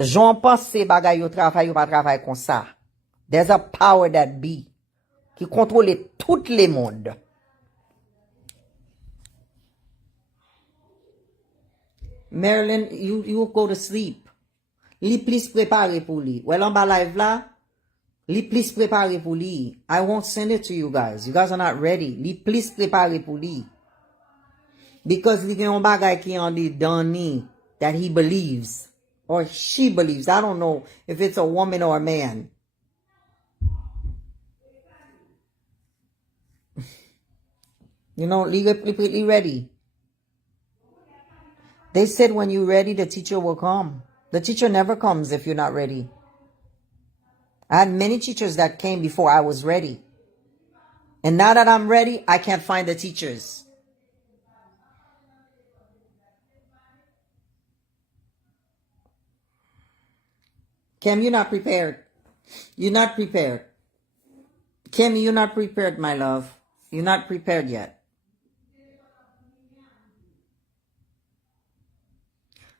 j'en pense bagay yo travail ou pas travail comme ça. There's a power that be qui contrôle tout le monde. Marilyn, you go to sleep. Li please prepare pour li. Well, on ba live la, li please prepare pour li. I won't send it to you guys. You guys are not ready. Li please prepare pour li. Because li gen yon bagay ki yon li dan ni that he believes. Or she believes. I don't know if it's a woman or a man. You know, li ready. They said when you're ready, the teacher will come. The teacher never comes if you're not ready. I had many teachers that came before I was ready. And now that I'm ready, I can't find the teachers. Kim, you're not prepared. You're not prepared. Kim, you're not prepared, my love. You're not prepared yet.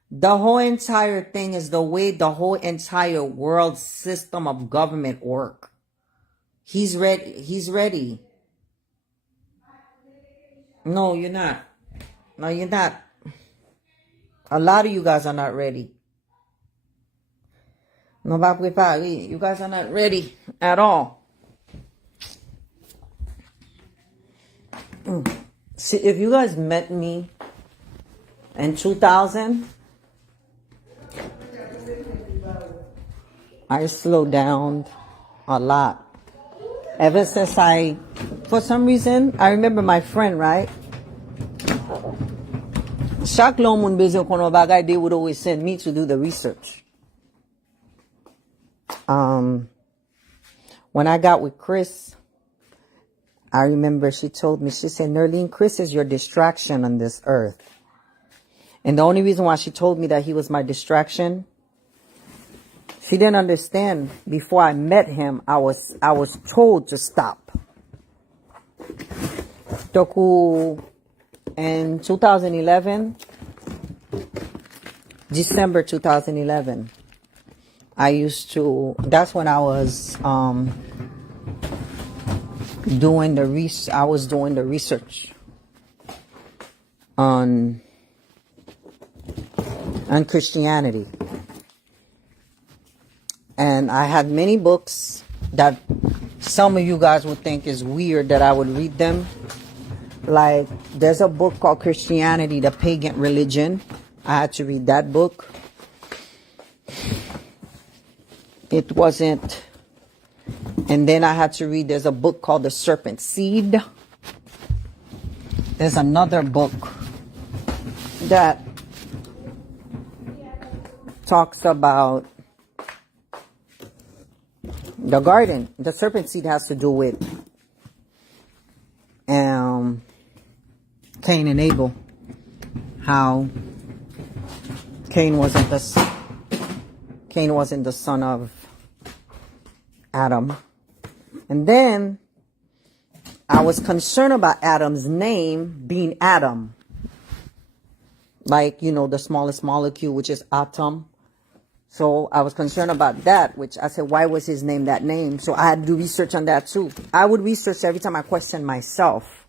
The whole entire thing is the way the whole entire world system of government work. He's ready. He's ready. No, you're not. No, you're not. A lot of you guys are not ready. Non pas préparé. You guys are not ready at all. See, if you guys met me in 2000, I slowed down a lot. Ever since for some reason, I remember my friend, right? Chaque long moun beze kono bagay, they would always send me to do the research. When I got with Chris, I remember she told me, she said, Nerline, Chris is your distraction on this earth. And the only reason why she told me that he was my distraction, she didn't understand. Before I met him, I was told to stop. Toku in 2011, December 2011, that's when I was doing the research on Christianity. And I had many books that some of you guys would think is weird that I would read them. Like, there's a book called Christianity, the Pagan Religion. I had to read that book. It wasn't. And then I had to read, there's a book called The Serpent Seed. There's another book that talks about the garden. The serpent seed has to do with Cain and Abel. How Cain wasn't the son of Adam. And then I was concerned about Adam's name being Adam. Like, the smallest molecule, which is atom. So I was concerned about that, which I said, why was his name that name? So I had to do research on that too. I would research every time I questioned myself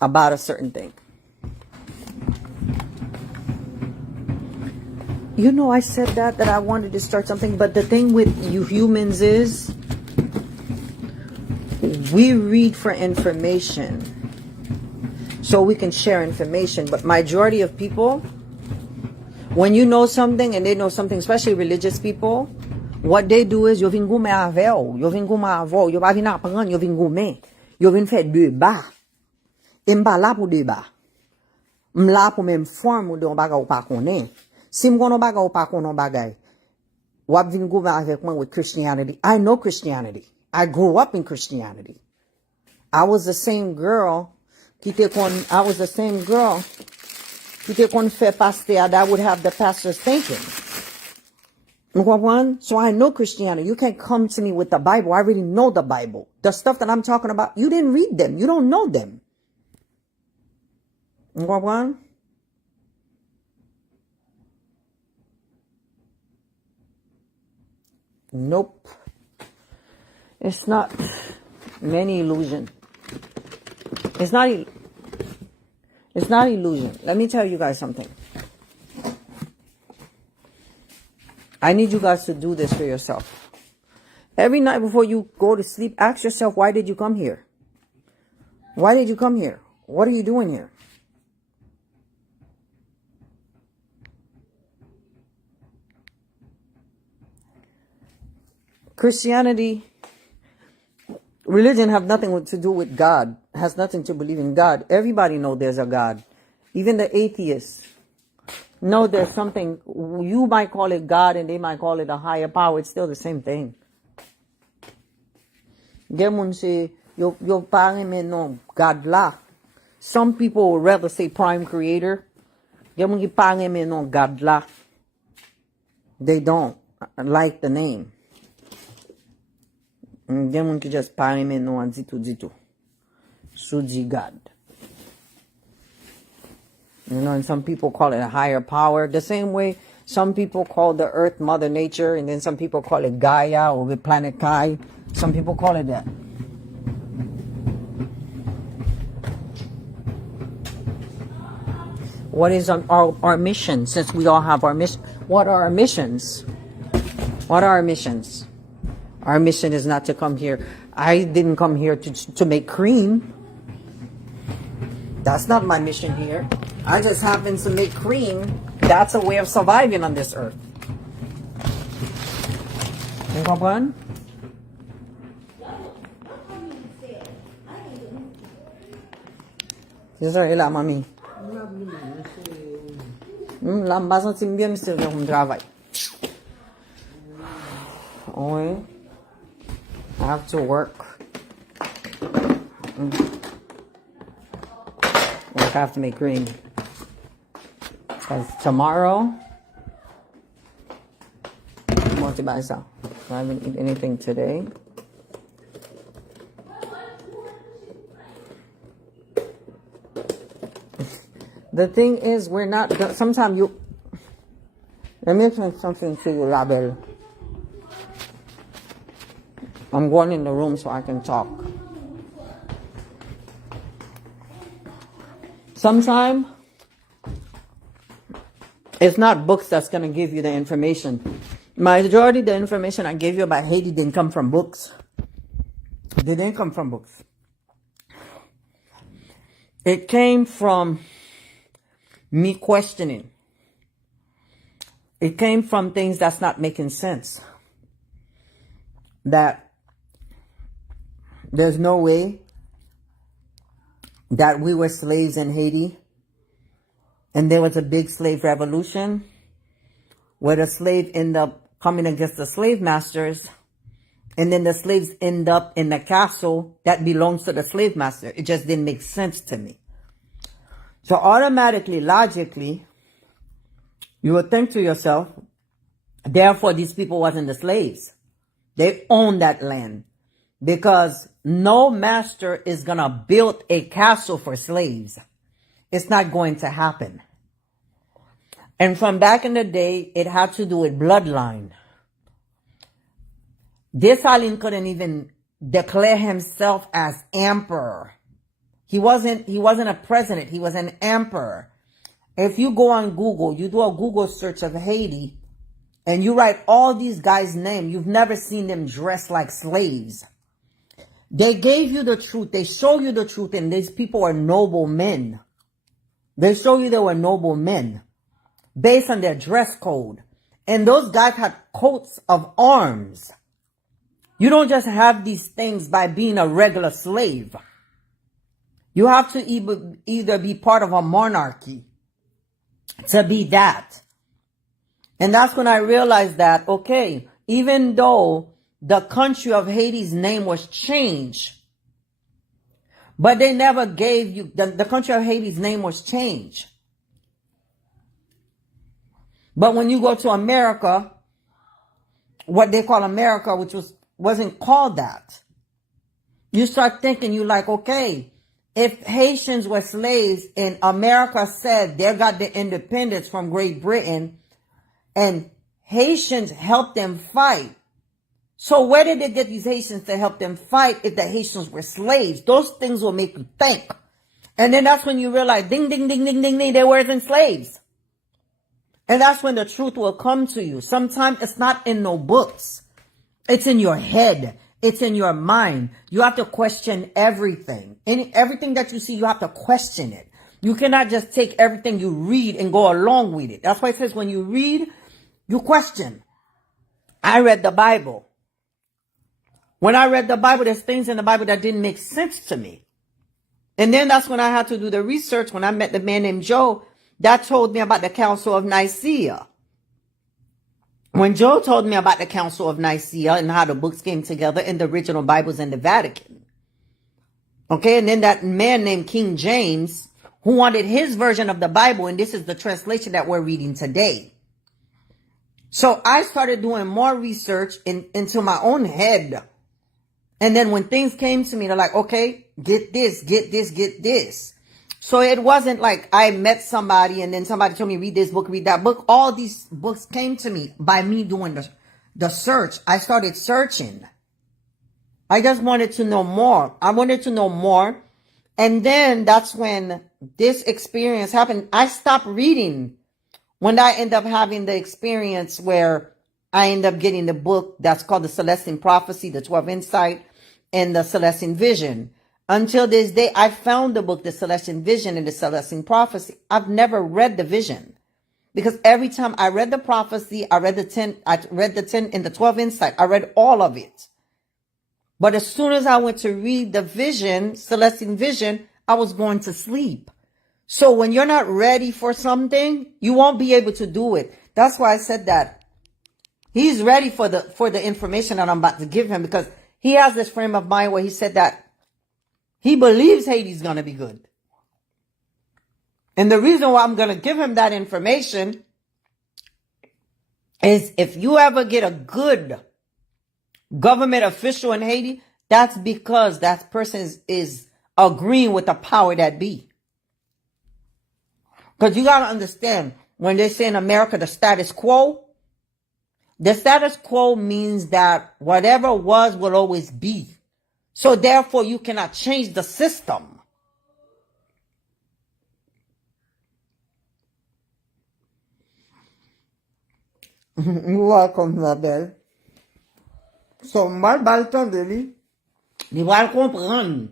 about a certain thing. I said that I wanted to start something, but the thing with you humans is we read for information so we can share information. But majority of people, when you know something and they know something, especially religious people, what they do is, yo vin goumen avec, yo vin goumen avou, yo pa vin apprendre, yo vin goumen, yo vin faire débat. Et m'pa la pour débat. M'la pour m'informer ou de on bagay ou pa konnen. Si m'konnen bagay ou pa konnen bagay, wap vin goumen avec moi with Christianity. I know Christianity. I grew up in Christianity. I was the same girl qui te kon fait pasteur that would have the pastors thinking. So I know Christianity. You can't come to me with the Bible. I already know the Bible. The stuff that I'm talking about, you didn't read them. You don't know them. Nope. It's not many illusion. It's not illusion. Let me tell you guys something. I need you guys to do this for yourself. Every night before you go to sleep, ask yourself, why did you come here? Why did you come here? What are you doing here? Christianity, religion have nothing to do with God. Has nothing to believe in God. Everybody knows there's a God. Even the atheists know there's something. You might call it God and they might call it a higher power. It's still the same thing. God la. Some people would rather say prime creator. God la. They don't like the name. Them can just parle me no ditu. Suji God. And some people call it a higher power. The same way some people call the earth Mother Nature, and then some people call it Gaia or the planet Kai. Some people call it that. What is our mission, since we all have our mission? What are our missions? What are our missions? Our mission is not to come here. I didn't come here to make cream. That's not my mission here. I just happen to make cream. That's a way of surviving on this earth. You comprend? C'est ça, là, mamie. Là, je me sens bien, mais c'est mon travail. Oui. I have to work. I have to make green. Because tomorrow, I'm going to buy some. I haven't eaten anything today. The thing is, we're not, sometimes you, let me explain something to you, Label. I'm going in the room so I can talk. Sometimes, it's not books that's going to give you the information. Majority of the information I gave you about Haiti didn't come from books. They didn't come from books. It came from me questioning. It came from things that's not making sense. That there's no way that we were slaves in Haiti and there was a big slave revolution where the slave ended up coming against the slave masters, and then the slaves end up in the castle that belongs to the slave master. It just didn't make sense to me. So automatically, logically, you would think to yourself, therefore these people wasn't the slaves. They owned that land. Because no master is going to build a castle for slaves. It's not going to happen. And from back in the day, it had to do with bloodline. Dessalines couldn't even declare himself as emperor. He wasn't a president. He was an emperor. If you go on Google, you do a Google search of Haiti, and you write all these guys' names, you've never seen them dressed like slaves. They gave you the truth. They show you the truth, and these people are noble men. They show you they were noble men based on their dress code. And those guys had coats of arms. You don't just have these things by being a regular slave. You have to either be part of a monarchy to be that. And that's when I realized that, okay, even though the country of Haiti's name was changed, but they never gave you, the country of Haiti's name was changed. But when you go to America, what they call America, which wasn't called that, you start thinking, you like, okay, if Haitians were slaves and America said they got the independence from Great Britain and Haitians helped them fight, so where did they get these Haitians to help them fight if the Haitians were slaves? Those things will make you think. And then that's when you realize, ding, ding, ding, ding, ding, ding, they weren't slaves. And that's when the truth will come to you. Sometimes it's not in no books. It's in your head. It's in your mind. You have to question everything. Everything that you see, you have to question it. You cannot just take everything you read and go along with it. That's why it says when you read, you question. I read the Bible. When I read the Bible, there's things in the Bible that didn't make sense to me. And then that's when I had to do the research. When I met the man named Joe, that told me about the Council of Nicaea. When Joe told me about the Council of Nicaea and how the books came together in the original Bibles in the Vatican. Okay, and then that man named King James, who wanted his version of the Bible, and this is the translation that we're reading today. So I started doing more research into my own head. And then when things came to me, they're like, okay, get this, get this, get this. So it wasn't like I met somebody and then somebody told me, read this book, read that book. All these books came to me by me doing the search. I started searching. I just wanted to know more. I wanted to know more. And then that's when this experience happened. I stopped reading when I ended up having the experience where I end up getting the book that's called The Celestine Prophecy, The 12 Insight, and The Celestine Vision. Until this day, I found the book, The Celestine Vision and The Celestine Prophecy. I've never read the vision. Because every time I read the prophecy, I read the 10 and the 12 Insight. I read all of it. But as soon as I went to read the vision, Celestine Vision, I was going to sleep. So when you're not ready for something, you won't be able to do it. That's why I said that. He's ready for the information that I'm about to give him, because he has this frame of mind where he said that he believes Haiti's going to be good. And the reason why I'm going to give him that information is if you ever get a good government official in Haiti, that's because that person is agreeing with the power that be. Because you got to understand, when they say in America, the status quo means that whatever was will always be. So therefore, you cannot change the system. You're welcome, ma belle. So, mal baltan de li va comprendre.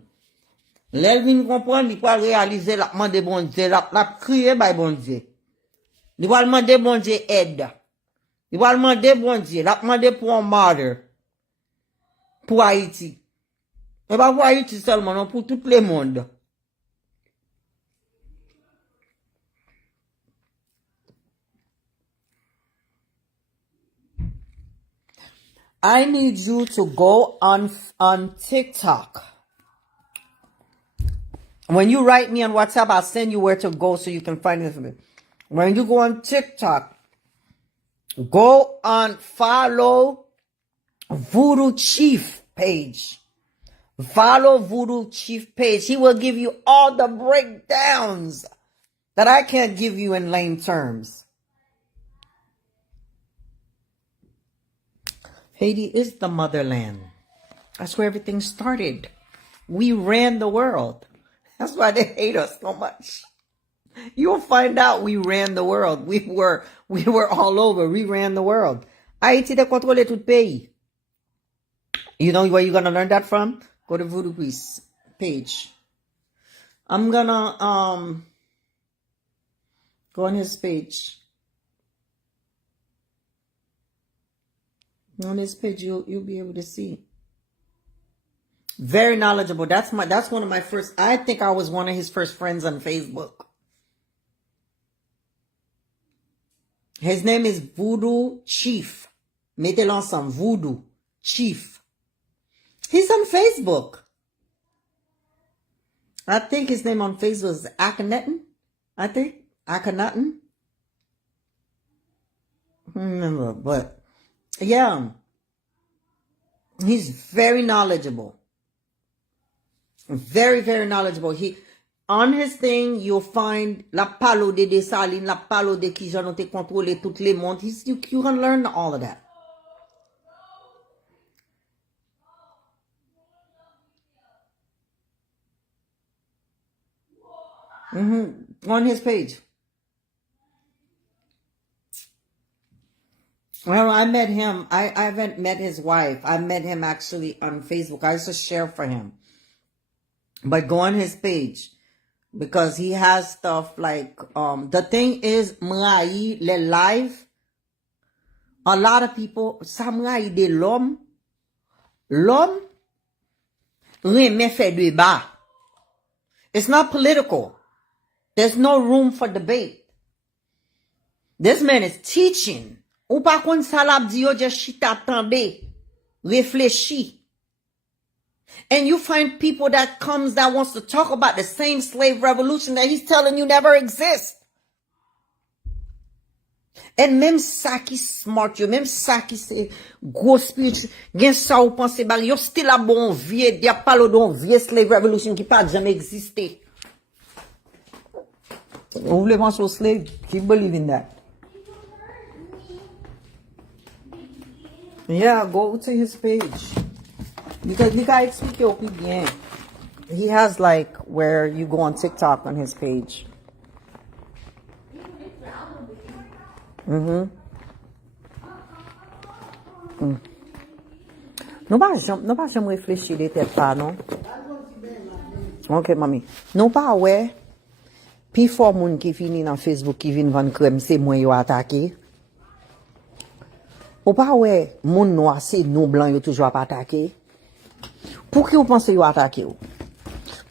L'el vin comprendre, li va réaliser la demande bon Dieu, la crier by bon Dieu. Li va demander bon Dieu aide. Li va demander bon Dieu, la demander pour un martyr. Pour Haïti. Et pas pour Haïti seulement, non, pour tout le monde. I need you to go on TikTok. When you write me on WhatsApp, I'll send you where to go so you can find it. When you go on TikTok, go on follow Voodoo Chief page. Follow Voodoo Chief page. He will give you all the breakdowns that I can't give you in lame terms. Haiti is the motherland. That's where everything started. We ran the world. That's why they hate us so much. You'll find out we ran the world. We were all over. We ran the world. Haiti de contrôle tout pays. You know where you're gonna learn that from? Go to Voodoo Priest page. I'm gonna go on his page. On his page, you'll be able to see. Very knowledgeable. That's one of my first. I think I was one of his first friends on Facebook. His name is Voodoo Chief. Mettez-le ensemble. Voodoo Chief. He's on Facebook. I think his name on Facebook is Akhenaten. I think Akhenaten. I don't remember, but. Yeah, he's very knowledgeable. Very, very knowledgeable. On his thing, you'll find la palo de Desaline, la palo de qui j'en ont contrôlé toutlemonde. You can learn all of that. On his page. Well, I met him. I haven't met his wife. I met him actually on Facebook. I used to share for him. But go on his page. Because he has stuff like, the thing is, Mwen, le live, a lot of people, sa Mwen de l'homme, reme fait débat. It's not political. There's no room for debate. This man is teaching. Ou pa kon salab di yo just chita tande, réfléchi. And you find people that comes that wants to talk about the same slave revolution that he's telling you never exists. And même sa ki smart yo, même sa ki se gros spirituel, gen sa ou pense bari, yo still a bon vie, dia palo don vie slave revolution qui pas jamais existé. Ou vle pense au slave, keep believing that. Yeah, go to his page. Because the guy speaks bien. He has like where you go on TikTok on his page. Non pas jamais réfléchir de tête pas, non? Ok, mami. Non pas, ouais. Puis, fort moun qui finit dans Facebook qui vient vendre crème, c'est moi yo attaqué. Ou pas, ouais, moun noir, c'est nous blancs yo toujours pas attaqué. Pour qui vous pensez yo attaqué ou?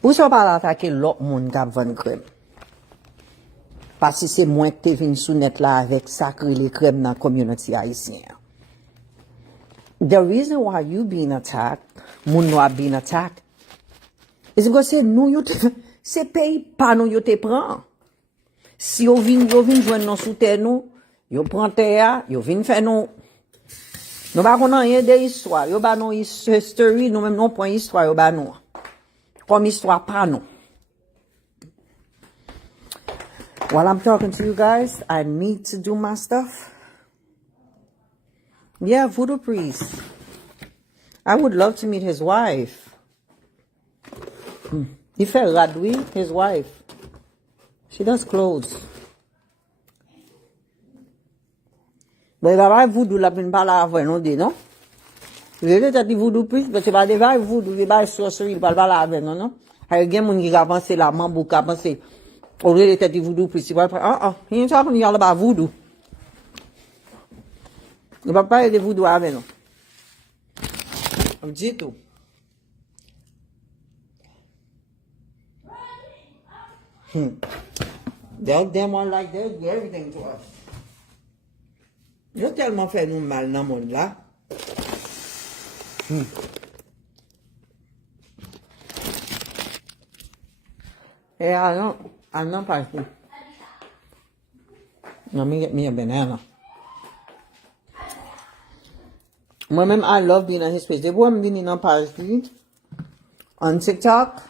Pour ça pas attaquer l'autre moun qui vend crème. Parce que c'est moi qui te venu sous net là avec sacré les crèmes dans la communauté haïtienne. The reason why you being attacked, moun noir being attacked, is because c'est nous yo te, c'est pays pas nous yo te prend. Si yo vin joindre nous sous terre nous, yo prend terre, yo vin faire nous. Nous pas connait rien de histoire, yo ba nous history, nous même non point histoire yo ba nous. Comme histoire pas nous. While I'm talking to you guys, I need to do my stuff. Yeah, voodoo priest. I would love to meet his wife. He fait Radwi, his wife. She does clothes. Mais là, voodoo, la vient pas là avant, non, non? Je vais te voodoo priest, mais c'est pas des vrais voodoo, des vrais sorceries, pas là avant, non? Il y a des gens qui ont pensé la mambo, qui ont pensé, au lieu de voodoo priest, il va pas, he ain't talking to y'all about voodoo. Il va pas parler de voodoo avant, non? Je dis tout. They'll damn one like they'll do everything to us. Ils ont tellement fait nous mal dans le monde là. Et alors, pas tout. Let me get me a banana. Moi-même, I love being on his page. They won't be in a page on TikTok.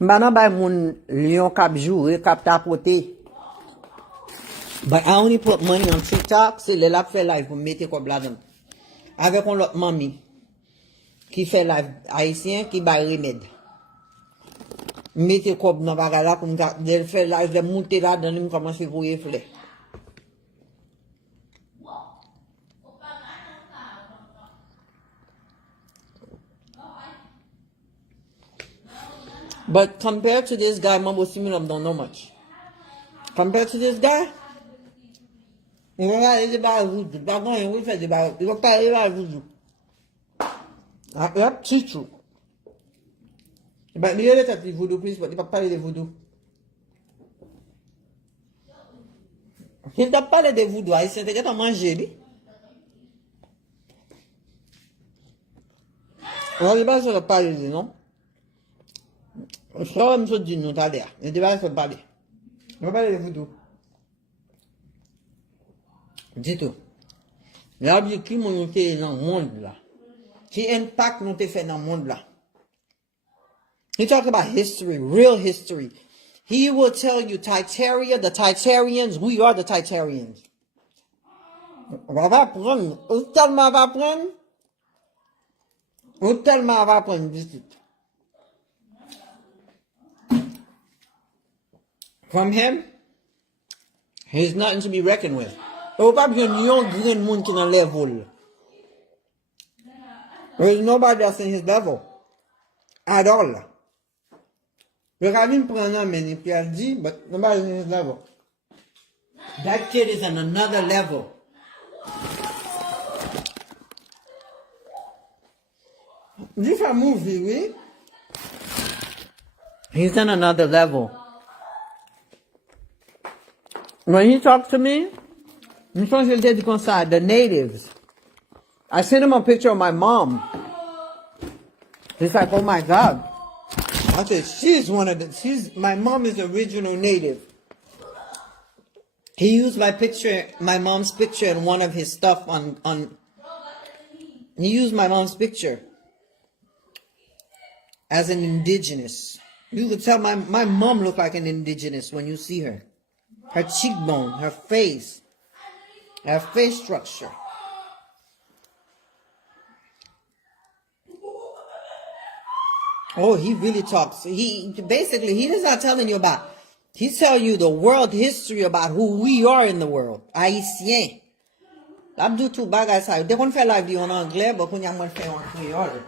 Maintenant, bah, mon lion cap jouer, cap tapoter. But I only put money on TikTok, c'est le lap fait live pour mettre quoi là-dedans. Avec un autre mamie qui fait live haïtien qui bat remède. Mettez quoi dans Bagay là pour me faire live, de monter là-dedans, me commencer à vous effler. But compared to this guy, Mambo Simulum don't know much. Compared to this guy, il va aller débat voodoo. Bagay, il fait débat. Il va pas aller à voodoo. Ah, yep, c'est true. But il y a des têtes de voodoo, please, but il va pas parler de voodoo. Il t'a parlé de voodoo, il s'est déjà mangé, lui. On va pas se parler, non? Ça va me dire, nous, t'as l'air. Il va se parler. On va parler de voodoo. Dis tout. L'objectif, nous, t'es dans le monde, là. Qui impact nous, t'es fait dans le monde, là. He talked about history, real history. He will tell you Titaria, the Titarians, we are the Titarians. On va apprendre. Tellement va apprendre. Tellement va apprendre. From him, he's nothing to be reckoned with. On va pas bien young green moon qui dans level. There's nobody else in his level. At all. Le Ravine prend un man, Pierre dit, but nobody in his level. That kid is on another level. This a movie, oui? He's on another level. When he talked to me, I'm supposed to did the natives. I sent him a picture of my mom. He's like, oh my God. I said, my mom is original native. He used my mom's picture in one of his stuff he used my mom's picture as an indigenous. You could tell my mom looked like an indigenous when you see her. Her cheekbone, her face structure. Oh, he really talks. He is not telling you about, he's telling you the world history about who we are in the world. Haitien. La do tout bagay sa yo. Dès qu'on fait live en anglais, bon, qu'on y a moins fait en créole.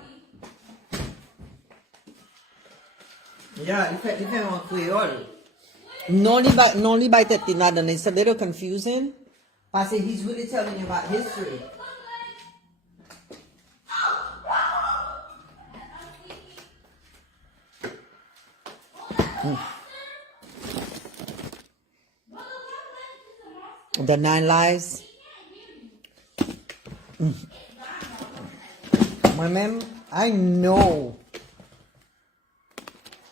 Yeah, il fait en créole. Non, li ba tête not done. It's a little confusing. Parce que he's really telling you about history. The 9 lives. Moi-même, I know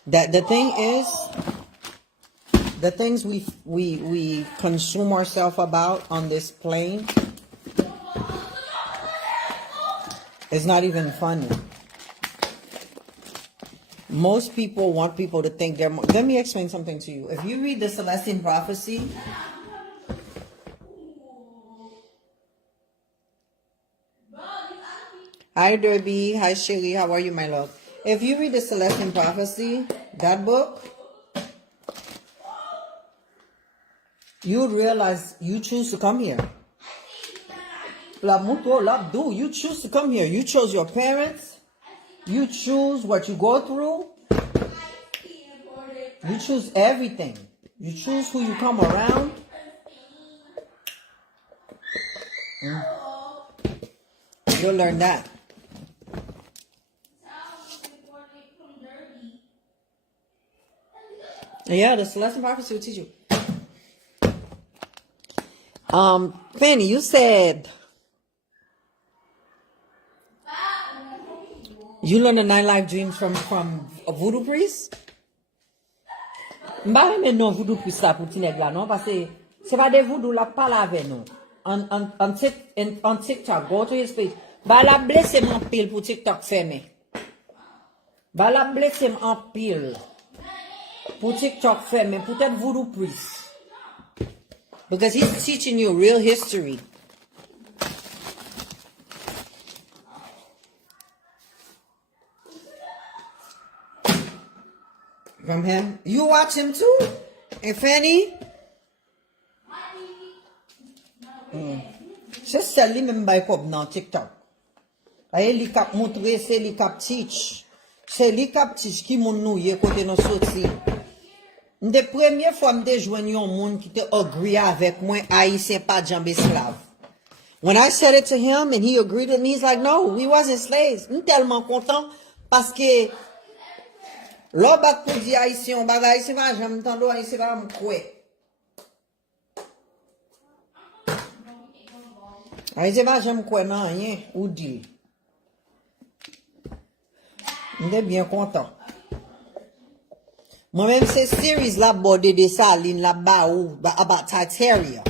that the thing is, the things we consume ourselves about on this plane is not even funny. Most people want people to think they're more. Let me explain something to you. If you read the Celestine prophecy, hi Derby, hi Sherry, how are you, my love? If you read the Celestine prophecy, that book, you realize you choose to come here. You choose to come here. You chose your parents. You choose what you go through. You choose everything. You choose who you come around. You'll learn that. Yeah, the Celestine prophecy will teach you. Fanny, you said you learned the 9 life dreams from a voodoo priest? Mba reme non voodoo priest la pou ti nèg la non parce que c'est pas des voodoo la pas la avec nous. On TikTok, go to his page. Ba la blesse mon pile pour TikTok fermé. Ba la blesse mon pile pour TikTok fermé, peut-être voodoo priest. Because he's teaching you real history. From him. You watch him too? And Fanny? C'est celle-là même by pop dans TikTok. Aye li kap montre, c'est li kap teach. C'est li kap teach qui moun nou ye kote nou sorti. De première fois m'de joign un monde qui te agree avec moi haïtien pas jambe esclave. When I said it to him and he agreed with me, he's like, no, we wasn't slaves. I'm tellement content parce que l'on bat pour dire haïtien, bagay c'est pas j'aime tando haïtien pas m'kwe. Haïtien pas j'aime quoi non rien ou dit. M'de bien content. Moi-même, ces series là bordé de saline là bas ou about Titaria,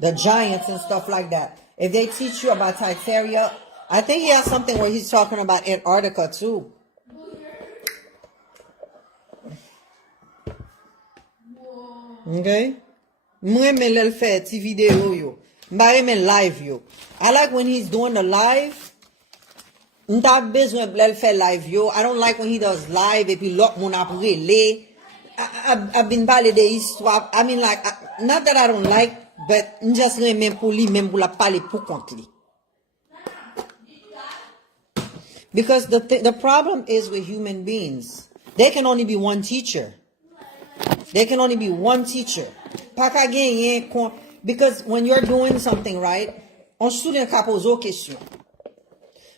the giants and stuff like that. If they teach you about Titaria, I think he has something where he's talking about Antarctica too. Okay? Moi men l'el fait ti vidéo yo. M'ba men live yo. I like when he's doing the live. M'ta besoin l'el fait live yo. I don't like when he does live et puis l'autre moun ap rele. I've been parlé de histoire. I mean like not that I don't like, but just remem pour li même pour la parler pour compte li. Because the problem is with human beings. There can only be one teacher. There can only be one teacher. Pa ka genyen because when you're doing something right, on student ka pose question.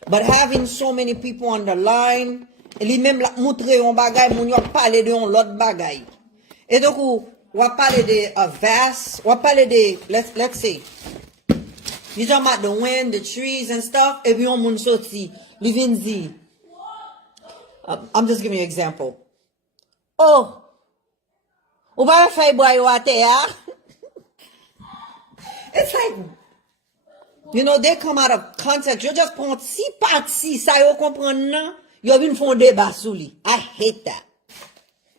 But having so many people on the line, li même la montre yon bagay, moun yo parler de yon lot bagay. Et donc ou parler de a vast, ou parler de let's say you talking about the wind, the trees and stuff, et puis yon moun sorti, li vin di. I'm just giving you an example. Oh, ou ba fay boy yo a terre. It's like, you know, they come out of context. You just prend si parti, ça yo comprendre nan, yo vin fon débat sou li. I hate that.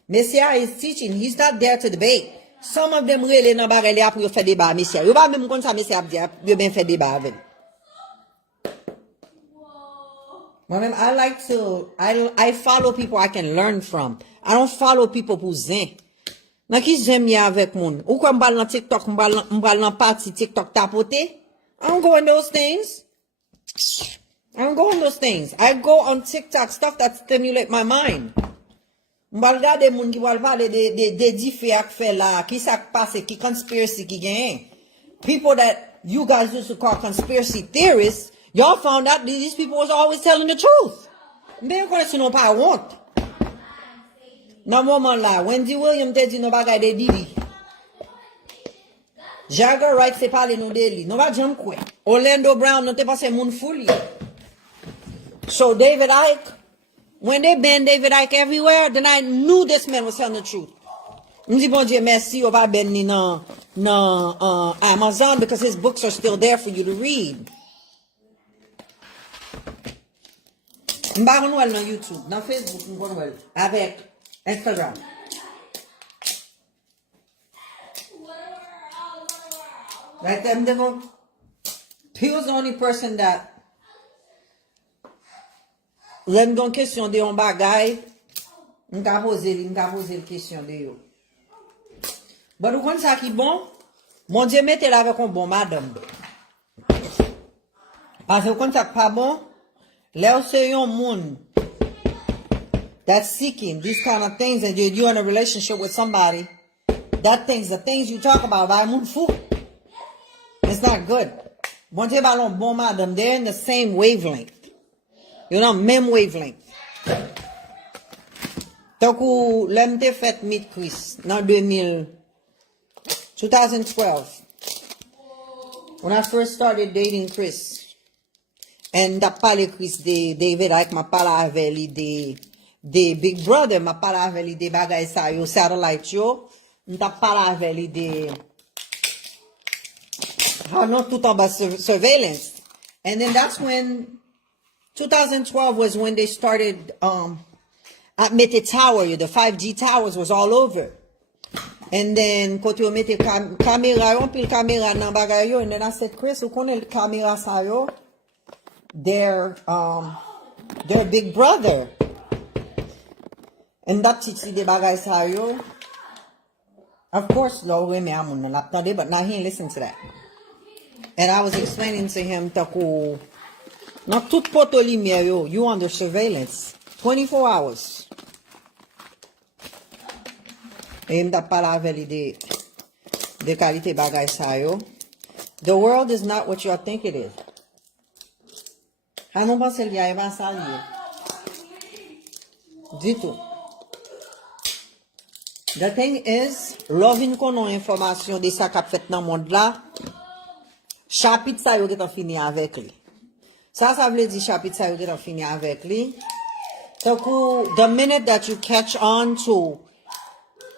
Messiah is teaching. He's not there to debate. Some of them really nan bare li apou yo fè débat Messiah. Yo ba même kon sa Messiah ap di, yo ben fè débat avec. Moi-même, I follow people I can learn from. I don't follow people pou zin. Nan ki j'aime ya avec moun. Ou kwa m'bal nan TikTok, m'bal nan party TikTok tapote. I don't go on those things. I don't go on those things. I go on TikTok, stuff that stimulate my mind. M'bal gade moun ki wal pale de di fe ak fe la, ki sak pase, ki conspiracy ki gen. People that you guys used to call conspiracy theorists, y'all found out these people was always telling the truth. Mbe yon konen si non pa want. Nan moment la, Wendy Williams te di no bagay de Didi. Jagger Wright se pale nou de li. No ba jam kwe. Orlando Brown non te pase moun fuli. So David Icke, when they banned David Icke everywhere, then I knew this man was telling the truth. Mdi bon Dieu merci ou pa ben ni nan Amazon because his books are still there for you to read. Mba kon wel nan YouTube, nan Facebook mba kon wel, avec Instagram. Right there, mdeko. He was the only person that len gon question de yon bagay, mka pose l question de yo. But ou kon sa ki bon, mon Dieu mette la avec un bon madame. Parce que ou kon sa ki pa bon, le ou se yon moun that's seeking these kind of things and you're in a relationship with somebody, the things you talk about, va moun fou. It's not good. Bon Dieu balon bon madame, they're in the same wavelength. You know, même wavelength. Tant que l'homme te fait meet Chris, dans 2012, when I first started dating Chris, and da pale Chris de David Icke, ma pale avec lui de Big Brother, ma pale avec lui de Bagay sa yo, satellite yo, m'ta pale avec lui de how not tout en bas surveillance. And then that's when 2012 was when they started at Mete Tower, the 5G towers was all over. And then kote yo mette camera yo, pil camera nan bagay yo, and then I said, Chris, ou konen camera sa yo? Their big brother. And that titi de bagay sa yo. Of course, lo we me amun nan laptade, but now he ain't listen to that. And I was explaining to him, taku, not tout poto lumière yo, you under surveillance, 24 hours. Et m'ta pala avec de qualité bagay sa yo. The world is not what you think it is. Hanon pense li a eva sa liye. Du tout. The thing is, lovin konon informasyon de sa kap fet nan monde la, chapit sa yo getan fini avec li. Ça vle di chapit sa yo getan fini avec li. So, the minute that you catch on to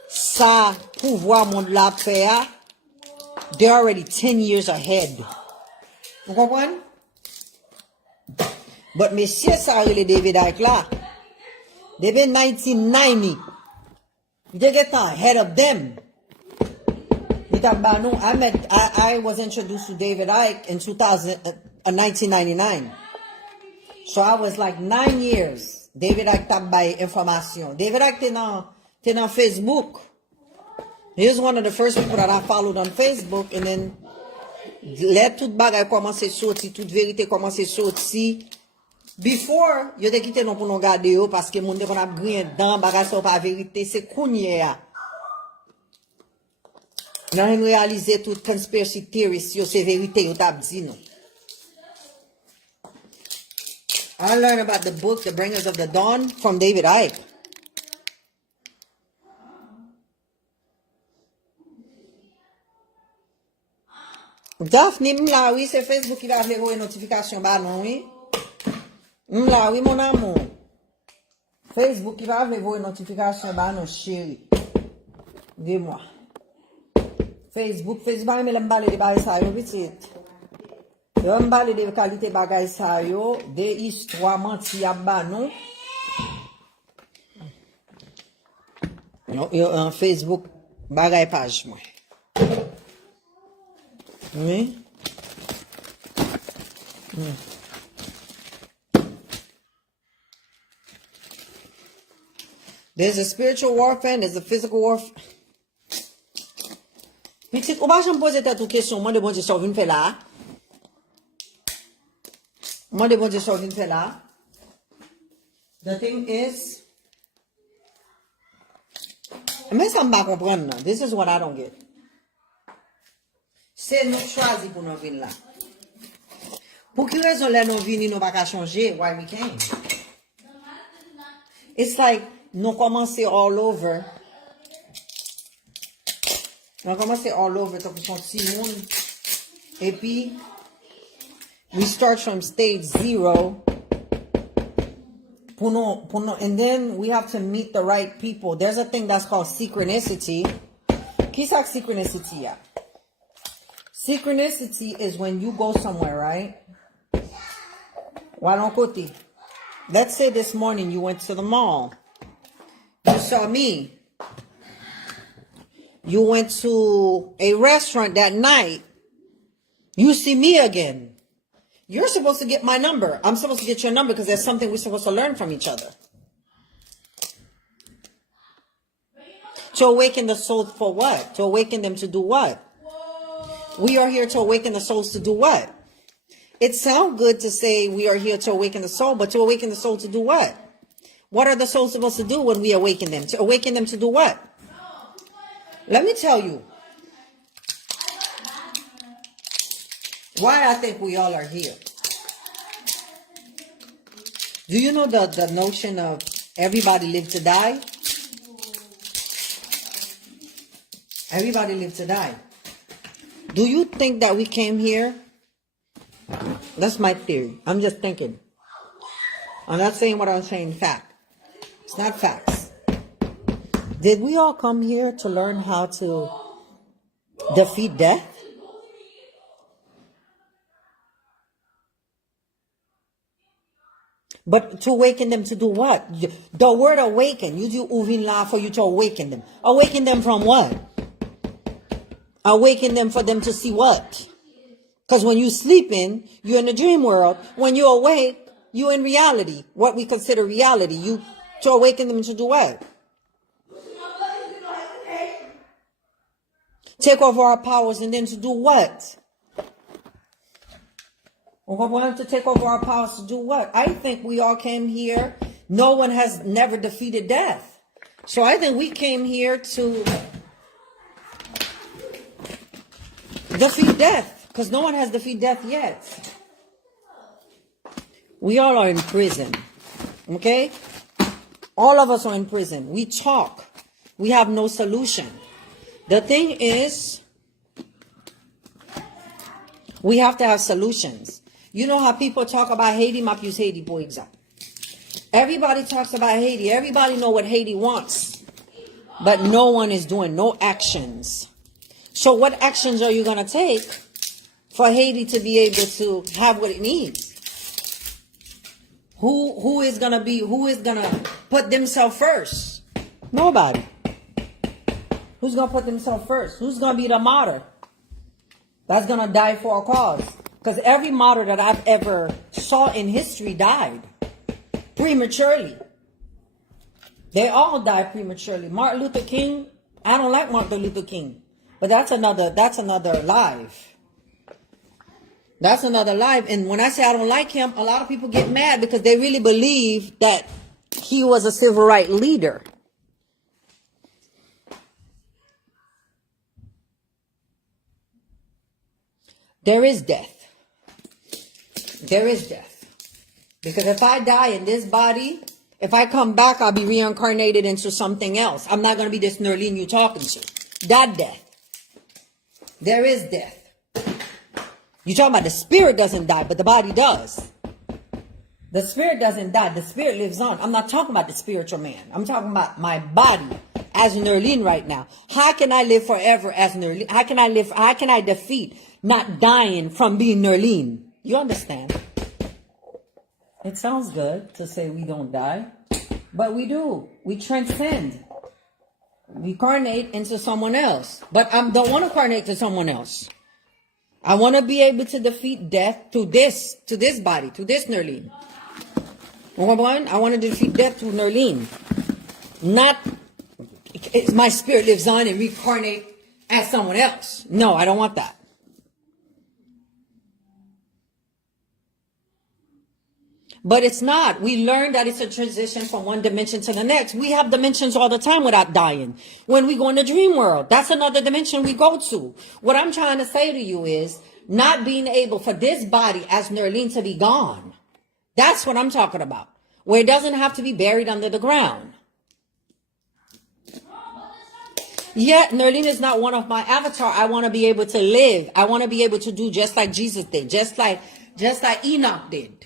sa pouvoir monde la faire, they're already 10 years ahead. Vous comprenez? But monsieur sa le David Icke la, depuis 1990, they get ahead of them. I was introduced to David Icke in 1999. So I was like 9 years. David Icke tap by information. David Icke ten on Facebook. He was one of the first people that I followed on Facebook. And then, let tout bagay commence sorti, toute vérité commence sorti. Before, yo te kite non pou non gade yo, parce que moun de kon ap grien dan, bagay sa pa vérité, c'est kounye ya. Nan yon realize tout conspiracy theories, yo se vérité yo tap di nou. I learned about the book, The Bringers of the Dawn, from David Icke. Daphne, m'la oui, c'est Facebook qui va faire une notification, bah non, oui. M'la oui, mon amour. Facebook qui va faire une notification, bah non, chérie. Dis-moi. Facebook, bah, mais l'emballé de bagay sa yo, petit. L'emballé de qualité bagay sa yo, de histoire menti à bah non. Yo, Facebook, bagay page, moi. Oui. There's a spiritual warfare and there's a physical warfare. pas jamais poser ta question, moi de bon Dieu, ça vient faire là. Moi de bon Dieu, ça vient faire là. The thing is, mais ça me va comprendre, non? This is what I don't get. C'est nous choisi pour nous venir là. Pour quelle raison là nous venir nous pas qu'à changer? Why we came? It's like nous commencer all over. Nous commencer all over tant qu'on petit monde. Et puis we start from stage 0. And then we have to meet the right people. There's a thing that's called synchronicity. Qui ça synchronicity? Synchronicity is when you go somewhere, right? Let's say this morning you went to the mall. You saw me. You went to a restaurant that night. You see me again. You're supposed to get my number. I'm supposed to get your number because there's something we're supposed to learn from each other. To awaken the soul for what? To awaken them to do what? We are here to awaken the souls to do what? It sounds good to say we are here to awaken the soul, but to awaken the soul to do what? What are the souls supposed to do when we awaken them? To awaken them to do what? Let me tell you why I think we all are here. Do you know the notion of everybody live to die? Everybody live to die. Do you think that we came here? That's my theory. I'm just thinking. I'm not saying what I'm saying fact. It's not facts. Did we all come here to learn how to defeat death? But to awaken them to do what? The word awaken, you do uvin la for you to awaken them. Awaken them from what? Awaken them for them to see what? Because when you sleeping, you're in the dream world. When you're awake, you're in reality. What we consider reality. You to awaken them to do what? Take over our powers and then to do what? We want to take over our powers to do what? I think we all came here. No one has never defeated death. So I think we came here to defeat death. Because no one has defeated death yet. We all are in prison. Okay? All of us are in prison. We talk. We have no solution. The thing is, we have to have solutions. You know how people talk about Haiti? Map use Haiti, for example. Everybody talks about Haiti. Everybody know what Haiti wants. But no one is doing no actions. So what actions are you going to take for Haiti to be able to have what it needs? Who is going to put themselves first? Nobody. Who's going to put themselves first? Who's going to be the martyr that's going to die for a cause? Because every martyr that I've ever saw in history died prematurely. They all died prematurely. Martin Luther King, I don't like Martin Luther King, but that's another life. That's another life. And when I say I don't like him, a lot of people get mad because they really believe that he was a civil rights leader. There is death. There is death. Because if I die in this body, if I come back, I'll be reincarnated into something else. I'm not going to be this Nerline you're talking to. That death. There is death. You're talking about the spirit doesn't die, but the body does. The spirit doesn't die. The spirit lives on. I'm not talking about the spiritual man. I'm talking about my body as Nerline right now. How can I live forever as Nerline? How can I defeat not dying from being Nerline? You understand? It sounds good to say we don't die, but we do. We transcend. We carnate into someone else. But I don't want to carnate to someone else. I want to be able to defeat death to this body, to this Nerline. I want to defeat death to Nerline. Not, my spirit lives on and reincarnate as someone else. No, I don't want that. But it's not. We learn that it's a transition from one dimension to the next. We have dimensions all the time without dying. When we go in the dream world, that's another dimension we go to. What I'm trying to say to you is not being able for this body as Nerline to be gone. That's what I'm talking about. Where it doesn't have to be buried under the ground. Yet Nerline is not one of my avatar. I want to be able to live. I want to be able to do just like Jesus did. Just like Enoch did.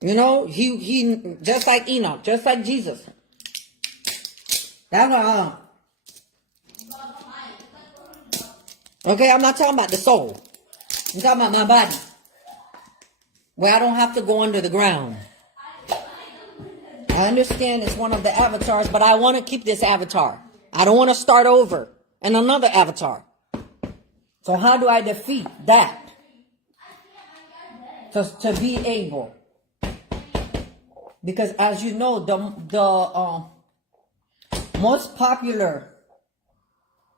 You know, he just like Enoch, just like Jesus. That's what okay, I'm not talking about the soul. I'm talking about my body. Where I don't have to go under the ground. I understand it's one of the avatars, but I want to keep this avatar. I don't want to start over in another avatar. So how do I defeat that? To be able. Because as you know, the most popular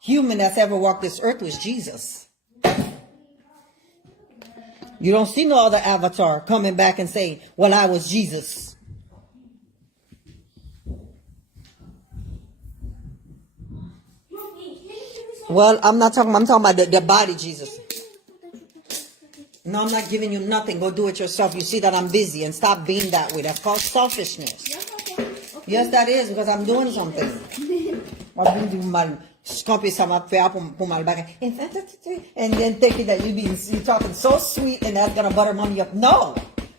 human that's ever walked this earth was Jesus. You don't see no other avatar coming back and say, well, I was Jesus. Well, I'm talking about the body Jesus. No, I'm not giving you nothing. Go do it yourself. You see that I'm busy and stop being that way. That's called selfishness. Yes, that is because I'm doing something. And then thinking that you're talking so sweet and that's gonna butter mommy up. No,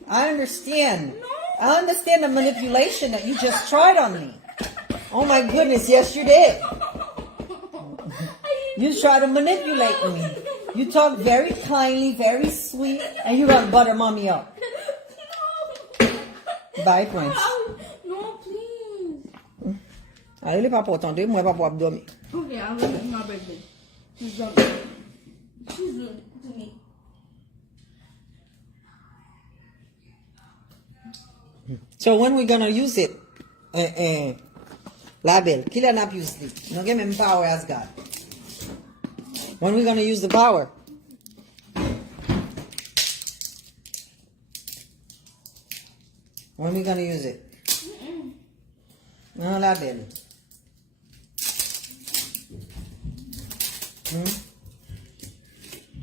I understand. I understand the manipulation that you just tried on me. Oh my goodness, yes you did. You try to manipulate me. You talk very kindly, very sweet, and you gonna butter mommy up. Bye, Prince. No, please. Allez, pas pour attendre, moi pas pour abdomen. Okay, I'll let my baby. She's done. She's done to me. So when we gonna use it? La belle, qui l'a n'a pu use it? No get même power as God. When we gonna use the power? When we gonna use it? No, la belle.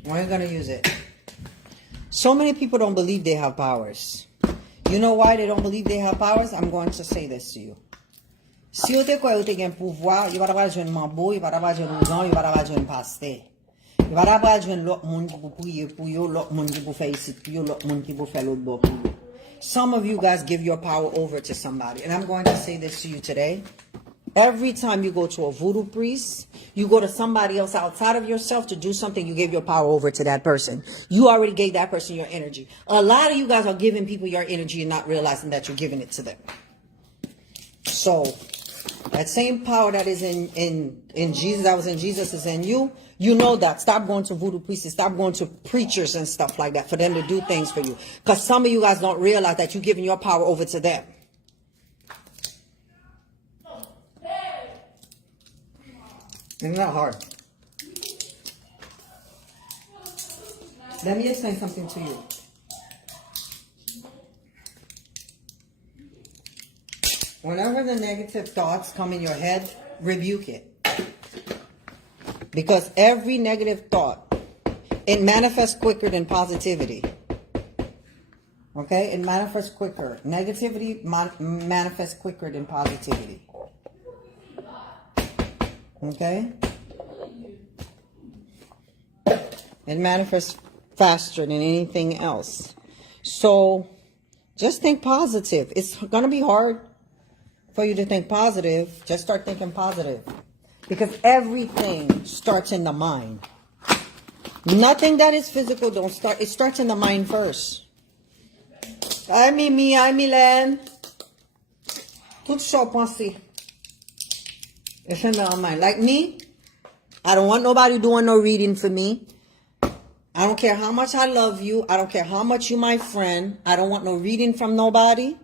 When are you gonna use it? So many people don't believe they have powers. You know why they don't believe they have powers? I'm going to say this to you. Si vous te croyez que vous avez un pouvoir, vous n'avez pas besoin de mambo, vous n'avez pas besoin de gens, vous n'avez pas besoin de pasteur. Vous n'avez pas besoin de l'autre monde qui vous prier pour vous, l'autre monde qui vous fait ici pour vous, l'autre monde qui vous fait l'autre bord pour vous. Some of you guys give your power over to somebody. And I'm going to say this to you today. Every time you go to a voodoo priest, you go to somebody else outside of yourself to do something, you give your power over to that person. You already gave that person your energy. A lot of you guys are giving people your energy and not realizing that you're giving it to them. So, that same power that is in Jesus, that was in Jesus, is in you. You know that. Stop going to voodoo priests. Stop going to preachers and stuff like that for them to do things for you. Because some of you guys don't realize that you're giving your power over to them. It's not hard. Let me explain something to you. Whenever the negative thoughts come in your head, rebuke it. Because every negative thought, it manifests quicker than positivity. Okay? It manifests quicker. Negativity manifests quicker than positivity. Okay? It manifests faster than anything else. So, just think positive. It's going to be hard for you to think positive. Just start thinking positive. Because everything starts in the mind. Nothing that is physical don't start. It starts in the mind first. Hi, Mimi. Hi, Milan. Tout ça pensé. It's in the mind. Like me, I don't want nobody doing no reading for me. I don't care how much I love you. I don't care how much you're my friend. I don't want no reading from nobody.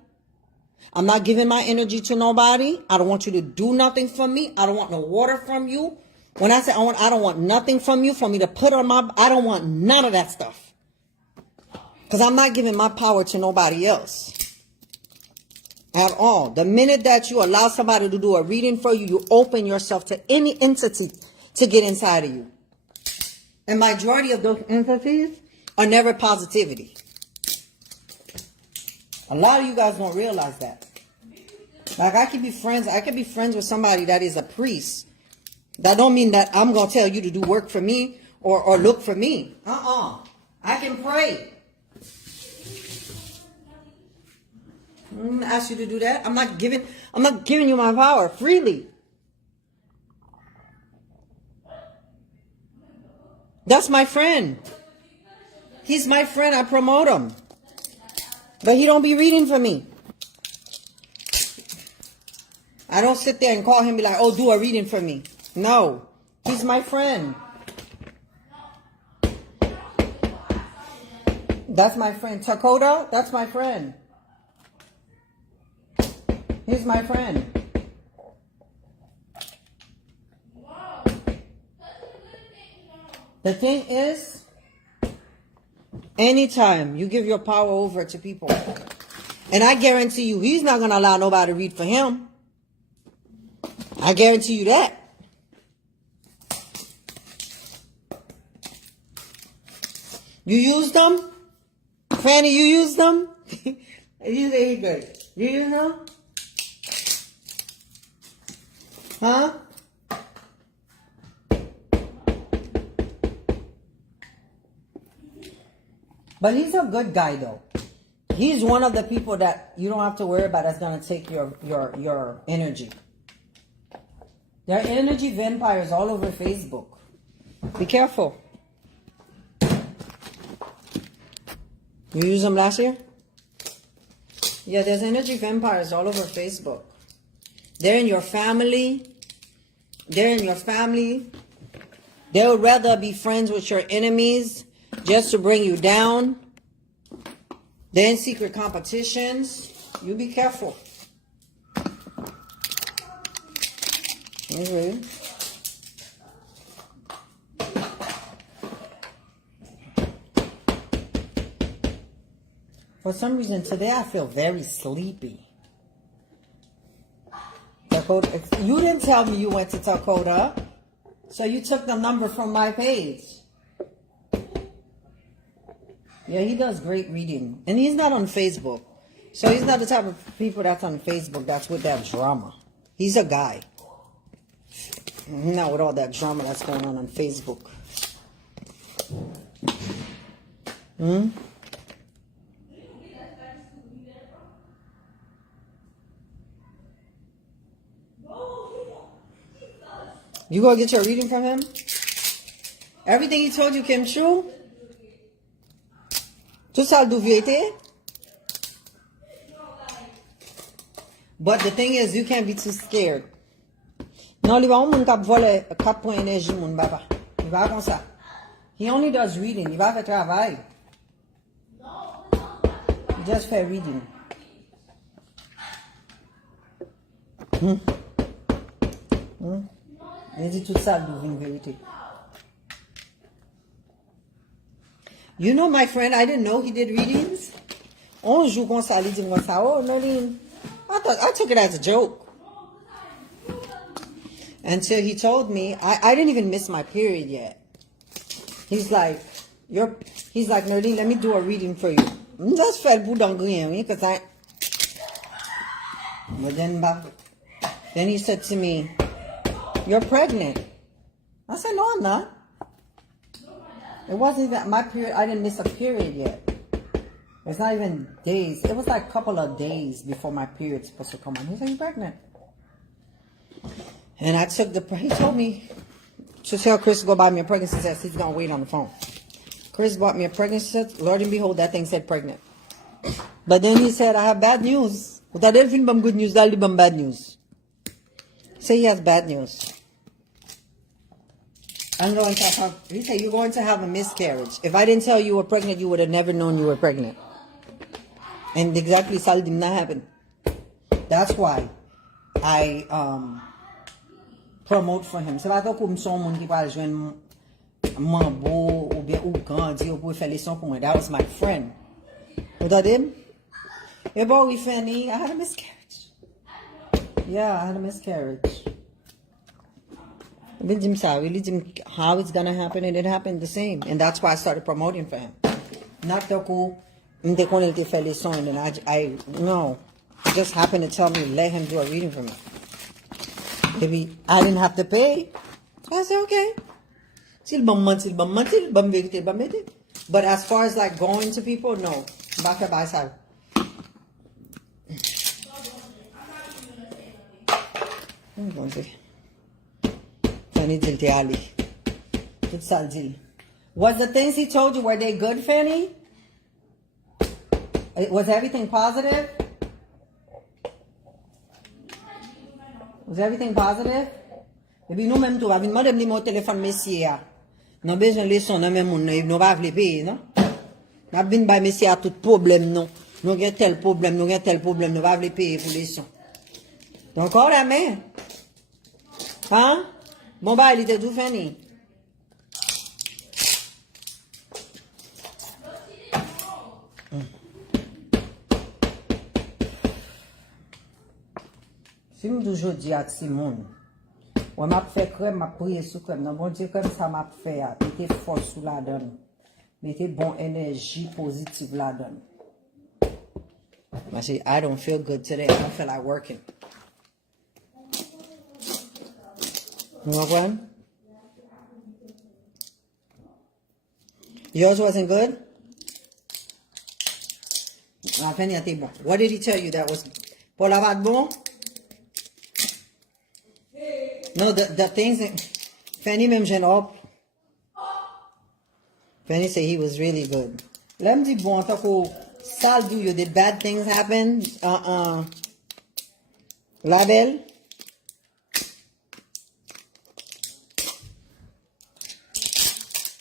I'm not giving my energy to nobody. I don't want you to do nothing for me. I don't want no water from you. When I say I don't want nothing from you for me to put on my, I don't want none of that stuff. Because I'm not giving my power to nobody else. At all. The minute that you allow somebody to do a reading for you, you open yourself to any entity to get inside of you. And majority of those entities are never positivity. A lot of you guys don't realize that. Like I could be friends with somebody that is a priest. That don't mean that I'm going to tell you to do work for me or look for me. I can pray. I'm going to ask you to do that. I'm not giving you my power freely. That's my friend. He's my friend. I promote him. But he don't be reading for me. I don't sit there and call him and be like, oh, do a reading for me. No. He's my friend. That's my friend. Dakota, that's my friend. He's my friend. The thing is, anytime you give your power over to people, and I guarantee you, he's not going to allow nobody to read for him. I guarantee you that. You use them? Fanny, you use them? You say he good. You use them? Huh? But he's a good guy though. He's one of the people that you don't have to worry about that's gonna take your energy. There are energy vampires all over Facebook. Be careful. You used them last year? Yeah, there's energy vampires all over Facebook. They're in your family. They would rather be friends with your enemies just to bring you down. They're in secret competitions. You be careful. Okay. For some reason today I feel very sleepy. Dakota, you didn't tell me you went to Dakota, so you took the number from my page. Yeah, he does great reading, and he's not on Facebook, so he's not the type of people that's on Facebook that's with that drama. He's a guy, not with all that drama that's going on Facebook. You gonna get your reading from him? Everything he told you came true? Tout ça d'où vérité? But the thing is, you can't be too scared. Non, li va un moun kap vole 4 points énergie moun baba. Il va comme ça. He only does reading. Il va faire travail. He just fait reading. Il dit tout ça d'où une vérité. You know, my friend, I didn't know he did readings. Un jour comme ça, il dit comme ça, oh, Nerline. I took it as a joke. Until he told me, I didn't even miss my period yet. He's like, Nerline, let me do a reading for you. Just felt bout d'angrien, because but then he said to me, you're pregnant. I said, no, I'm not. It wasn't even my period. I didn't miss a period yet. It's not even days. It was like a couple of days before my period's supposed to come on. He said, you're pregnant. And I took he told me to tell Chris to go buy me a pregnancy test. He's going to wait on the phone. Chris bought me a pregnancy test. Lord and behold, that thing said pregnant. But then he said, I have bad news. Without anything but good news, that'll be bad news. Say he has bad news. He said, you're going to have a miscarriage. If I didn't tell you were pregnant, you would have never known you were pregnant. And exactly ça did not happen. That's why I promote for him. C'est pas tant comme son monde qui va joindre Mambo ou bien ou Gandhi ou pour faire les sons pour moi. That was my friend. You know him? Hey boy, Fanny, I had a miscarriage. Yeah, I had a miscarriage. How it's gonna happen, and it happened the same. And that's why I started promoting for him. Not the cool, and then no. He just happened to tell me, let him do a reading for me. Maybe I didn't have to pay. So I said, okay. But as far as like going to people, no. Back up by side. I'm going to. Fanny Dilti Ali. Was the things he told you, were they good, Fanny? Was everything positive? Was everything positive? Ebi nou menm tou, avi nman dem li mon téléphone mesye ya. Non bejan leson nan men moun, nou va vle paye, non? Nap vin bay mesye a tout problème, non? Nou gen tel problème, nou va vle paye pour leson. Donc, encore la main. Hein? Bon ba, il était tout fini. Si je toujours dis à Simon, on m'a fait crème, m'a prié sous crème. Non, bon Dieu, comme ça m'a fait, mettez force sous la donne. Mettez bonne énergie positive la donne. I say, I don't feel good today. I don't feel like working. You know what? Yours wasn't good? What did he tell you that was... Pour la vague bon? No, the things that... Fanny même jeune up. Fanny said he was really good. Let me dire bon, tant que ça do you, did bad things happen? La belle?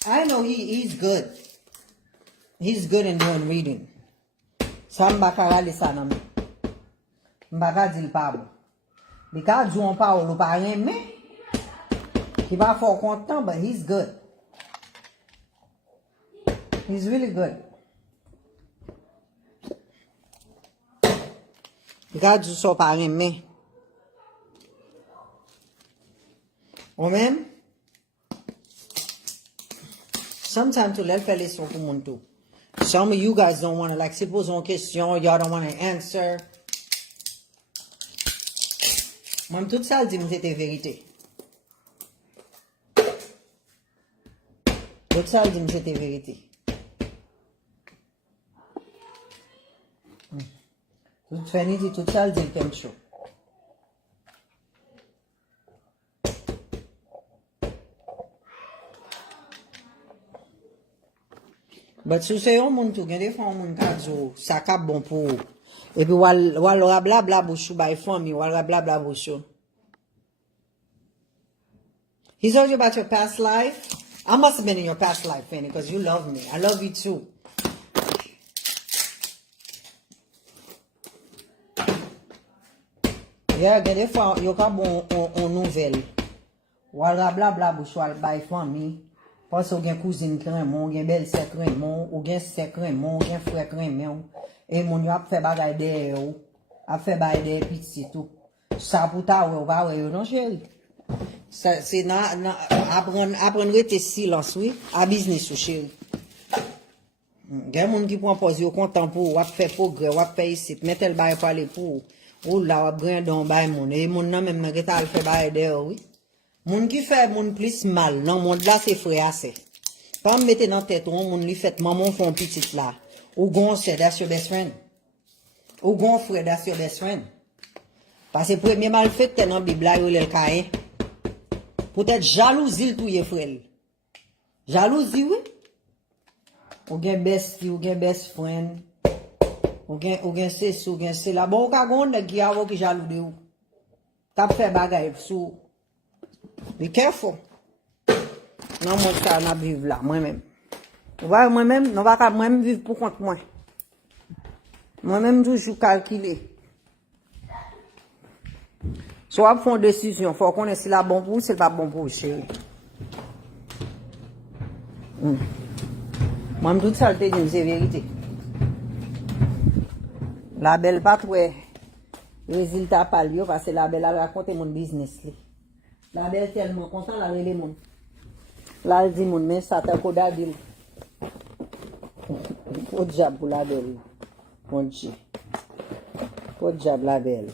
I know he's good. He's good in doing reading. So mbaka lisa nan. Mbaka dil pa bon. Because jou on pa ou pa rien mais he va fort content, but he's good. He's really good. Because jou so pa rien mais. Ou même sometimes to let fellas formuntu. Some of you guys don't want to, like, suppose on question, y'all don't want to answer. Moi, tout ça, dit, c'était vérité. Tout ça, dit, c'était vérité. Tout Fanny dit, tout ça, dit, comme chaud. But sou se yon moun tou, gen de fwa moun kadzo, sa kap bon pou ou. E pi wal rabla bouchou bay fami, wal rabla bouchou. He told you about your past life? I must have been in your past life, Fanny, because you love me. I love you too. Yeah, gen de fwa yon kap bon nouvel. Wal rabla bouchou wal bay fami. Parce ou gen cousine kremon, ou gen belle sè kremon, ou gen sè kremon, ou gen frère kremon, et moun yo ap fè bagay de ou, ap fè bagay de pitit ou. Sa pou ta ou va ou non chéri. C'est apprendre rete silence, oui, à business ou chéri. Gen moun ki pran pose yo kontan pou, wap fè progrès, wap fè ici, mette l bagay pale pou, ou la wap grandon bay moun, et moun nan même rete al fè bagay de ou, oui. Moun ki fait moun plus mal, non, moun là c'est frère assez. Pas me mettre dans tête, moun li fait maman font petite là. Ou gon c'est that's your best friend. Ou gon frère that's your best friend. Parce que premier mal fait t'es dans Bible là, yo le Caïn. Peut-être jalousie le touye frère. Jalousie oui. Ou gen bestie, ou gen best friend. Ou gen c'est là. Bon, ka gon nèg ki avo ki jaloux de ou. Tap fait bagay sou. Be careful. Non, moi, ça, on a vivre là, moi-même. Moi-même, non, pas moi-même vivre pour compte moi. Moi-même, toujours calculer. Soit font décision, faut qu'on ait si la bon pour, c'est pas bon pour chérie. Moi, toute ça, c'est vérité. La belle pas ouais. Résultat pas lui parce que la belle a raconté mon business. La belle tellement content la relé mon. Là elle dit mon mais ça t'a koda dit. Faut diable pour la belle. Mon Dieu. Faut diable la belle.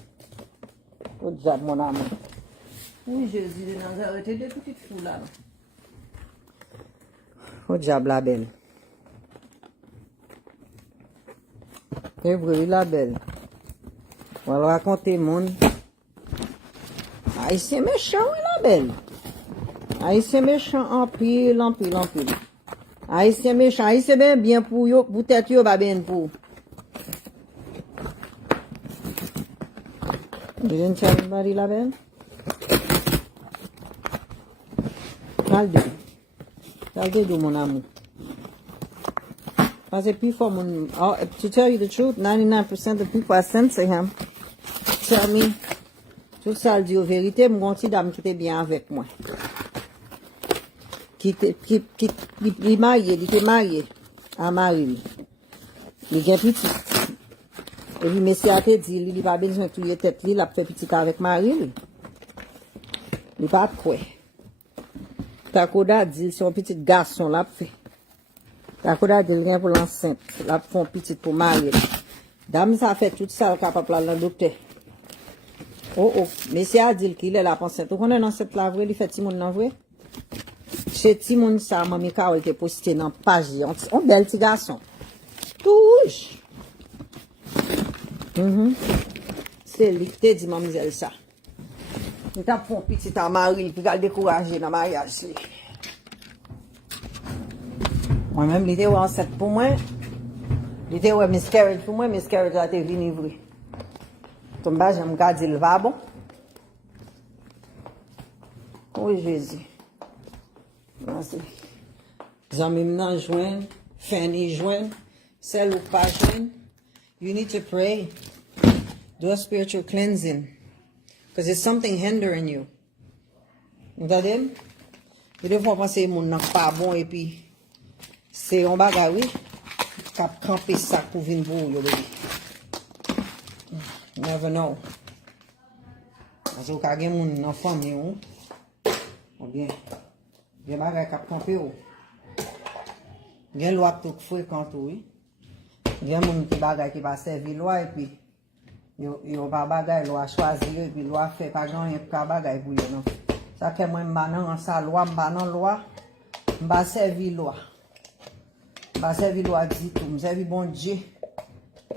Faut diable mon amour. Oui, Jésus de Nazareth, des petites fous là. Faut diable la belle. C'est vrai, la belle. On va raconter mon. Haïtien méchant, oui, la belle. Haïtien méchant, Anpil. Haïtien méchant, Haïtien bien pour yo, pour tête yo, pas bien pour. You didn't tell anybody, la belle? I'll do, mon amour. Parce que plus fort, to tell you the truth, 99% of people are sensing him. Tell me, tout ça le dit la vérité, mon petit dame qui était bien avec moi. Qui est marié, il était marié à Marie. Il est petit. Et puis, monsieur a dit, il n'a pas besoin de tuer tête, il a fait petit avec Marie. Il n'a pas de quoi. Takoda dit, son petit garçon l'a fait. Takoda dit, rien pour l'enceinte. L'a fait un petit pour marier. Dame, ça fait tout ça, capable de le docteur. Oh, monsieur a dit qu'il est là pour enceinte. Vous connaissez l'enceinte là, vrai, il fait Timon là, vrai? Chez Timon, ça, mamie Carole était posté dans page. On bel petit garçon. Touche. C'est lui qui te dit, mademoiselle, ça. Il t'a fait un petit à Marie, puis il a découragé dans le mariage. Moi-même, il était enceinte pour moi. Il était miscarriage pour moi, miscarriage a été venu vrai. Ton bas, j'aime garder le va bon. Oui, Jésus. Merci. J'aime maintenant joindre, Fanny joindre, celle ou pas joindre. You need to pray. Do a spiritual cleansing. Because there's something hindering you. Vous entendez? Et des fois, penser que mon n'a pas bon et puis c'est un bagay, oui. Cap camper ça pour venir pour vous, baby. You never know. Parce que vous avez mon enfant, ou bien, il y a des bagay cap camper ou. Il y a une loi tout fréquente, oui. Il y a mon petit bagay qui va servir loi et puis yo pas bagay loi choisir et puis loi fait pas grand pas bagay pour non. Ça fait moi m'banan en sa loi m'banan loi m'ba servir loi. M'ba servir loi dit tout, m'servi bon Dieu.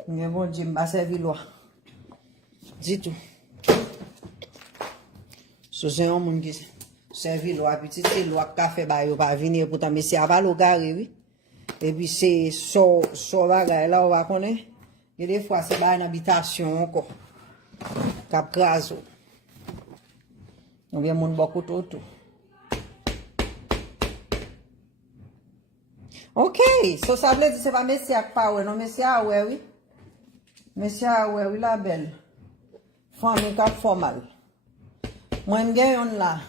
Mais bon Dieu m'ba servir loi. Dit tout. C'est un monde qui servi loi petit c'est loi qu'a fait ba yo pas venir pourtant monsieur a pas le garé oui. Et puis c'est so bagay là on va connaître. Et des fois c'est pas une habitation encore. Cap craso. On vient mon beaucoup tout. OK, so ça veut dire c'est pas monsieur à pas non monsieur à ouais oui. Monsieur à ouais oui la belle. Famille cap formal. Moi m'gagne là.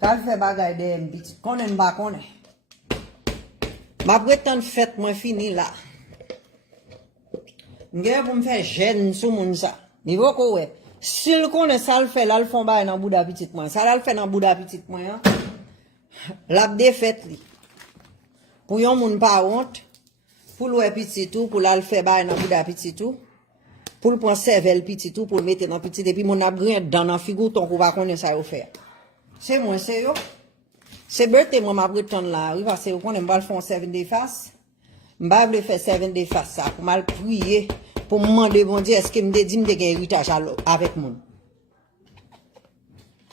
Quand fait bagay de petit connaît pas connaît. Ma prétend fête moi fini là. M'gè pour me faire gêne sous moun ça. Niveau ko ouais. S'il connaît ça le fait là le font ba dans bouda petite moi. Ça là le fait dans bouda petite moi hein. La défaite li. Pour yon moun pas honte. Pour le petit tout pour là le fait ba dans bouda petit tout. Pour le prendre cervelle petit tout pour le mettre dans petit et puis mon a grand dans figure ton ko va connaître ça yo faire. C'est moi c'est yo. C'est birthday moi m'a prétendre là, oui parce que on aime pas le faire 7 day fast. M'pa vle faire 7 day fast ça pour mal prier pour me demander bon Dieu est-ce que me dit me de gain héritage avec mon.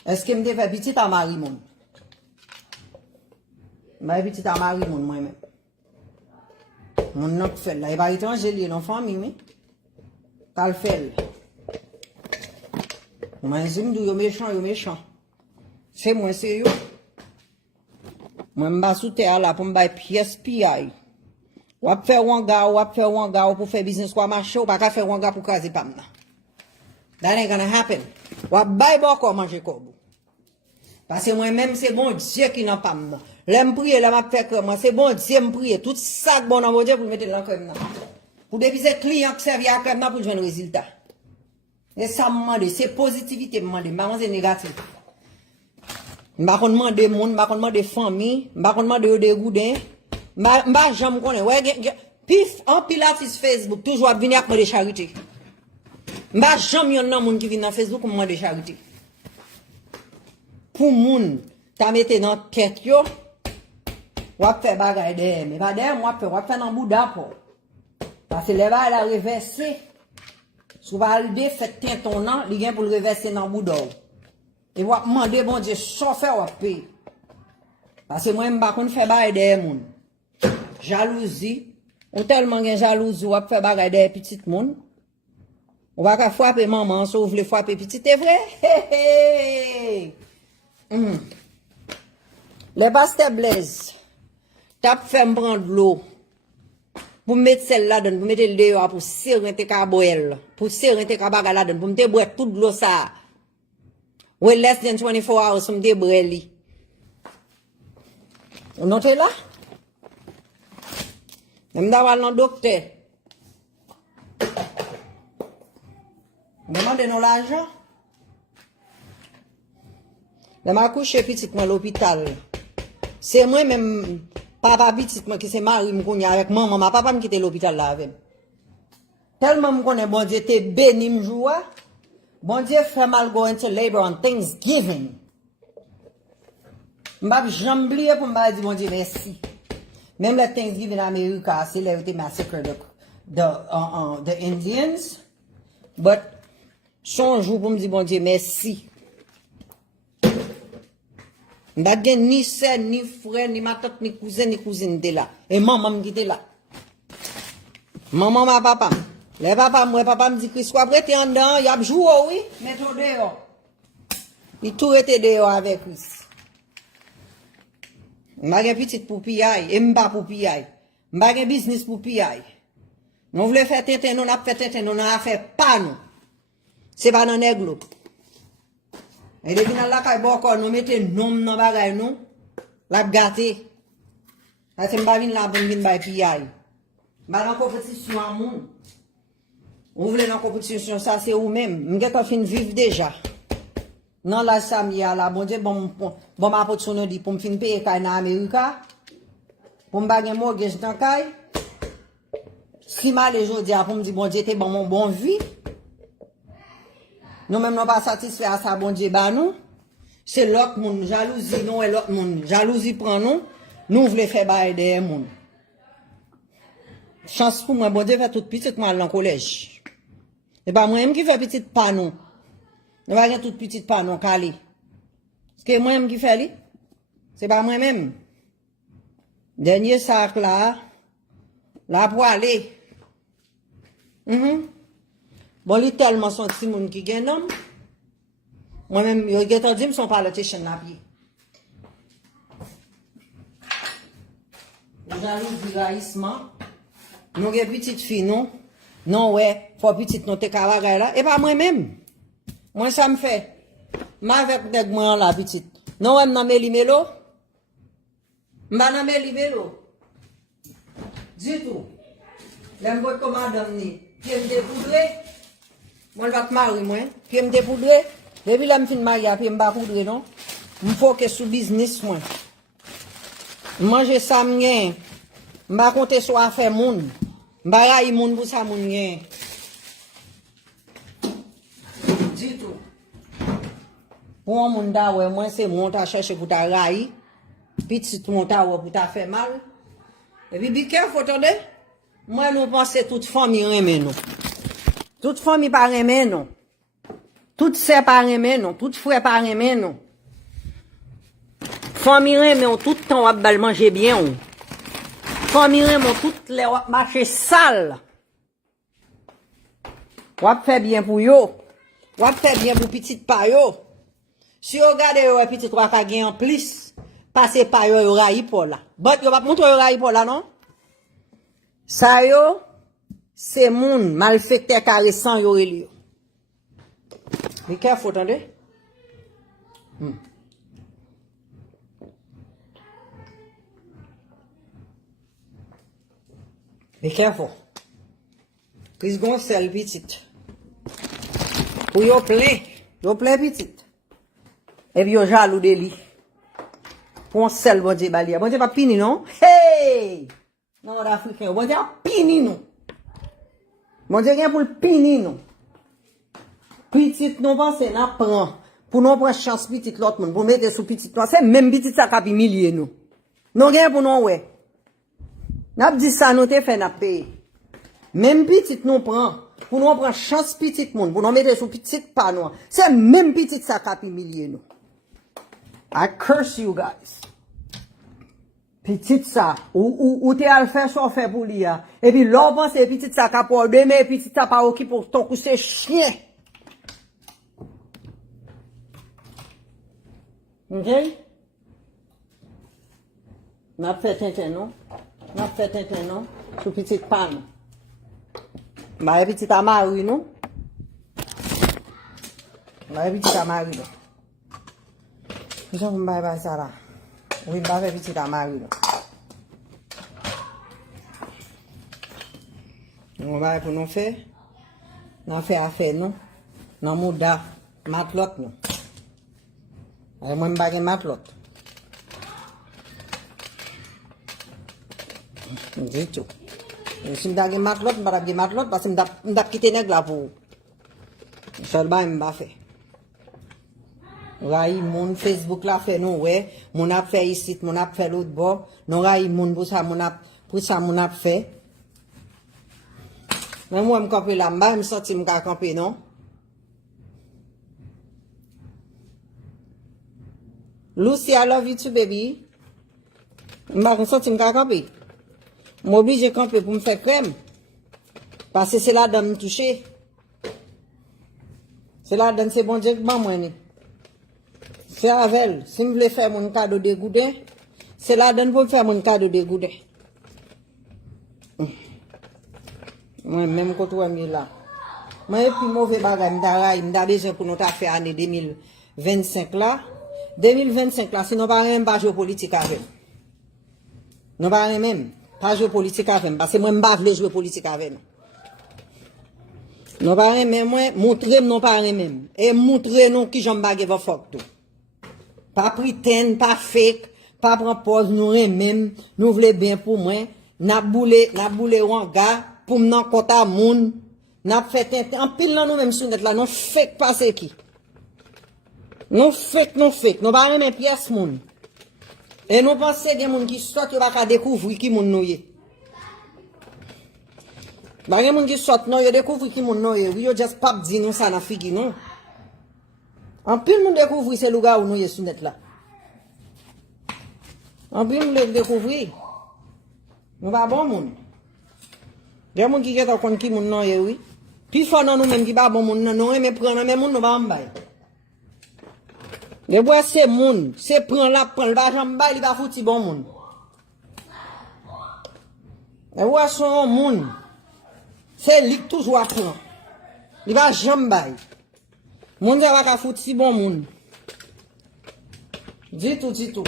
Est-ce que me de faire petit à mari mon. M'a petit à mari mon moi même. Mon n'a fait là, il va étranger li dans famille oui. T'as le fait. Moi zim du yo méchant. C'est moi c'est yo. Moi m'ba sous terre là pour m'ba pièce piaille. Ou faire wanga pour faire business quoi marché ou pas faire wanga pour craser pam. That ain't gonna happen. Wap bay boko manger comme. Parce que moi-même, c'est bon Dieu qui n'a pas m'nan. L'aime prier, la m'a fait comme moi, c'est bon Dieu me prier. Tout ça bon dans mon Dieu pour mettre dans crème. Pour dépiser client qui servi à crème pour jouer un résultat. Et ça me demande, c'est positivité me demande, c'est négatif. M'a kon demande monde, m'a kon demande famille, m'a kon demande des goudins. M'a jamais connaît. Ouais, pif, Anpil artiste Facebook toujours venir avec des charités. M'a jamais yon nan moun qui vient dans Facebook pour demander charité. Pour moun, ta mette dans tête yo, wap fait bagay de, mais pas de, wap fait dans bouda pour. Parce que les bagay la reverser. Souvent alde fait ton nan, li gen pour le reverser dans bouda. Et wap mande bon Dieu chauffeur wap paye. Parce que moi m'pa kon fait bagay de moun. Jalousie, ou tellement gen jalousie wap fait bagay de petit moun. On va ka frapper maman, sauf le frapper petit, c'est vrai? Les pasteurs Blaise, tap fait me prendre l'eau. Pour mettre celle-là dedans, pour mettre le dehors, pour serrer tes caboel, pour serrer tes cabaga là-dedans, pour me débrouiller toute l'eau ça. Ouais, less than 24 hours, pour me débrouiller. Vous notez là? Même d'avoir le docteur. Demandez-nous l'argent. Je m'a couché petit moi à l'hôpital. C'est moi-même, papa petit moi qui s'est marié avec maman. Ma papa me quitte l'hôpital là avec. Tellement me connaît, bon Dieu, t'es béni me joie. Bon Dieu, fait mal go into labor on Thanksgiving. M'bap jamais oublié pour me dire bon Dieu merci. Même le Thanksgiving en Amérique, c'est là où t'es massacre the Indians. But son jour pour me dire bon Dieu merci. M'pa gen ni sœur, ni frère, ni ma tante, ni cousine de là. Et maman me quitte là. Maman ma papa. Les papa moi papa me dit que soit prêt en dedans, y a joué oui, mais tout dehors. Il tout était dehors avec lui. M'pa gen petite pour piaille, et m'pa pour piaille. M'pa gen business pour piaille. Nous voulons faire tête, nous n'a fait tête, nous n'a fait pas nous. C'est pas dans nègre. Et depuis la caille boko nous mettez nom dans bagay nous la gâté. Ça c'est pas vinn là pour vinn bay piaille. Ba dans compétition à moun. Vous voulez dans compétition ça c'est ou même. M'gè ka fin vivre déjà. Non la samia là bon Dieu bon ma pot son dit pour me fin payer kay na Amérique. Pour me bagay mortgage dans kay. Si mal aujourd'hui pour me dire bon Dieu t'es bon mon bon vie. Nous même non pas satisfaits à ça bon Dieu ba nous. C'est l'autre monde jalousie nous et l'autre monde jalousie prend nous. Nous voulons faire bailler des monde. Chance pour moi bon Dieu fait toute petite moi dans collège. Et pas moi même qui fait petite panneau. Ne pas faire toute petite panneau calé. C'est moi même qui fait li. C'est pas moi même. Dernier sac là pour aller. Bon, il tellement son petit monde qui gagne homme. Moi-même, je vais te dire, je suis pas haitian na pied. Jalousie, raïsement. Nous avons petite fille, non? Non, ouais, faut petite non te caragay là. Et pas moi-même. Moi, ça me fait. Ma avec des moi la petite. Non, ouais, m'nan meli melo. M'nan meli melo. Du tout. L'aime votre commandant ni. Puis me dépoudrer. Moi, je vais te marier, moi. Puis me dépoudrer. Depuis là, je fin marier, puis me poudrer, non? Je faut que sous business, moi. Manger ça, m'en. Je compter sur affaire moun. Je railler moun pour ça, moun gen. Du tout. Pour un moun da, ouais, moi, c'est mon ta chercher pour ta railler. Petit mon ta, ouais, pour ta faire mal. Et puis, be careful, attendez? Moi, nous pensons toute famille remet nous. Toute famille pas remet nous. Toute sœur pas remet nous. Toute frère pas remet nous. Famille remet nous tout le temps, on va manger bien. Famille remet nous tout les marcher sale. On va faire bien pour yo. On va faire bien pour petite pa yo. Si vous regardez yo petit trois ka gen en plus, passez pa yo rayi pour là. But yo va montrer yo rayi pour là non? Ça yo c'est moun malfecteur caressant yo relio. Be careful, attendez. Be careful. Chris gon sel petit. Pour yo plein petit. Et puis yo jaloux de li. Pour sel bon Dieu balia. Bon Dieu pas pini non? Hey! Non d'Africain, bon Dieu pini non. Bon Dieu rien pour le pini non. Petit non pense n'a prend. Pour nous prendre chance petit l'autre monde, pour mettre sous petit toi, c'est même petit ça qui humilier nous. Non rien pour nous ouais. N'a dit ça nous te fait n'a payer. Même petit nous prend pour nous prendre chance petit monde, pour nous mettre sous petit pas nous. C'est même petit ça qui humilier nous. I curse you guys. Petit ça ou t'es à faire soit fait pour lui et puis l'on pense petit ça qui pour demain petit ça pas qui pour ton coup c'est chien. OK? N'a fait tintin non? N'a fait tintin non? Sous petite panne. Bah petit amari non? Bah petit amari là. Je vais pas ça là. Oui, bah petit amari là. On va pour nous faire. On fait affaire non? Non mouda matlot non. Moi, je vais matlot. C'est tout. Si je vais matlot, je vais matlot parce que je vais quitter les là pour. Seulement, je vais faire. Rai mon Facebook là fait nous ouais, mon a fait ici, mon a fait l'autre bord. Non rai mon pour ça mon a fait. Mais moi me camper là, je me sens me camper non. Lucy, I love you too, baby. Je me sens me camper. Je suis obligé de camper pour me faire crème. Parce que c'est là de me toucher. C'est là de c'est bon Dieu que moi. C'est avec elle. Si je veux faire mon cadeau de goudin, c'est là de pour faire mon cadeau de goudin. Moi, même quand tu es là. Moi, et puis mauvais bagage, je déjà pour nous faire année 2025 là. 2025 là, si nous pas même pas jouer politique avec. Nous pas même pas jouer politique avec parce que moi m'pas vle jouer politique avec. Nous pas même moi montrer nous pas même et montrer nous qui j'en bague va fuck tout. Pas pretend, pas fake, pas prendre pause nous même, nous voulons bien pour moi, n'a boulé un gars pour m'en quota moun, n'a fait en pile là nous même sur net là, non fake passer qui. Non fake, nous pas même pièce moun. Et nous pensons que des moun qui sortent, tu vas découvrir qui moun noyé. Bah des moun qui sortent, non, yo découvrir qui moun noyé. Oui, yo just pas dire nous ça na figi non. En pile moun découvrir ce lugar où nous y sur net là. En pile moun découvrir. Nous pas bon moun. Des moun qui geta kon qui moun noyé oui. Puis faut non nous même qui pas bon moun non, mais prendre même moun nous pas mbay. Les bois c'est moun, c'est prend le va jambe il va fouti bon moun. Les bois sont moun. C'est lui toujours à prendre. Il va jambe moun ça va fouti bon moun. Dis tout.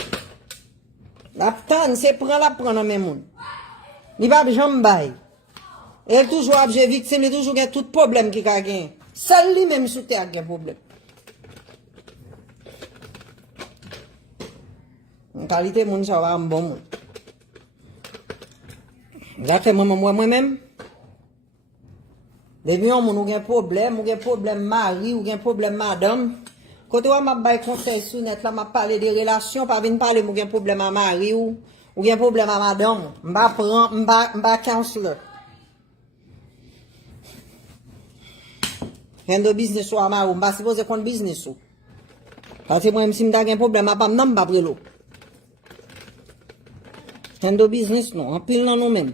La tane c'est prendre même moun. Il va jambe et toujours objet victime, il toujours tout problème qui a gain. Seul lui même sous terre a problème. En qualité, mon ça va un bon monde. J'attends moi-même. Depuis on a un problème mari, ou un problème madame. Quand on m'a bail conseil sur net là, m'a parlé des relations, pas venir parler mon problème à mari ou un problème à madame. M'ba counselor. Handle business ou à mari, m'ba supposé qu'on business ou. Parce que moi si m'da un problème à pas m'nan m'ba prelo. Handle business non, en pile non nous même.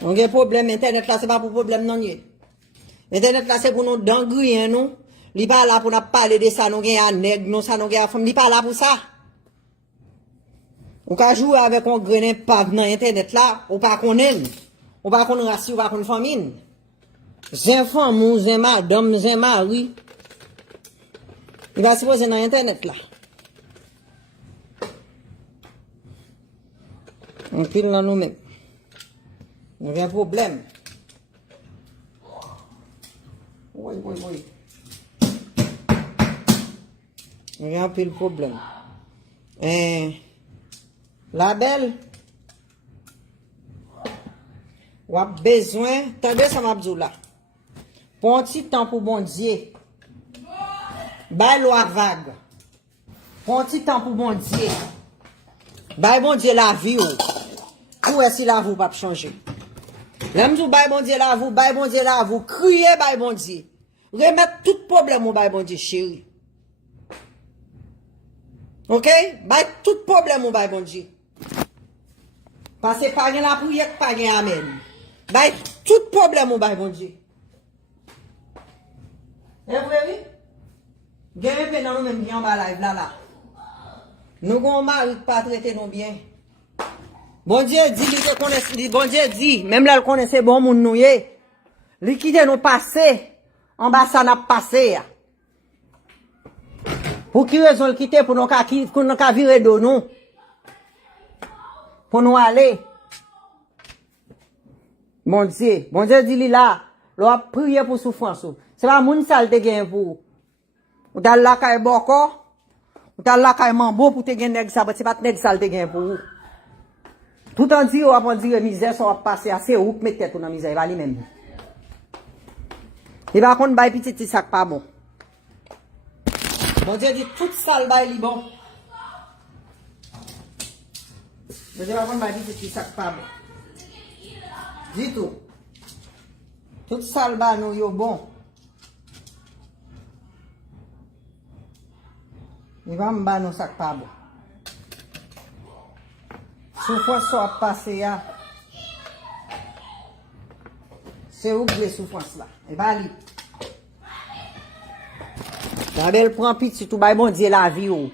On a un problème internet là c'est pas pour problème non yé. Internet là c'est pour nous d'engouiller nous. Li pas là pour nous parler de ça nous gagne à nèg, nous ça nous gagne à femme, li pas là pour ça. On ka jouer avec un grenin pas dans internet là, ou pas connaître. On pas connaître race, ou pas connaître famille. Zin femme, zin madame, zin mari. Il va se poser dans Internet là. On pile dans nous-mêmes. Il y a un problème. Oui. Il y a un peu de problème. La belle, ou a besoin, attendez ça m'a dit là. Pour un petit temps pour bon Dieu. Bay loi vague. Pour un petit temps pour bon Dieu. Bay bon Dieu la vie ou. Ou est-ce la vous pas changer? L'aime tout bay bon Dieu la vous, bay bon Dieu la vous, criez bay bon Dieu. Remettre tout problème au bay bon Dieu chéri. OK? Bay tout problème au bay bon Dieu. Parce que pas la prière, pas amen. Bay tout problème au bay bon Dieu. Et vous voyez? Gagne peu dans nous même bien en bas live là. Nous gon mari pas traiter nous bien. Bon Dieu dit lui te connaît, bon Dieu dit même là le connaissait bon moun nou yé. Li quitte nous passer en bas ça n'a passé. Pour qui raison le quitter pour nous ka virer de nous? Pour nous aller. Bon Dieu dit li là, l'on prier pour souffrance. C'est pas moun sale te gen pour. Ou dal la kay boko, ou dal la kay mambo pour te gen nèg ça, c'est pas nèg sale te gen pour. Tout en dit ou apon dire misère ça va passer assez ou mettre tête dans misère, il va lui même. Il va kon bay petit sac pas bon. Bon Dieu dit tout sale bay li bon. Bon Dieu va kon bay petit sac pas bon. Dit tout. Tout sale bay nous yo bon. Il va me battre nos sacs pas bon. Souffrance soit passée là. C'est où les souffrances là? Et va aller. La belle prend petit tout bail bon Dieu la vie ou.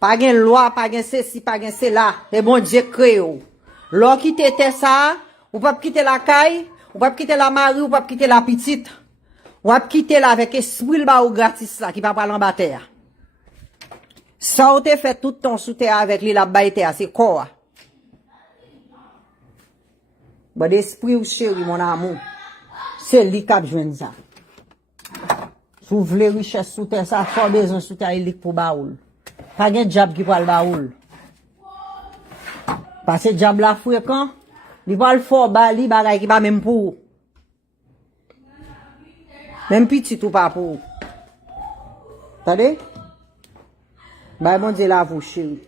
Pas gen loi, pas gen ceci, pas gen cela. C'est bon Dieu créé ou. L'or qui t'était ça, ou pas quitter la caille, ou pas quitter la mari, ou pas quitter la petite. Ou pas quitter la avec esprit ba ou gratis là qui va pas en terre. Ça ou te fait tout ton soutien avec lui la baille terre, c'est quoi? Bon d'esprit ou chéri mon amour. C'est lui qui a besoin de ça. Si vous voulez richesse sous terre, ça faut besoin sous terre il pour baoul. Pas de diable qui va le baoul. Parce que diable la fréquent, il va le fort bali bagay qui pas même pour. Même petit ou pas pour. Attendez? Bah bon Dieu la vous chéri.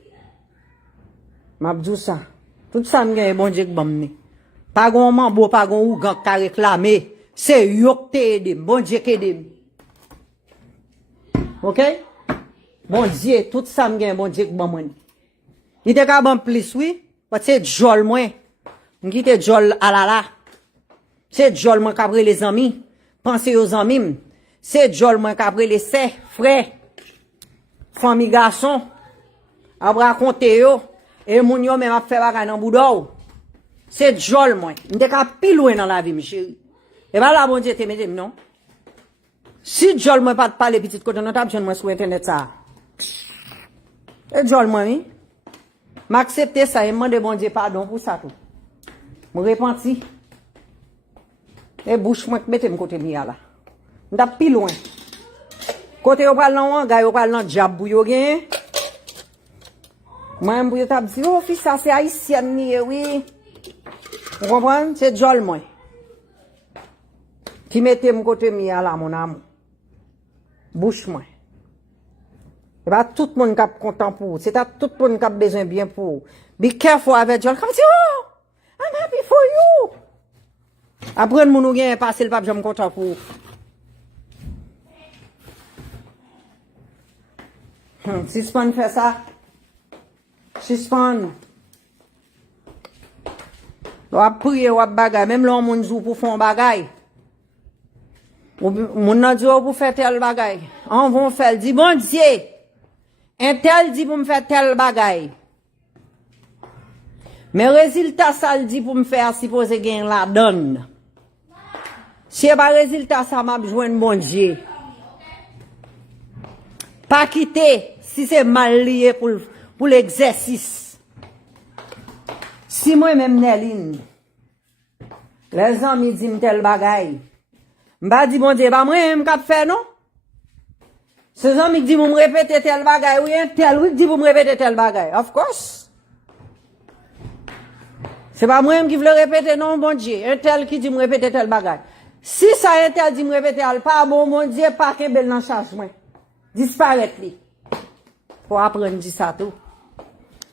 M'a dit ça. Tout ça m'gagne bon Dieu que pas gon mambo, pas gon ou gang ka réclamer. C'est yok te aide, bon Dieu qui aide. OK? Bon Dieu, tout ça m'gagne bon Dieu que bon moi. Il te ka bon plus oui, parce que jol moi. M'kite jol alala. C'est jol moi qu'après les amis, pensez aux amis. C'est jol moi qu'après les sœurs, frères. Famille garçon, a raconter yo, et moun yo même a fait bagay nan boudou. C'est jol moi. M'te ka pi loin dans la vie, chéri. Et pas la bon Dieu te mette non. Si jol moi pas te parler petit côté non t'a besoin moi sur internet ça. Et jol moi oui. M'accepter ça et demander bon Dieu pardon pour ça tout. Me repenti. Et bouche moi mette me côté mia là. M'ta pi loin. Côté yo pral nan wanga yo pral nan diable bou yo gen. Moi m'bou yo t'a dit oh fils ça c'est haïtien ni oui. Vous comprenez? C'est jol moi. Qui mette me côté mia là mon amour. Bouche moi. Et pas tout le monde qui est content pour vous. C'est tout le monde qui a besoin bien pour vous. Be careful avec jol. Comme si oh I'm happy for you. Après moun ou gen passer le pape j'aime content pour vous. Suspend fait ça. Suspend. On va prier, on va bagay. Même l'on moun jou pour faire bagay. Moun nan di pour faire tel bagay. On va faire, dit bon Dieu. Un tel dit pour me faire tel bagay. Mais résultat ça le dit pour me faire supposé gain la donne. Si pas résultat ça m'a besoin bon Dieu. Pas quitter si c'est mal lié pour l'exercice. Si moi-même Nerline, les amis disent tel bagay, m'ba di bon Dieu, pas moi-même k'ap fait non? Ces amis disent pour me répéter tel bagay, ou un tel oui dit pour me répéter tel bagay. Of course. C'est pas moi-même qui veux le répéter, non, bon Dieu. Un tel qui dit me répéter tel bagay. Si ça un tel dit me répéter, pas bon, mon Dieu, pas qu'un bel dans charge, moi. Disparaître li. Faut apprendre dit ça tout.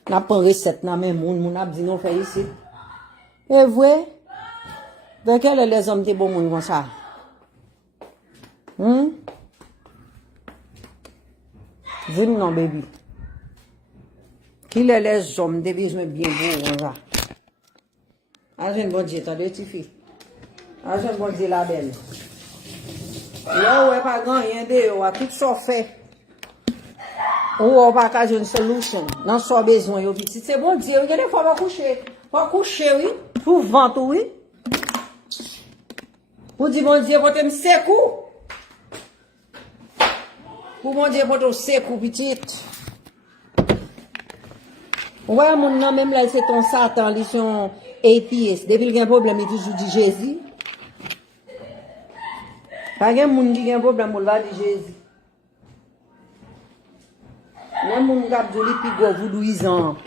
N'a pas recette dans même moun a dit non fait ici. Et vrai? De quel est les hommes des bons moun comme ça? Vinn non baby. Qui les hommes des besoins bien beaux comme ça? Agent bon Dieu, t'as deux petites filles. Agent bon Dieu la belle. Là où est pas grand rien de, ou a tout ça fait. Ou on pas qu'à une solution. Non, soit besoin, yo petit. C'est bon Dieu, regardez, faut pas coucher. Faut coucher, oui. Pour vente, oui. Pour dire bon Dieu, pour te secou. Pour bon Dieu, pour te secou, petite. Ouais, mon nom, même là, c'est ton Satan, ils sont atheistes. Depuis qu'il y a un problème, il toujours dit Jésus. Pas de monde qui a un problème, on va dire Jésus. Même mon gars de l'épigo, vous douisant.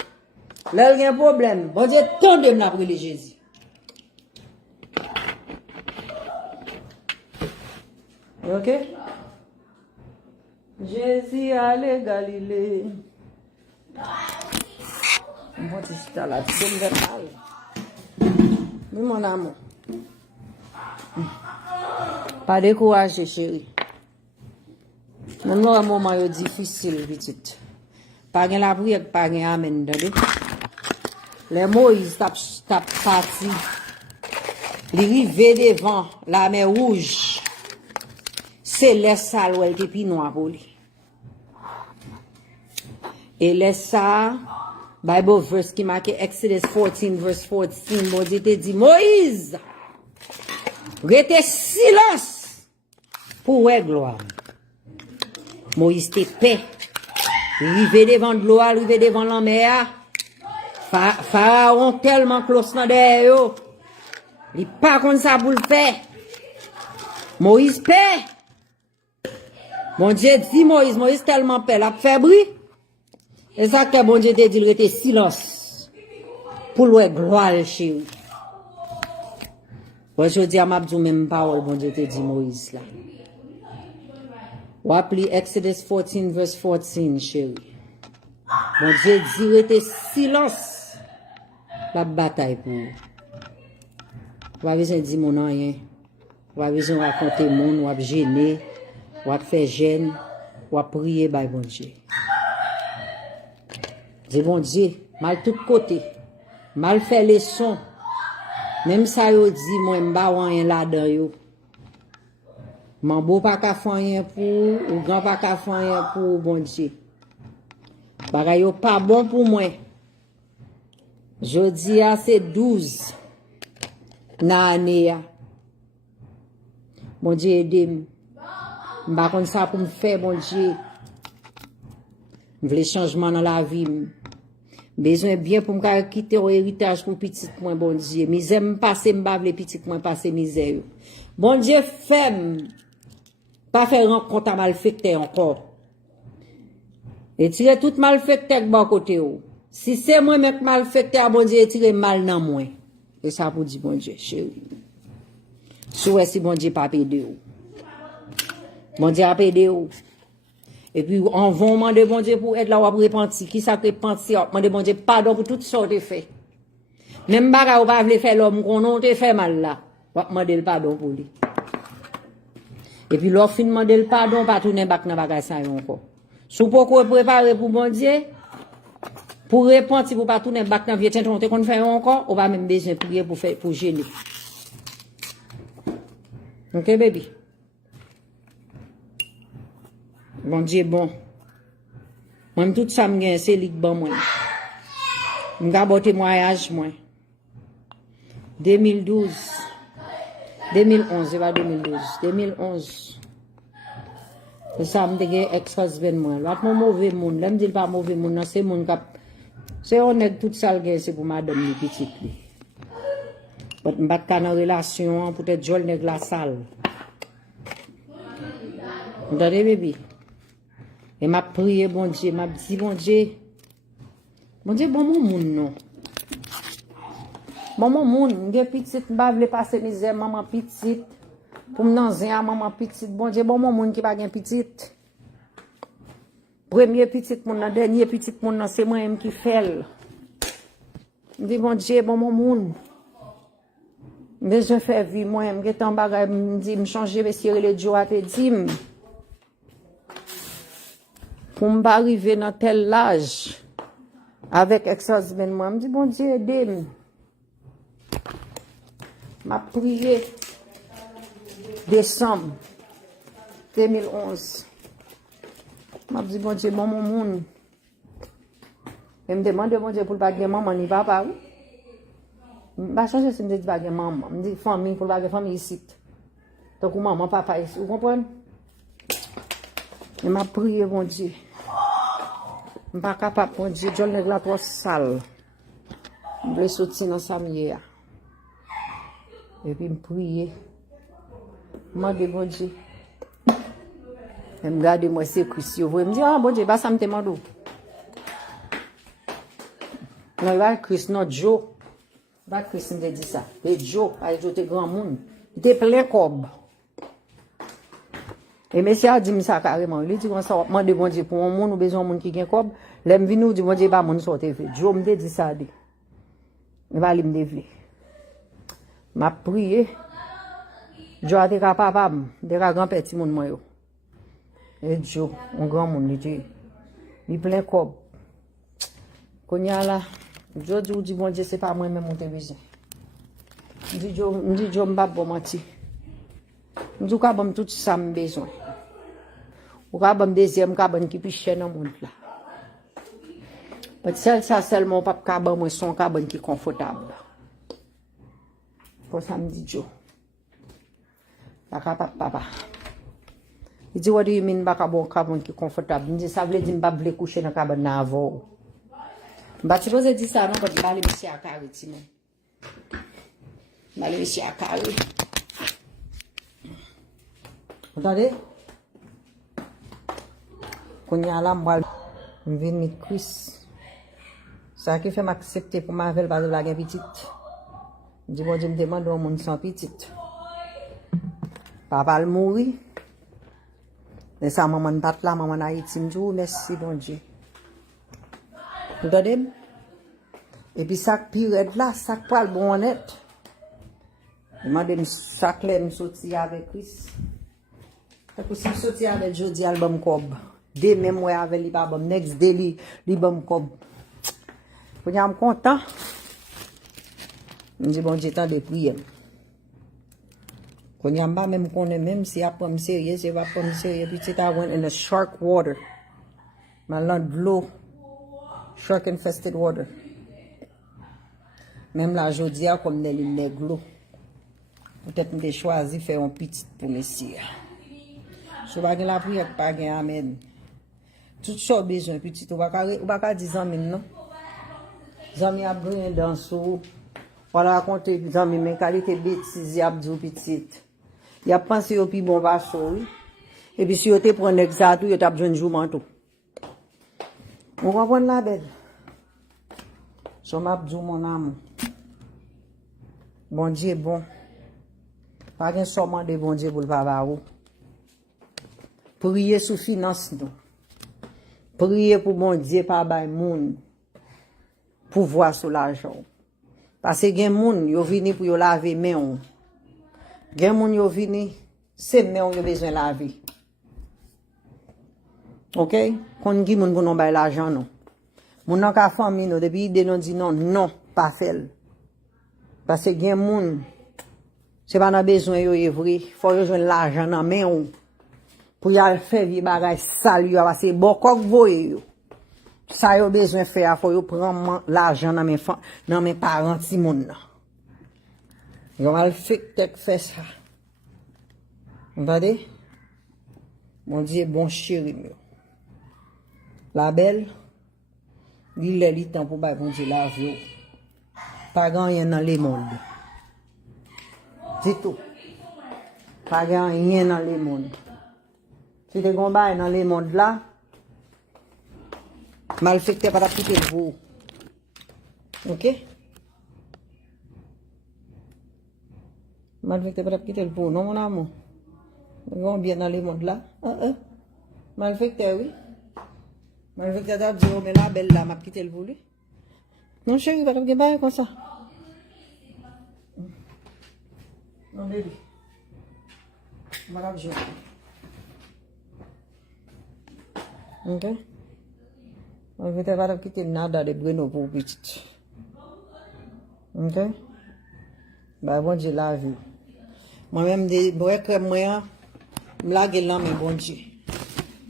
Là, il y a un problème. Bon Dieu, tant de m'appeler les Jésus. Ok? Jésus allait Galilée. Moi, tu es là, tu me parles. Oui, mon amour. Pas décourager, chérie. Même un moment difficile, petite. Pas de la prière, pas de amen. Les Moïse tap parti. Il rivé devant la mer rouge. C'est les salles où elle était noir pour lui. Et les ça, Bible verse qui marque Exodus 14, verse 14, bon Dieu te dit, Moïse, rete silence pour ouais gloire. Moïse te paix. Rivé devant de l'eau, rivé devant la mer. Pharaon tellement close dans derrière. Il pas comme ça pour le faire. Moïse paix. Bon Dieu dit Moïse tellement paix, la fait bruit. Et ça que bon Dieu te dit, il était silence. Pour le gloire chez lui. Aujourd'hui, à ma même parole, bon Dieu te dit Moïse là. Ou appelez Exodus 14, verse 14, chérie. Bon Dieu dit, il était silence. La bataille pour vous. Vous avez besoin de dire mon rien. Vous avez besoin de raconter mon, vous avez gêné, vous avez fait gêne, vous avez prié, by bon Dieu. Dis bon Dieu, mal tout côté, mal fait les sons. Même ça, yo dit, moi, m'ba rien là-dedans, yo. Mon beau pas qu'à faire rien pour, ou grand pas qu'à faire rien pour, bon Dieu. Bagay yo pas bon pour moi. Je dis à c'est 12 na année. Bon Dieu aide-moi. M'ba kon ça pour me faire, bon Dieu. M'vle changement dans la vie. Besoin bien pour me quitter un héritage pour petit moi, bon Dieu. Misère me passer, m'ba vle petit moi passer misère. Bon Dieu femme. Pas faire rencontre à malfecté encore. Et tirer tout malfecté de bon côté. Si c'est moi mec malfecté, bon Dieu, tirer mal dans moi. Et ça pour dire bon Dieu, chérie. Si bon Dieu pas aider ou. Bon Dieu a aider ou. Et puis, on va demander bon Dieu pour être là ou repentir. Qui ça repentir? On demander bon Dieu pardon pour toutes sortes de faits. Même bagarre ou pas vle faire l'homme qu'on on te fait mal là. On demander le pardon pour lui. Et puis, l'offre demander le pardon, pas tourner back dans bagage ça encore. Sous pourquoi préparer pour bon Dieu, pour répondre, pour pas tourner back dans vieux temps, on te qu'on fait encore, on va même besoin de prier pour gêner. Ok, baby? Bon Dieu, bon. Moi, tout ça, m'gagne, c'est lik bon, moi. M'ga bon témoignage, moi. 2012. 2011, c'est pas 2012. 2011. C'est ça, me gen ex-husband moi. L'autre mon mauvais monde. Là me dit pas mauvais monde, c'est monde cap. C'est honnête tout ça le c'est pour madame ni petite li. But m'pas pas dans relation peut-être jol nèg la salle. Entendez bébé? Et m'a prié bon Dieu, m'a dit bon Dieu. Bon Dieu bon mon monde non. Bon mon monde, gen petite m'pa vle passer misère maman petite. Pour m'nanzer à maman petite, bon Dieu, bon mon monde qui pas gen petite. Premier petite moun, dernier petite moun, c'est moi-même qui fait. Je dis, bon Dieu, bon mon monde. Mais je fais vie, moi-même, je t'en bagay, me dit, me changer, me tirer les jours à te dire. Pour m'arriver dans tel âge, avec ex-husband, moi, me dit, bon Dieu, aidez-moi. M'a prié. Décembre 2011. M'a dit, bon Dieu, bon mon monde. Et me demande, bon Dieu, pour le bagage maman, ni papa. Bah, changer si me dit bagage maman. Me dit, famille, pour le bagage famille ici. Donc, maman, papa ici. Vous comprenez? Et m'a prié, bon Dieu. Je ne suis pas capable, bon Dieu, je ne suis trop sale. Je voulais sortir dans sa mienne. Et puis, je prié. Je bon Dieu. Je me garde moi c'est Christ. Je me dis, ah bon Dieu, bah ça me demande. Non, il va Christ, non, Joe. Bah Christ me dit ça. Et Joe, Joe était grand monde. Il était plein cob. Et monsieur a dit ça carrément. Il dit comme ça, moi de bon Dieu, pour un monde, nous besoin de monde qui gagne cob. L'aime venir, dit bon Dieu, bah mon sorte fait. Joe me dit ça. Il va aller me développer. M'a prié. Joe a été capable de grand petit monde moi yo. Et Joe, un grand monde il plein cob. Konya là, Joe dit bon Dieu c'est pas moi même mon besoin. Me dit Joe m'pa bon menti. Me dit ka bon tout ça me besoin. Ou ka bon deuxième ka bon qui plus cher dans monde là. Parce que ça seulement pas ka bon moi son ka bon qui confortable. Pour ça me dit Joe. Papa. Il dit, what do you mean, baka bon cabane qui est confortable? Il dit, ça veut dire, je ne vais pas coucher dans le cabane avant. Je ne suppose dire ça, non, parce que je vais aller monsieur à carré, Timon. Je vais aller monsieur à carré. Vous entendez? Quand il y a là, je vais mettre Chris. Ça qui fait m'accepter pour ma ville, parce que je suis petite. Je dis, bon, je me demande au monde sans petite. Papa le mourir. Mais ça, maman ne bat là, maman Haïti, me dit, merci, bon Dieu. Vous entendez? Et puis, ça pire là, ça pas le bon honnête. Je me demande, chaque lait, me sortir avec Chris. Et puis, si je sortir avec Jody, album cob. Demain, moi, avec l'album, next day, l'album cob. Quand je suis content, je dis, bon Dieu, tant de prières. Quand y'a pas même qu'on est même si y'a pas me sérieux, c'est pas me sérieux. Puis I went in the shark water. Ma land de l'eau. Shark infested water. Même là, je dis comme des nègres. Peut-être que j'ai choisi de faire un petit pour monsieur. Je vais la prière, pas de amen. Tout ça besoin petit. On va pas dire amen non. Zami a besoin dans sous. Voilà raconter zami mes qualités bêtises a dit petite. Il a pensé au plus bon vaso. Et puis si vous te prenez exact, vous avez besoin de jouer manteau. On va prendre la belle. Je m'a dit mon amour. Bon Dieu bon. Pas qu'un seulement de bon Dieu pour le papa. Priez sous finance nous. Priez pour bon Dieu pas bail monde. Pouvoir sur l'argent. Parce que gen moun yo vini pour yo laver main. Gen moun yo vini c'est main yo besoin laver. OK? Kon gi moun pour non bay l'argent non. Moun nan ka famille non depuis de non dit non, pas fait. Parce que gen moun c'est pas nan besoin yo vrai, faut yo joindre l'argent nan main pour y faire vi bagay sale yo parce que bon kok voye yo. Ça yo besoin faire faut yo prendre l'argent dans mes parents ti moun nan. Yo mal fait ça. Vous voyez? Mon Dieu, bon chéri, mieux. La belle, il est le temps pour bailler, bon Dieu, la vie. Pas grand rien dans le monde. C'est tout. Pas grand rien dans le monde. Si tu as dans le monde là, mal fait que tu pas quitter le vous. Ok? Mal fait que tu pas quitter le vous, non mon amour? On bien dans le monde là. Mal fait que oui. Mal fait que tu as dit, oh mais la belle là, m'a quitté le vous lui. Non chérie, pas de bail comme ça. Non baby. Madame, ok? On ne va pas quitter nada de Bruno pour petit. Ok? Bah, bon Dieu, la vie. Moi-même, des bois comme moi, m'lague là, mais bon Dieu.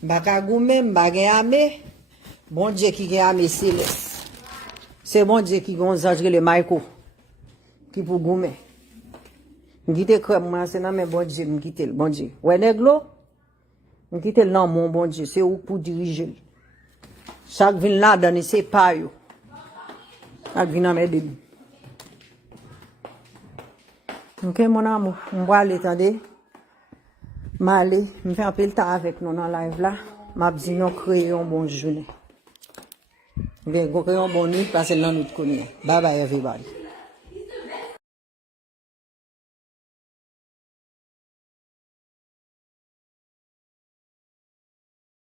Bakagou même, bagay amé, bon Dieu qui gagne amé céleste. C'est bon Dieu qui gagne le Maïko, qui pour goumer. M'quitte comme moi, c'est dans mes bon Dieu, m'quitte le bon Dieu. Ouais, néglo, m'quitte le nom, mon bon Dieu, c'est où pour diriger. Chaque ville là, donne ses pas, yo. Chaque ville dans mes bébés. Ok, mon amour, on va aller, attendez. M'aller, me faire un peu le temps avec nous dans live là. M'a dit, nous créons un bon journée. Nous créons un bon nuit, parce que nous nous connaissons. Bye bye, everybody.